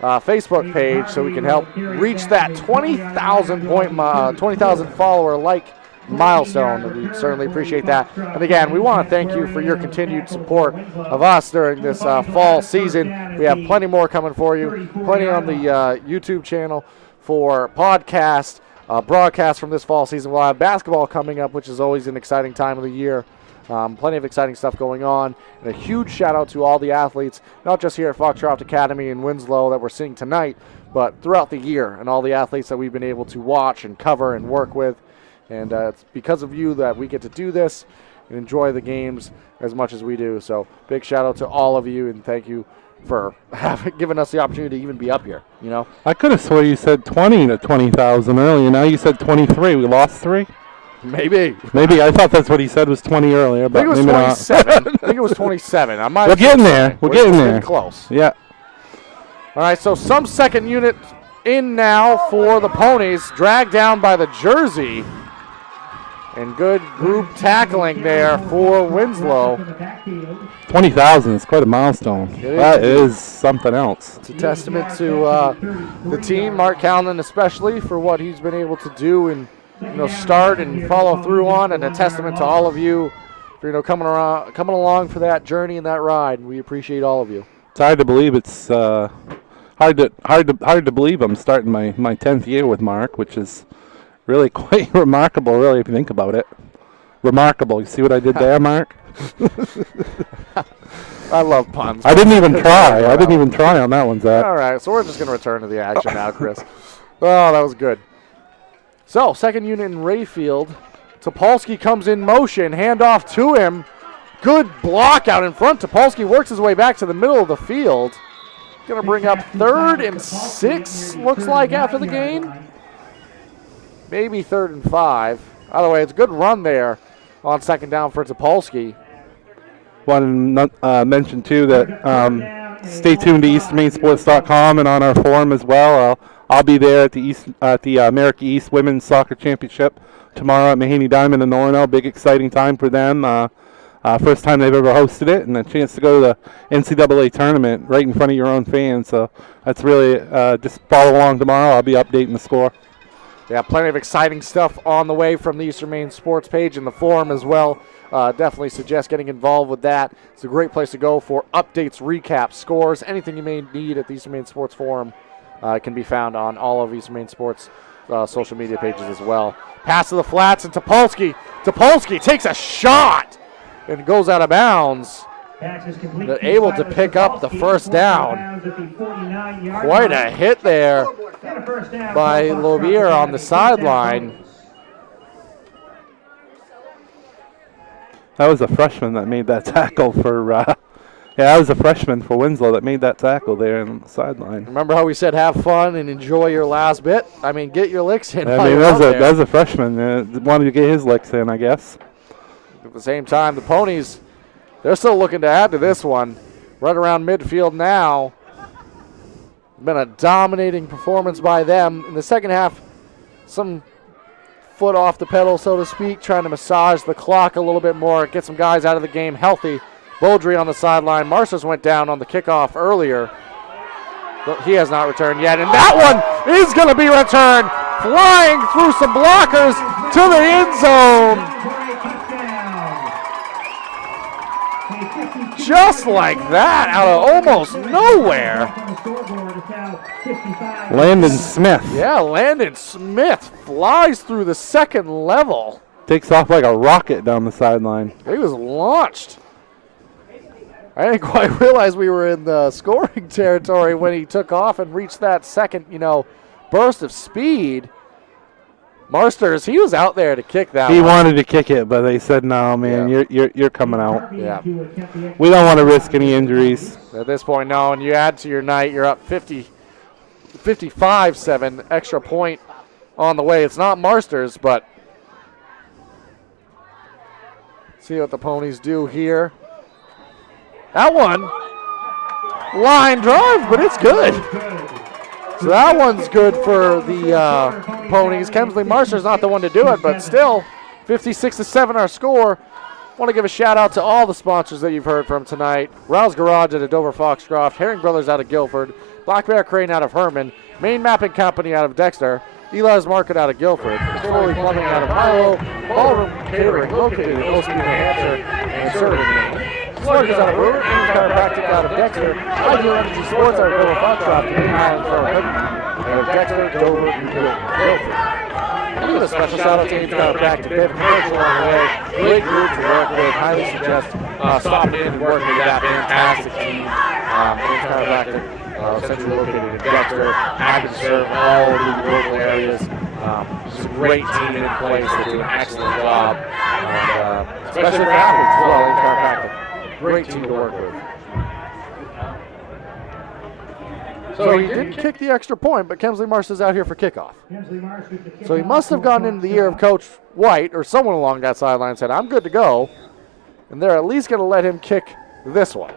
Facebook page so we can help reach that 20,000 follower like milestone. We certainly appreciate that. And again, we want to thank you for your continued support of us during this fall season. We have plenty more coming for you, plenty on the YouTube channel for podcast broadcast from this fall season. We'll have basketball coming up, which is always an exciting time of the year. Plenty of exciting stuff going on. And a huge shout out to all the athletes, not just here at Foxcroft Academy in Winslow that we're seeing tonight, but throughout the year, and all the athletes that we've been able to watch and cover and work with. And it's because of you that we get to do this and enjoy the games as much as we do. So big shout out to all of you, and thank you for giving us the opportunity to even be up here, you know. I could have swore you said 20 to 20,000 earlier. Now you said 23. We lost 3? Maybe. I thought that's what he said was 20 earlier, but I think it was maybe 27. not. I think it was 27. We're getting there. We're getting there. Close. Yeah. All right, so some second unit in now for the Ponies, dragged down by the jersey. And good group tackling there for Winslow. 20,000 is quite a milestone. That is something else. It's a testament to the team, Mark Callan especially, for what he's been able to do and start and follow through on, and a testament to all of you for coming along for that journey and that ride. We appreciate all of you. It's hard to believe. It's hard to believe I'm starting my 10th year with Mark, which is really quite remarkable, really, if you think about it. Remarkable. You see what I did there, Mark? I love puns. I didn't even try. I didn't even try on that one, Zach. All right, so we're just going to return to the action now, Chris. Oh, that was good. So, second unit in Rayfield. Topolsky comes in motion. Handoff to him. Good block out in front. Topolsky works his way back to the middle of the field. Going to bring up 3rd and 6, looks like, after the gain. Maybe 3rd and 5. Either way, it's a good run there on second down for Topolsky. Want to mention, too, that stay tuned to EasternMainSports.com and on our forum as well. I'll be there at the America East Women's Soccer Championship tomorrow at Mahaney Diamond in Orono. Big, exciting time for them. First time they've ever hosted it, and a chance to go to the NCAA tournament right in front of your own fans. So that's really just follow along tomorrow. I'll be updating the score. Yeah, plenty of exciting stuff on the way from the Eastern Maine Sports page and the forum as well. Definitely suggest getting involved with that. It's a great place to go for updates, recaps, scores, anything you may need at the Eastern Maine Sports Forum can be found on all of Eastern Maine Sports social media pages as well. Pass to the flats, and Topolsky takes a shot and goes out of bounds. They're able to pick up the first down. Quite a hit there by Lobier on the sideline. That was a freshman that made that tackle for that was a freshman for Winslow that made that tackle there on the sideline. Remember how we said have fun and enjoy your last bit? I mean, get your licks in. I mean, that was a freshman. Wanted to get his licks in, I guess. At the same time, the Ponies, they're still looking to add to this one. Right around midfield now. Been a dominating performance by them. In the second half, some foot off the pedal, so to speak, trying to massage the clock a little bit more, get some guys out of the game healthy. Beaudry on the sideline. Marsters went down on the kickoff earlier. But he has not returned yet, and that one is going to be returned, flying through some blockers to the end zone. Just like that, out of almost nowhere. Landon Smith. Yeah, Landon Smith flies through the second level. Takes off like a rocket down the sideline. He was launched. I didn't quite realize we were in the scoring territory when he took off and reached that second, burst of speed. Marsters, he was out there to kick that one. He wanted to kick it, but they said, no, man, yeah. you're coming out. Yeah. We don't want to risk any injuries. At this point, no, and you add to your night, you're up 55-7, extra point on the way. It's not Marsters, but see what the Ponies do here. That one, line drive, but it's good. So that one's good for the Ponies. Kemsley Marsters not the one to do it, but still, 56-7 our score. Want to give a shout out to all the sponsors that you've heard from tonight. Rouse Garage out of Dover Foxcroft, Herring Brothers out of Guilford, Black Bear Crane out of Herman, Main Mapping Company out of Dexter, Eli's Market out of Guilford, Foley Plumbing out of Milo, Ballroom Catering located in Ospey, New Hampshire, and serving Maine. Sluggers out of Brewer, Ames Chiropractic out of Dexter, Ideal Energy Sports out of Dover Foxcroft, Main Highland Pro Equipment, and of Dexter, Dover, and Guilford. And a special shout out to Ames Chiropractic. They have a commercial on the way. Great group to work with. Highly suggest stopping in and working with that fantastic team. Ames Chiropractic, centrally located in Dexter, happy to serve all the local areas. It's a great team in place. They do an excellent job, especially for athletes as well. Ames Chiropractic, great team to work with. So he didn't kick the extra point, but Kemsley Marsh is out here for kickoff. So he must have gotten into the ear of Coach White or someone along that sideline and said, I'm good to go. And they're at least going to let him kick this one.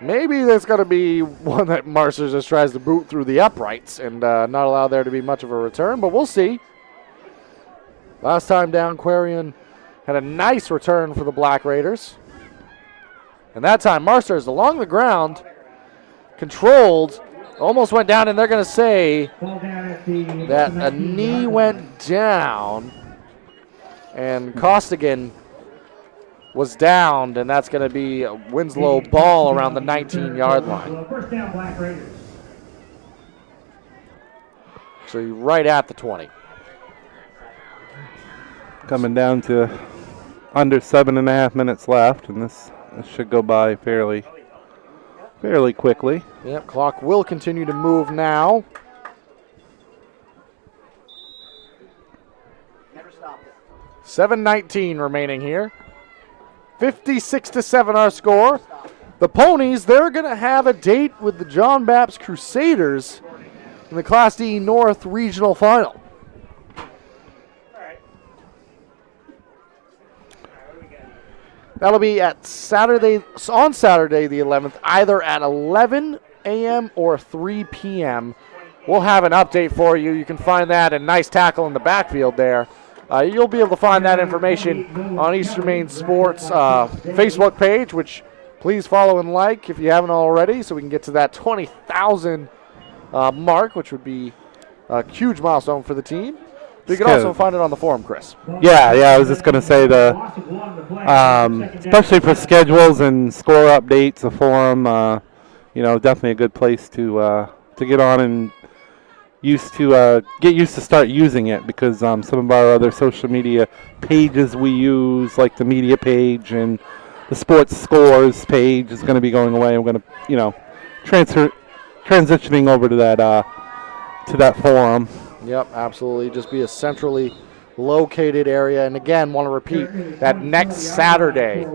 Maybe there's going to be one that Marshall just tries to boot through the uprights and not allow there to be much of a return, but we'll see. Last time down, Quarian had a nice return for the Black Raiders. And that time, Marster is along the ground, controlled, almost went down, and they're going to say that a knee went down, and Costigan was downed, and that's going to be a Winslow ball around the 19-yard line. First down, Black Raiders. So right at the 20. Coming down to under 7.5 minutes left, and this should go by fairly quickly. Yep, clock will continue to move now. Never stopped it. 7:19 remaining here. 56-7 our score. The Ponies, they're going to have a date with the John Baptist Crusaders in the Class D North Regional Final. That'll be on Saturday the 11th, either at 11 a.m. or 3 p.m. We'll have an update for you. You can find that, a nice tackle in the backfield there. You'll be able to find that information on Eastern Maine Sports Facebook page, which please follow and like if you haven't already, so we can get to that 20,000 mark, which would be a huge milestone for the team. You can also find it on the forum, Chris. Yeah, I was just going to say especially for schedules and score updates, the forum, definitely a good place to get on and get used to start using it, because some of our other social media pages we use, like the media page and the sports scores page, is going to be going away. We're going to, transitioning over to that forum. Yep, absolutely. Just be a centrally located area. And again, want to repeat that next Saturday,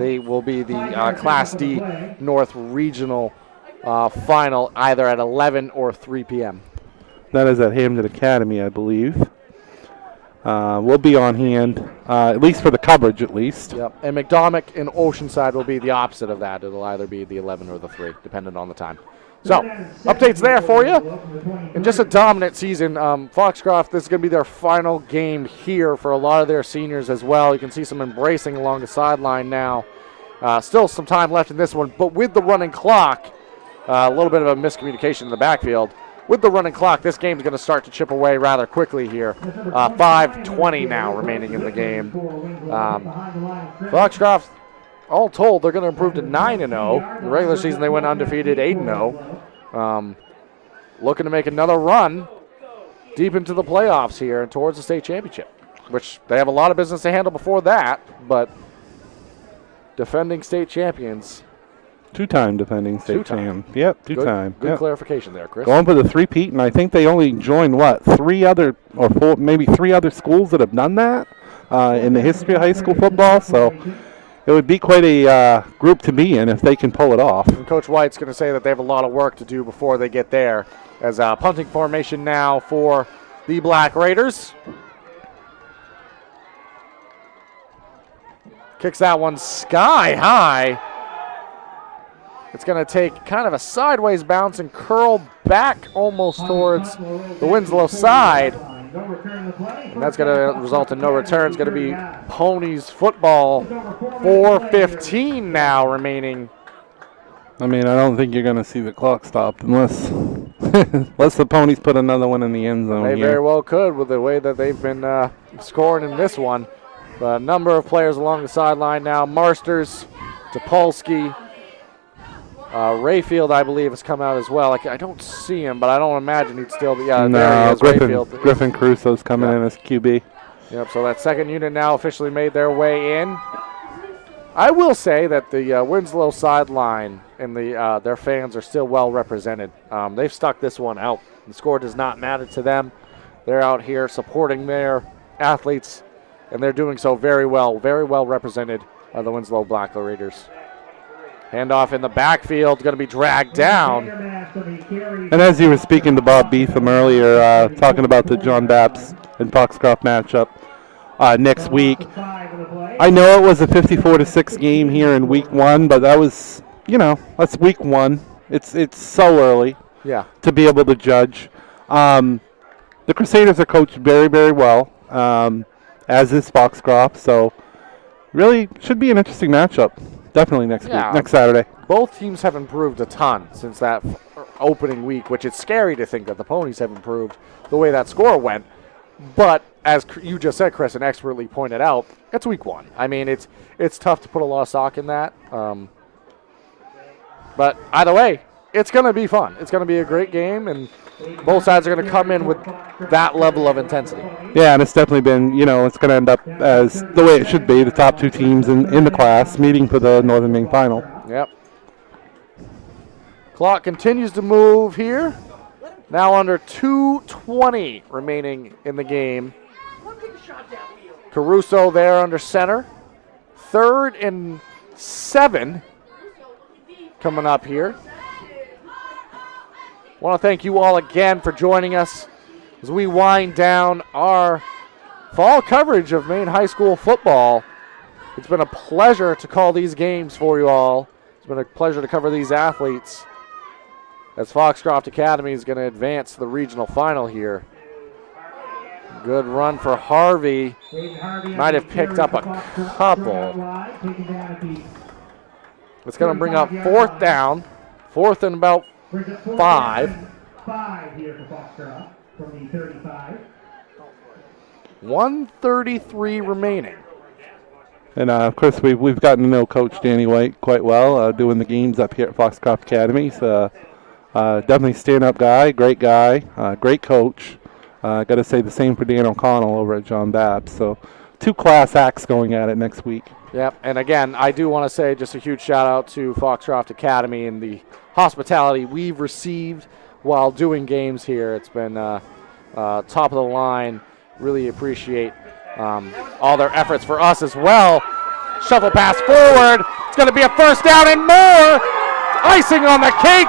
they will be the Class D North Regional Final, either at 11 or 3 p.m. That is at Hamden Academy, I believe. We'll be on hand, at least for the coverage, at least. Yep, and McDomick and Oceanside will be the opposite of that. It'll either be the 11 or the 3, depending on the time. So, updates there for you. And just a dominant season. Foxcroft, this is going to be their final game here for a lot of their seniors as well. You can see some embracing along the sideline now. Still some time left in this one, but with the running clock, a little bit of a miscommunication in the backfield. With the running clock, this game is going to start to chip away rather quickly here. 5:20 now remaining in the game. Foxcroft, all told, they're going to improve to 9-0. In the regular season, they went undefeated 8-0. Looking to make another run deep into the playoffs here and towards the state championship, which they have a lot of business to handle before that, but defending state champions. Two-time defending state champ. Yep, two-time. Good clarification there, Chris. Going for the three-peat, and I think they only joined, three other schools that have done that in the history of high school football, so it would be quite a group to be in if they can pull it off. And Coach White's going to say that they have a lot of work to do before they get there. As punting formation now for the Black Raiders. Kicks that one sky high. It's going to take kind of a sideways bounce and curl back almost towards the Winslow side. And that's going to result in no return. It's going to be Ponies football. 4:15 now remaining. I mean, I don't think you're going to see the clock stopped unless the Ponies put another one in the end zone. They very well could with the way that they've been scoring in this one. A number of players along the sideline now. Marsters, Topolsky, Rayfield, I believe, has come out as well. I don't see him, but I don't imagine he'd still be. Yeah, no, there he is, Rayfield. Griffin Caruso's coming in as QB. Yep, so that second unit now officially made their way in. I will say that the Winslow sideline and their fans are still well represented. They've stuck this one out. The score does not matter to them. They're out here supporting their athletes, and they're doing so very well represented by the Winslow Black Raiders. Handoff in the backfield, going to be dragged down. And as you were speaking to Bob Beetham earlier, talking about the John Bapps and Foxcroft matchup next week, I know it was a 54-6 game here in week 1, but that was, that's week 1. It's so early to be able to judge. The Crusaders are coached very, very well, as is Foxcroft, so really should be an interesting matchup. Definitely next Saturday. Both teams have improved a ton since that opening week, which it's scary to think that the Ponies have improved the way that score went. But as you just said, Chris, and expertly pointed out, it's week 1. I mean, it's tough to put a lot of stock in that. But either way, it's going to be fun. It's going to be a great game, and both sides are going to come in with that level of intensity. Yeah, and it's definitely been, it's going to end up as the way it should be, the top 2 teams in the class meeting for the Northern Maine Final. Yep. Clock continues to move here. Now under 2:20 remaining in the game. Caruso there under center. 3rd and 7 coming up here. I want to thank you all again for joining us as we wind down our fall coverage of Maine High School football. It's been a pleasure to call these games for you all. It's been a pleasure to cover these athletes as Foxcroft Academy is going to advance to the regional final here. Good run for Harvey. Might have picked up a couple. It's going to bring up 4th down. 4th and about 5. 5 here for Foxcroft from the 35. 1:33 remaining. And of course, we've gotten to know Coach Danny White quite well, doing the games up here at Foxcroft Academy. So definitely stand-up guy, great coach. Got to say the same for Dan O'Connell over at John Bapps. So 2 class acts going at it next week. Yep, and again, I do want to say just a huge shout-out to Foxcroft Academy and the hospitality we've received while doing games here. It's been top of the line. Really appreciate all their efforts for us as well. Shuffle pass forward. It's going to be a 1st down and more. Icing on the cake.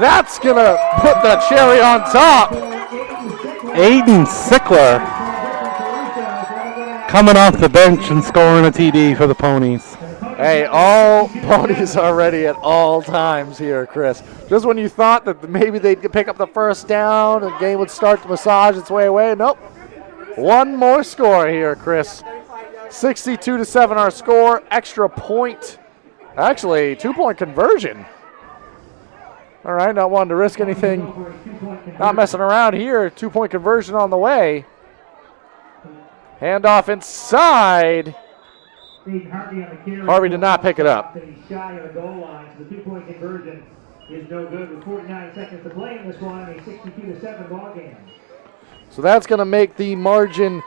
That's going to put the cherry on top. Aiden Sickler coming off the bench and scoring a TD for the Ponies. Hey, all Ponies are ready at all times here, Chris. Just when you thought that maybe they'd pick up the 1st down, the game would start to massage its way away. Nope. One more score here, Chris. 62-7 our score. Extra point. Actually, 2-point conversion. All right, not wanting to risk anything. Not messing around here. 2-point conversion on the way. Handoff inside. Harvey did not pick it up. Shy of the goal line, so the 2-point conversion is no good with 49 seconds to play in this one, a 62-7 ball game. So that's going to make the margin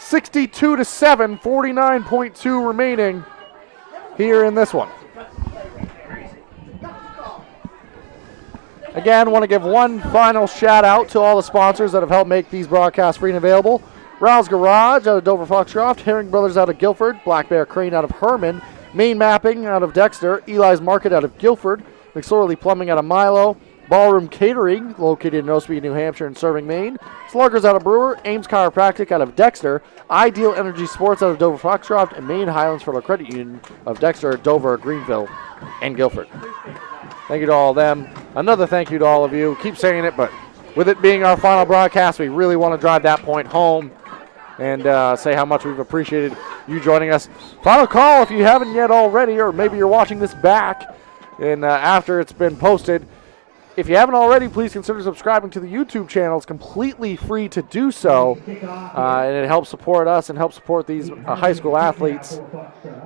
62-7, 49.2 remaining here in this one. Again, want to give one final shout out to all the sponsors that have helped make these broadcasts free and available. Rouse Garage out of Dover Foxcroft, Herring Brothers out of Guilford, Black Bear Crane out of Herman, Maine Mapping out of Dexter, Eli's Market out of Guilford, McSorley Plumbing out of Milo, Ballroom Catering located in Oswego, New Hampshire and serving Maine, Sluggers out of Brewer, Ames Chiropractic out of Dexter, Ideal Energy Sports out of Dover Foxcroft, and Maine Highlands Federal Credit Union of Dexter, Dover, Greenville, and Guilford. Thank you to all of them. Another thank you to all of you. Keep saying it, but with it being our final broadcast, we really want to drive that point home and say how much we've appreciated you joining us. Final call, if you haven't yet already, or maybe you're watching this back and after it's been posted, if you haven't already, please consider subscribing to the YouTube channel. It's completely free to do so, and it helps support us and helps support these high school athletes,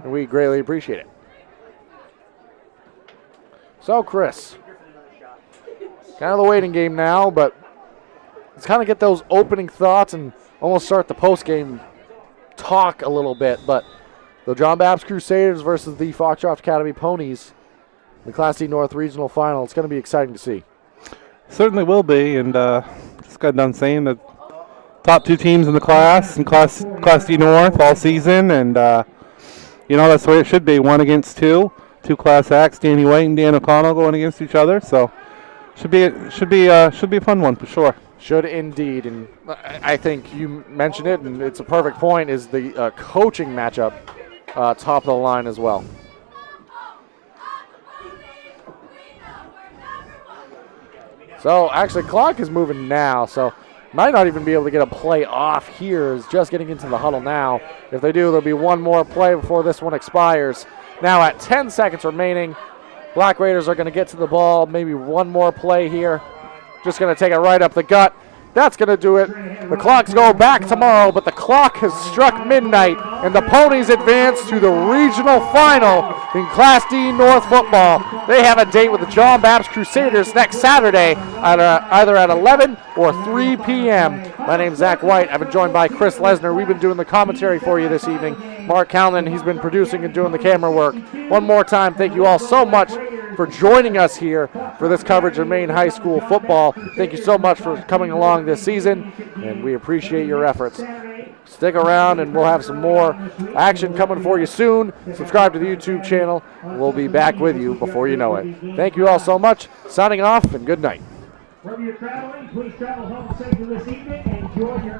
and we greatly appreciate it. So, Chris, kind of the waiting game now, but let's kind of get those opening thoughts and almost start the post-game talk a little bit. But the John Babs Crusaders versus the Foxcroft Academy Ponies, the Class D North Regional Final. It's going to be exciting to see. Certainly will be, and just got done saying the top 2 teams in the class in Class D North all season, and that's the way it should be. 1 against 2, 2 Class Acts, Danny White and Dan O'Connell going against each other. So should be a fun one for sure. Should indeed, and I think you mentioned it, and it's a perfect point. Is the coaching matchup top of the line as well. So, actually, clock is moving now, so might not even be able to get a play off here. Is just getting into the huddle now. If they do, there'll be one more play before this one expires. Now at 10 seconds remaining, Black Raiders are going to get to the ball. Maybe one more play here. Just going to take it right up the gut. That's going to do it. The clocks go back tomorrow, but the clock has struck midnight, and the Ponies advance to the regional final in Class D North football. They have a date with the John Babs Crusaders next Saturday, either at 11 or 3 p.m. My name's Zach White. I've been joined by Chris Lesnar. We've been doing the commentary for you this evening. Mark Callan, he's been producing and doing the camera work. One more time, thank you all so much for joining us here for this coverage of Maine High School football. Thank you so much for coming along this season, and we appreciate your efforts. Stick around, and we'll have some more action coming for you soon. Subscribe to the YouTube channel. We'll be back with you before you know it. Thank you all so much. Signing off, and good night. Wherever you're traveling, please travel home safely this evening and enjoy your